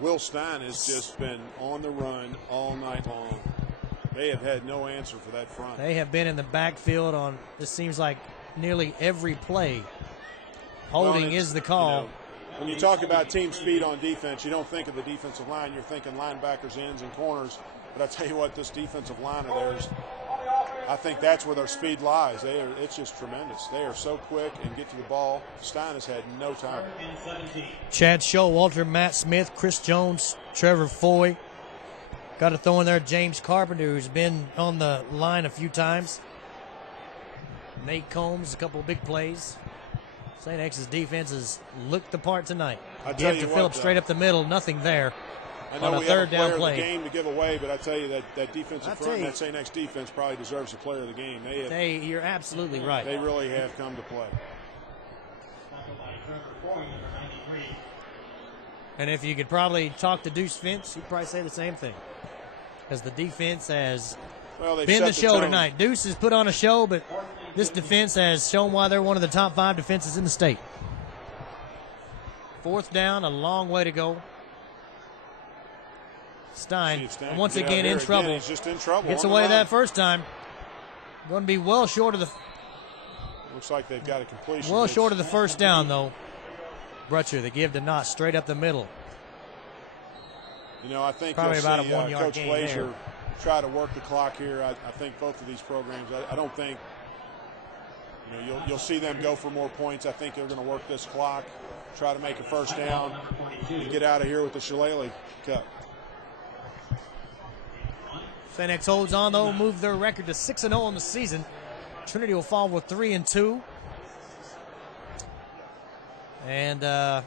Will Stein has just been on the run all night long. They have had no answer for that front. They have been in the backfield on, this seems like, nearly every play. Holding is the call. When you talk about team speed on defense, you don't think of the defensive line. You're thinking linebackers, ends, and corners. But I tell you what, this defensive line of theirs, I think that's where their speed lies. It's just tremendous. They are so quick and get to the ball. Stein has had no time. Chad Showalter, Matt Smith, Chris Jones, Trevor Foy. Got to throw in there James Carpenter, who's been on the line a few times. Nate Combs, a couple of big plays. St. X's defense has looked the part tonight. Give to Phillips straight up the middle, nothing there. I know on a we third have a player down play. of the game to give away, but I tell you that defensive front, that St. X defense probably deserves the player of the game. You're absolutely right. They really have come to play. And if you could probably talk to Deuce Fence, he'd probably say the same thing. Because the defense has been the show tonight. Deuce has put on a show, but this defense has shown why they're one of the top 5 defenses in the state. 4th down, a long way to go. Stein once again in trouble. He's just in trouble. Gets away that first time. Going to be well short of the. Looks like they've got a completion. Well short of the first down, though. Brutcher, the give to Knott straight up the middle. I think probably you'll about see, a 1 yard Coach gain Glazier there. Try to work the clock here. I think both of these programs, I don't think, you'll see them go for more points. I think they're going to work this clock, try to make a first down, and get out of here with the Shillelagh Cup. St. X holds on, though, move their record to 6-0 in the season. Trinity will fall with 3-2. And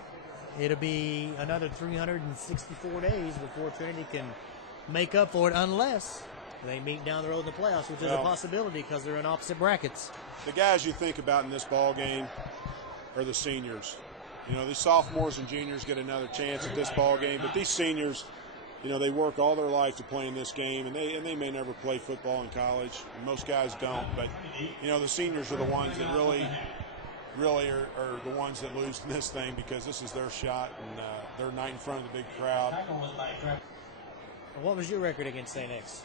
it'll be another 364 days before Trinity can make up for it, unless they meet down the road in the playoffs, which is a possibility because they're in opposite brackets. The guys you think about in this ball game are the seniors. The sophomores and juniors get another chance at this ball game, but these seniors, they work all their life to play in this game, and they may never play football in college. And most guys don't, but the seniors are the ones that really are the ones that lose in this thing because this is their shot, and they're not in front of the big crowd. What was your record against St. X?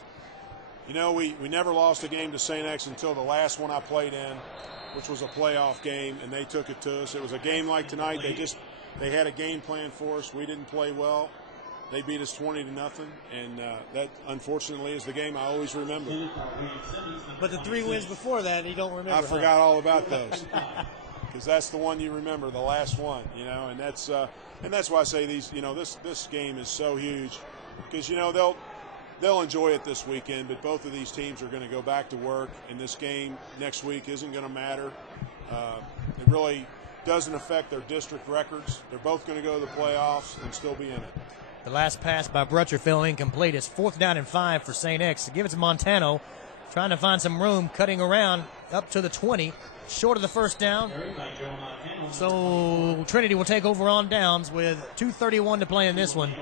We never lost a game to St. X until the last one I played in, which was a playoff game, and they took it to us. It was a game like tonight. They had a game plan for us. We didn't play well. They beat us 20-0, and that, unfortunately, is the game I always remember. But the 3 wins before that, you don't remember. I forgot all about those because that's the one you remember, the last one, and that's why I say these, this game is so huge because, they'll enjoy it this weekend, but both of these teams are going to go back to work, and this game next week isn't going to matter. It really doesn't affect their district records. They're both going to go to the playoffs and still be in it. The last pass by Brutcher fell incomplete. It's 4th down and 5 for St. X. Give it to Montano, trying to find some room, cutting around up to the 20, short of the first down. So Trinity will take over on downs with 2:31 to play in this one.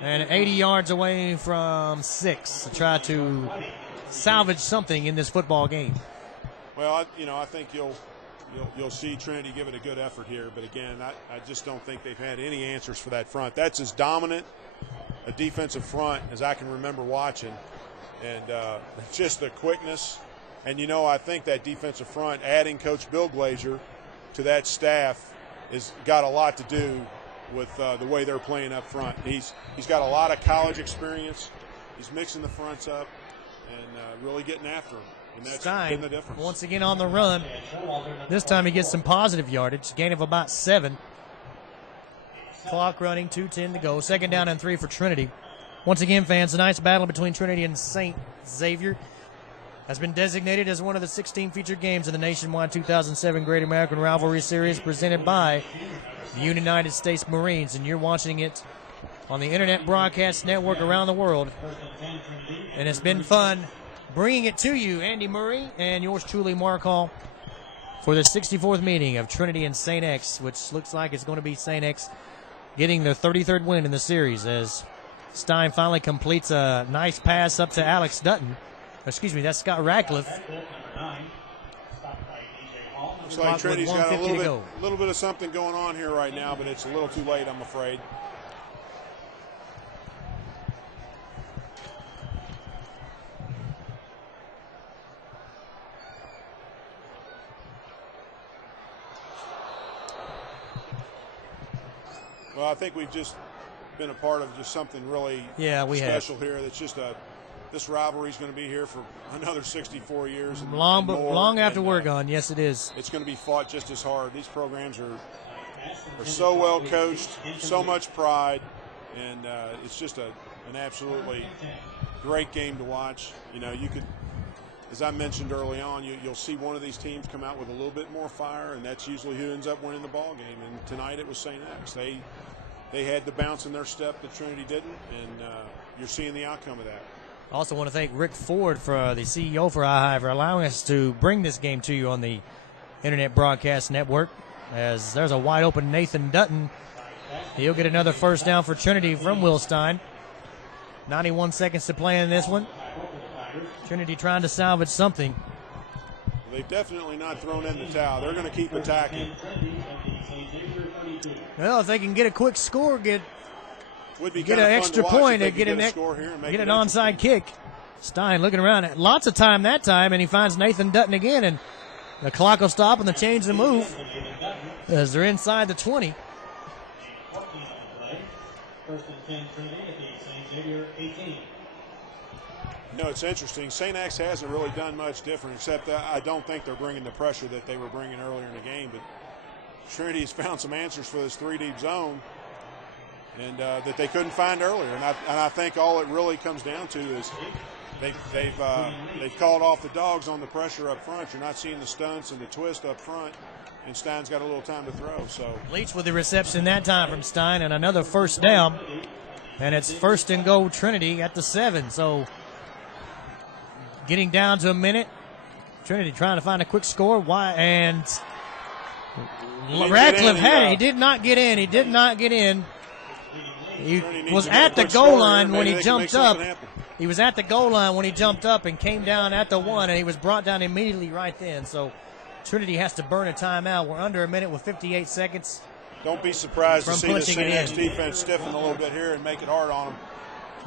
And 80 yards away from 6 to try to salvage something in this football game. Well, I think you'll see Trinity give it a good effort here. But again, I just don't think they've had any answers for that front. That's as dominant a defensive front as I can remember watching. And just the quickness And, you know, I think that defensive front, adding Coach Bill Glazier to that staff has got a lot to do with the way they're playing up front. He's got a lot of college experience. He's mixing the fronts up and really getting after them. And that's been the difference. Once again on the run. This time he gets some positive yardage, gain of about 7. Clock running, 2:10 to go. Second down and 3 for Trinity. Once again, fans, tonight's battle between Trinity and St. Xavier has been designated as one of the 16 featured games in the nationwide 2007 Great American Rivalry Series presented by the United States Marines, and you're watching it on the Internet Broadcast Network around the world. And it's been fun bringing it to you, Andy Murray and yours truly, Mark Hall, for the 64th meeting of Trinity and St. X, which looks like it's going to be St. X getting their 33rd win in the series as Stein finally completes a nice pass up to Alex Dutton. Excuse me, that's Scott Ratcliffe. Looks like Trinity's got a little bit of something going on here right now, but it's a little too late, I'm afraid. Well, I think we've just been a part of just something really special here. That's just this rivalry is going to be here for another 64 years. And long after we're gone, yes, it is. It's going to be fought just as hard. These programs are so well coached, so much pride, and it's just an absolutely great game to watch. You know, you could, as I mentioned early on, you'll see one of these teams come out with a little bit more fire, and that's usually who ends up winning the ball game. And tonight it was St. X. They had the bounce in their step that Trinity didn't, and you're seeing the outcome of that. I also want to thank Rick Ford, for the CEO for iHigh, for allowing us to bring this game to you on the Internet Broadcast Network, as there's a wide open Nathan Dutton. He'll get another first down for Trinity from Will Stein. 91 seconds to play in this one. Trinity trying to salvage something. They've definitely not thrown in the towel. They're going to keep attacking. Well, if they can get a quick score, get an extra point, get an onside kick. Stein looking around. Lots of time that time, and he finds Nathan Dutton again, and the clock will stop and the change the move as they're inside the 20. You know, it's interesting. St. X hasn't really done much different, except I don't think they're bringing the pressure that they were bringing earlier in the game. But Trinity's found some answers for this 3-deep zone, and that they couldn't find earlier. And I think all it really comes down to is they've called off the dogs on the pressure up front. You're not seeing the stunts and the twist up front, and Stein's got a little time to throw. So Leach with the reception that time from Stein, and another first down. And it's first and goal Trinity at the 7. So getting down to a minute. Trinity trying to find a quick score. And Ratcliffe had it. He did not get in. He was at the goal line when he jumped up. He was at the goal line when he jumped up and came down at the 1, and he was brought down immediately right then. So Trinity has to burn a timeout. We're under a minute with 58 seconds. Don't be surprised to see the St. X defense stiffen a little bit here and make it hard on them.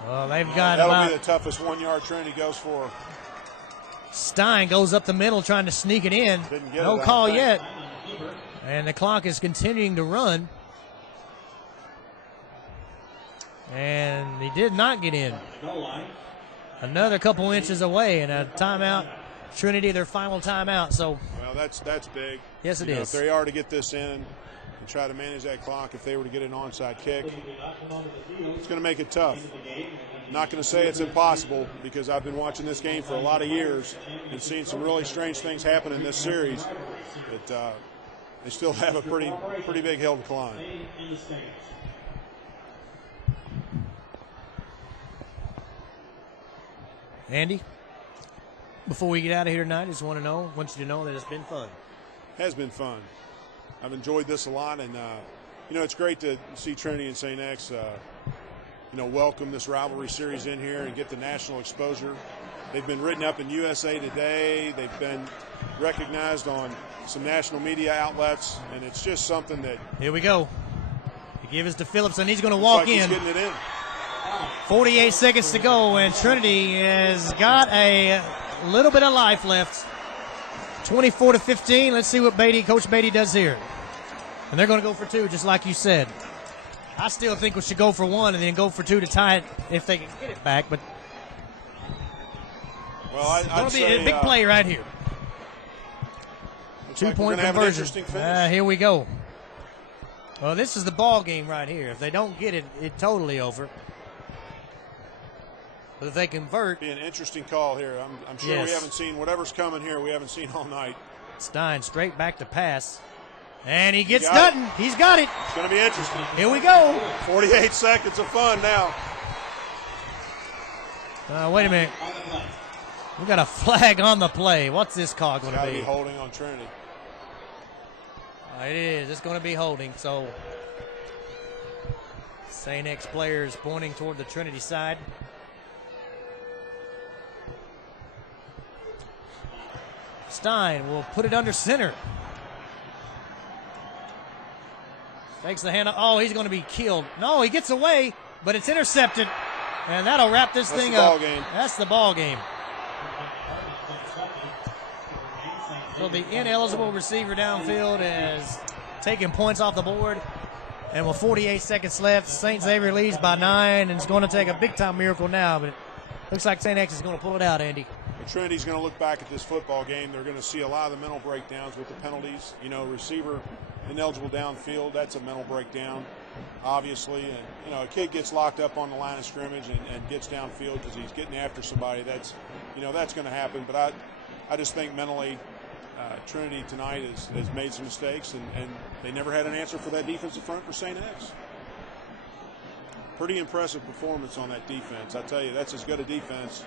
Well, they've got that'll be the toughest 1-yard Trinity goes for. Stein goes up the middle trying to sneak it in. No call yet. And the clock is continuing to run. And he did not get in. Another couple inches away, and a timeout. Trinity, their final timeout. So, well, that's big. Yes, it is. If they are to get this in and try to manage that clock, if they were to get an onside kick, it's going to make it tough. I'm not going to say it's impossible, because I've been watching this game for a lot of years and seen some really strange things happen in this series. But they still have a pretty big hill to climb. Andy, before we get out of here tonight, I just want you to know that it's been fun. It has been fun. I've enjoyed this a lot, and it's great to see Trinity and St. X welcome this rivalry series in here and get the national exposure. They've been written up in USA Today. They've been recognized on some national media outlets, and it's just something that... Here we go. He gives it to Phillips, and he's going to walk in. He's getting it in. 48 seconds to go, and Trinity has got a A little bit of life left. 24-15. Let's see what Coach Beatty does here. And they're going to go for 2, just like you said. I still think we should go for 1 and then go for 2 to tie it if they can get it back. But well, I'd it's going to be say, a big play right here. 2-point conversion. Here we go. Well, this is the ball game right here. If they don't get it, it's totally over. But if they convert, be an interesting call here. I'm sure we haven't seen whatever's coming here. We haven't seen all night. Stein straight back to pass, and he gets Dutton. He's got it. It's going to be interesting. Here we go. 48 seconds of fun now. Wait a minute. We got a flag on the play. What's this call going to be? Got to be holding on Trinity. It is. It's going to be holding. So St. X players pointing toward the Trinity side. Stein will put it under center. Takes the hand. Oh, he's going to be killed. No, he gets away, but it's intercepted. And that'll wrap this thing up. That's the ball game. So the ineligible receiver downfield is taking points off the board. And with 48 seconds left, St. Xavier leads by 9, and it's going to take a big-time miracle now. But it looks like St. X is going to pull it out, Andy. Well, Trinity's going to look back at this football game. They're going to see a lot of the mental breakdowns with the penalties. You know, receiver ineligible downfield, that's a mental breakdown, obviously. And, a kid gets locked up on the line of scrimmage and gets downfield because he's getting after somebody. That's going to happen. But I just think mentally Trinity tonight has made some mistakes, and they never had an answer for that defensive front for St. X. Pretty impressive performance on that defense. I tell you, that's as good a defense.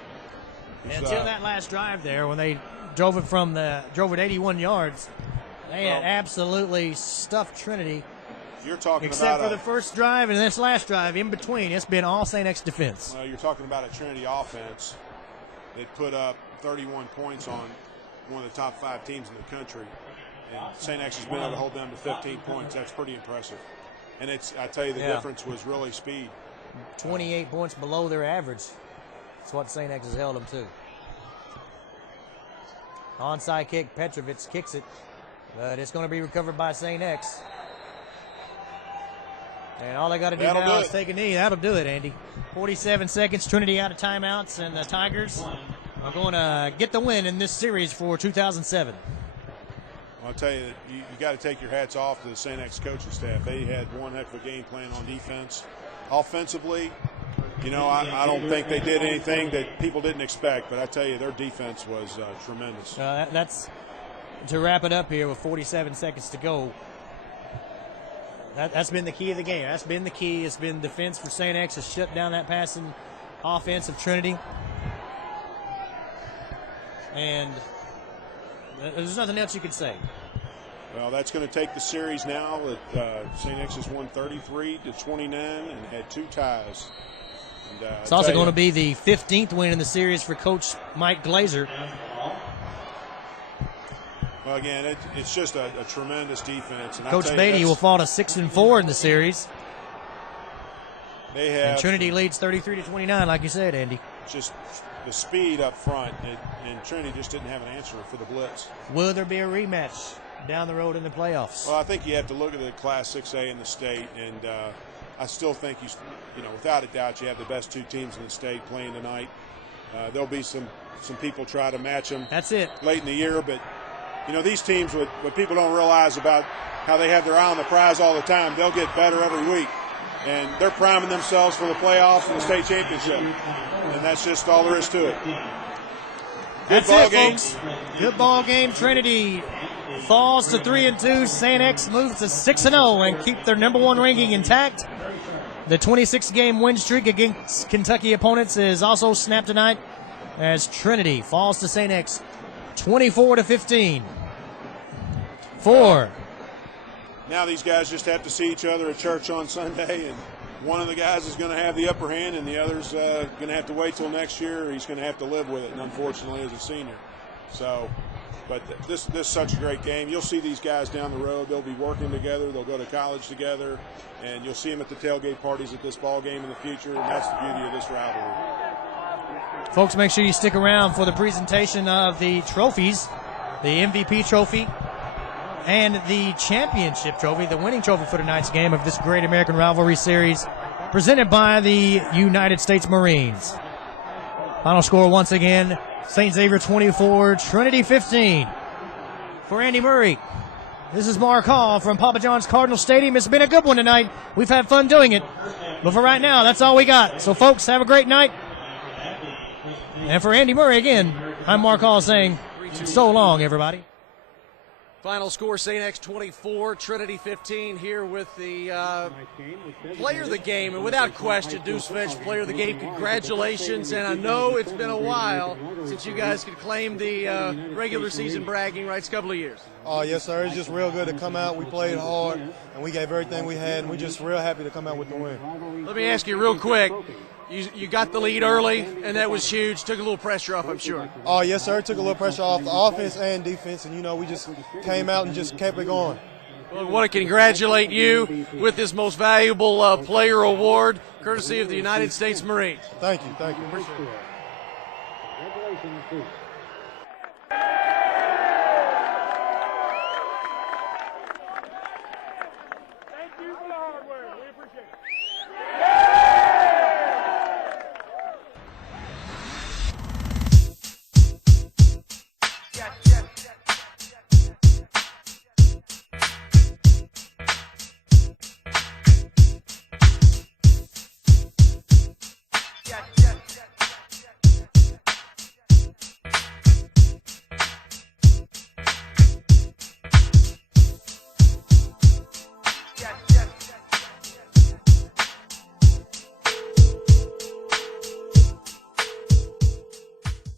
Until that last drive there, when they drove it 81 yards, they had absolutely stuffed Trinity. You're talking except about for the first drive and this last drive. In between, it's been all St. X defense. Well, you're talking about a Trinity offense that put up 31 points on one of the top 5 teams in the country, and St. X has been able to hold them to 15 points. That's pretty impressive. And I tell you, the difference was really speed. 28 points below their average. That's what St. X has held them to. Onside kick, Petrovich kicks it, but it's going to be recovered by St. X. And all they got to do now is take a knee. That'll do it, Andy. 47 seconds, Trinity out of timeouts, and the Tigers are going to get the win in this series for 2007. I'll tell you, you got to take your hats off to the St. X coaching staff. They had one heck of a game plan on defense. Offensively, I don't think they did anything that people didn't expect, but I tell you, their defense was tremendous. That's to wrap it up here with 47 seconds to go. That's been the key of the game. That's been the key. It's been defense for St. X to shut down that passing offense of Trinity. And there's nothing else you can say. Well, that's going to take the series now. St. X has won 33-29 and had 2 ties. And, it's also going to be the 15th win in the series for Coach Mike Glazer. Well, again, it's just a tremendous defense. And Coach Beatty will fall to 6-4 in the series. They have. And Trinity leads 33-29, like you said, Andy. Just the speed up front, and Trinity just didn't have an answer for the blitz. Will there be a rematch down the road in the playoffs? Well, I think you have to look at the Class 6A in the state, and I still think without a doubt, you have the best 2 teams in the state playing tonight. There'll be some people try to match them. That's it. Late in the year, but these teams, what people don't realize about how they have their eye on the prize all the time, they'll get better every week, and they're priming themselves for the playoffs and the state championship, and that's just all there is to it. That's it, folks. Good ball game. Trinity falls to 3-2. St. X moves to 6-0 and keep their number 1 ranking intact. The 26-game win streak against Kentucky opponents is also snapped tonight as Trinity falls to St. X 24-15. 4. Now these guys just have to see each other at church on Sunday, and one of the guys is going to have the upper hand, and the other's going to have to wait till next year. He's going to have to live with it, and unfortunately, as a senior. So, but this is such a great game. You'll see these guys down the road. They'll be working together. They'll go to college together, and you'll see them at the tailgate parties at this ball game in the future, and that's the beauty of this rivalry. Folks, make sure you stick around for the presentation of the trophies, the MVP trophy and the championship trophy, the winning trophy for tonight's game of this Great American Rivalry Series, presented by the United States Marines. Final score once again, St. Xavier 24, Trinity 15. For Andy Murray, this is Mark Hall from Papa John's Cardinal Stadium. It's been a good one tonight. We've had fun doing it. But for right now, that's all we got. So, folks, have a great night. And for Andy Murray, again, I'm Mark Hall saying so long, everybody. Final score, St. X 24, Trinity 15, here with the player of the game, and without question, Deuce Finch, player of the game. Congratulations, and I know it's been a while since you guys could claim the regular season bragging rights, a couple of years. Oh, yes, sir. It's just real good to come out. We played hard, and we gave everything we had, and we're just real happy to come out with the win. Let me ask you real quick. You got the lead early, and that was huge. Took a little pressure off, I'm sure. Oh, yes, sir. It took a little pressure off the offense and defense, and, we just came out and just kept it going. Well, I want to congratulate you with this most valuable player award, courtesy of the United States Marines. Thank you. Thank you. Appreciate it. Congratulations.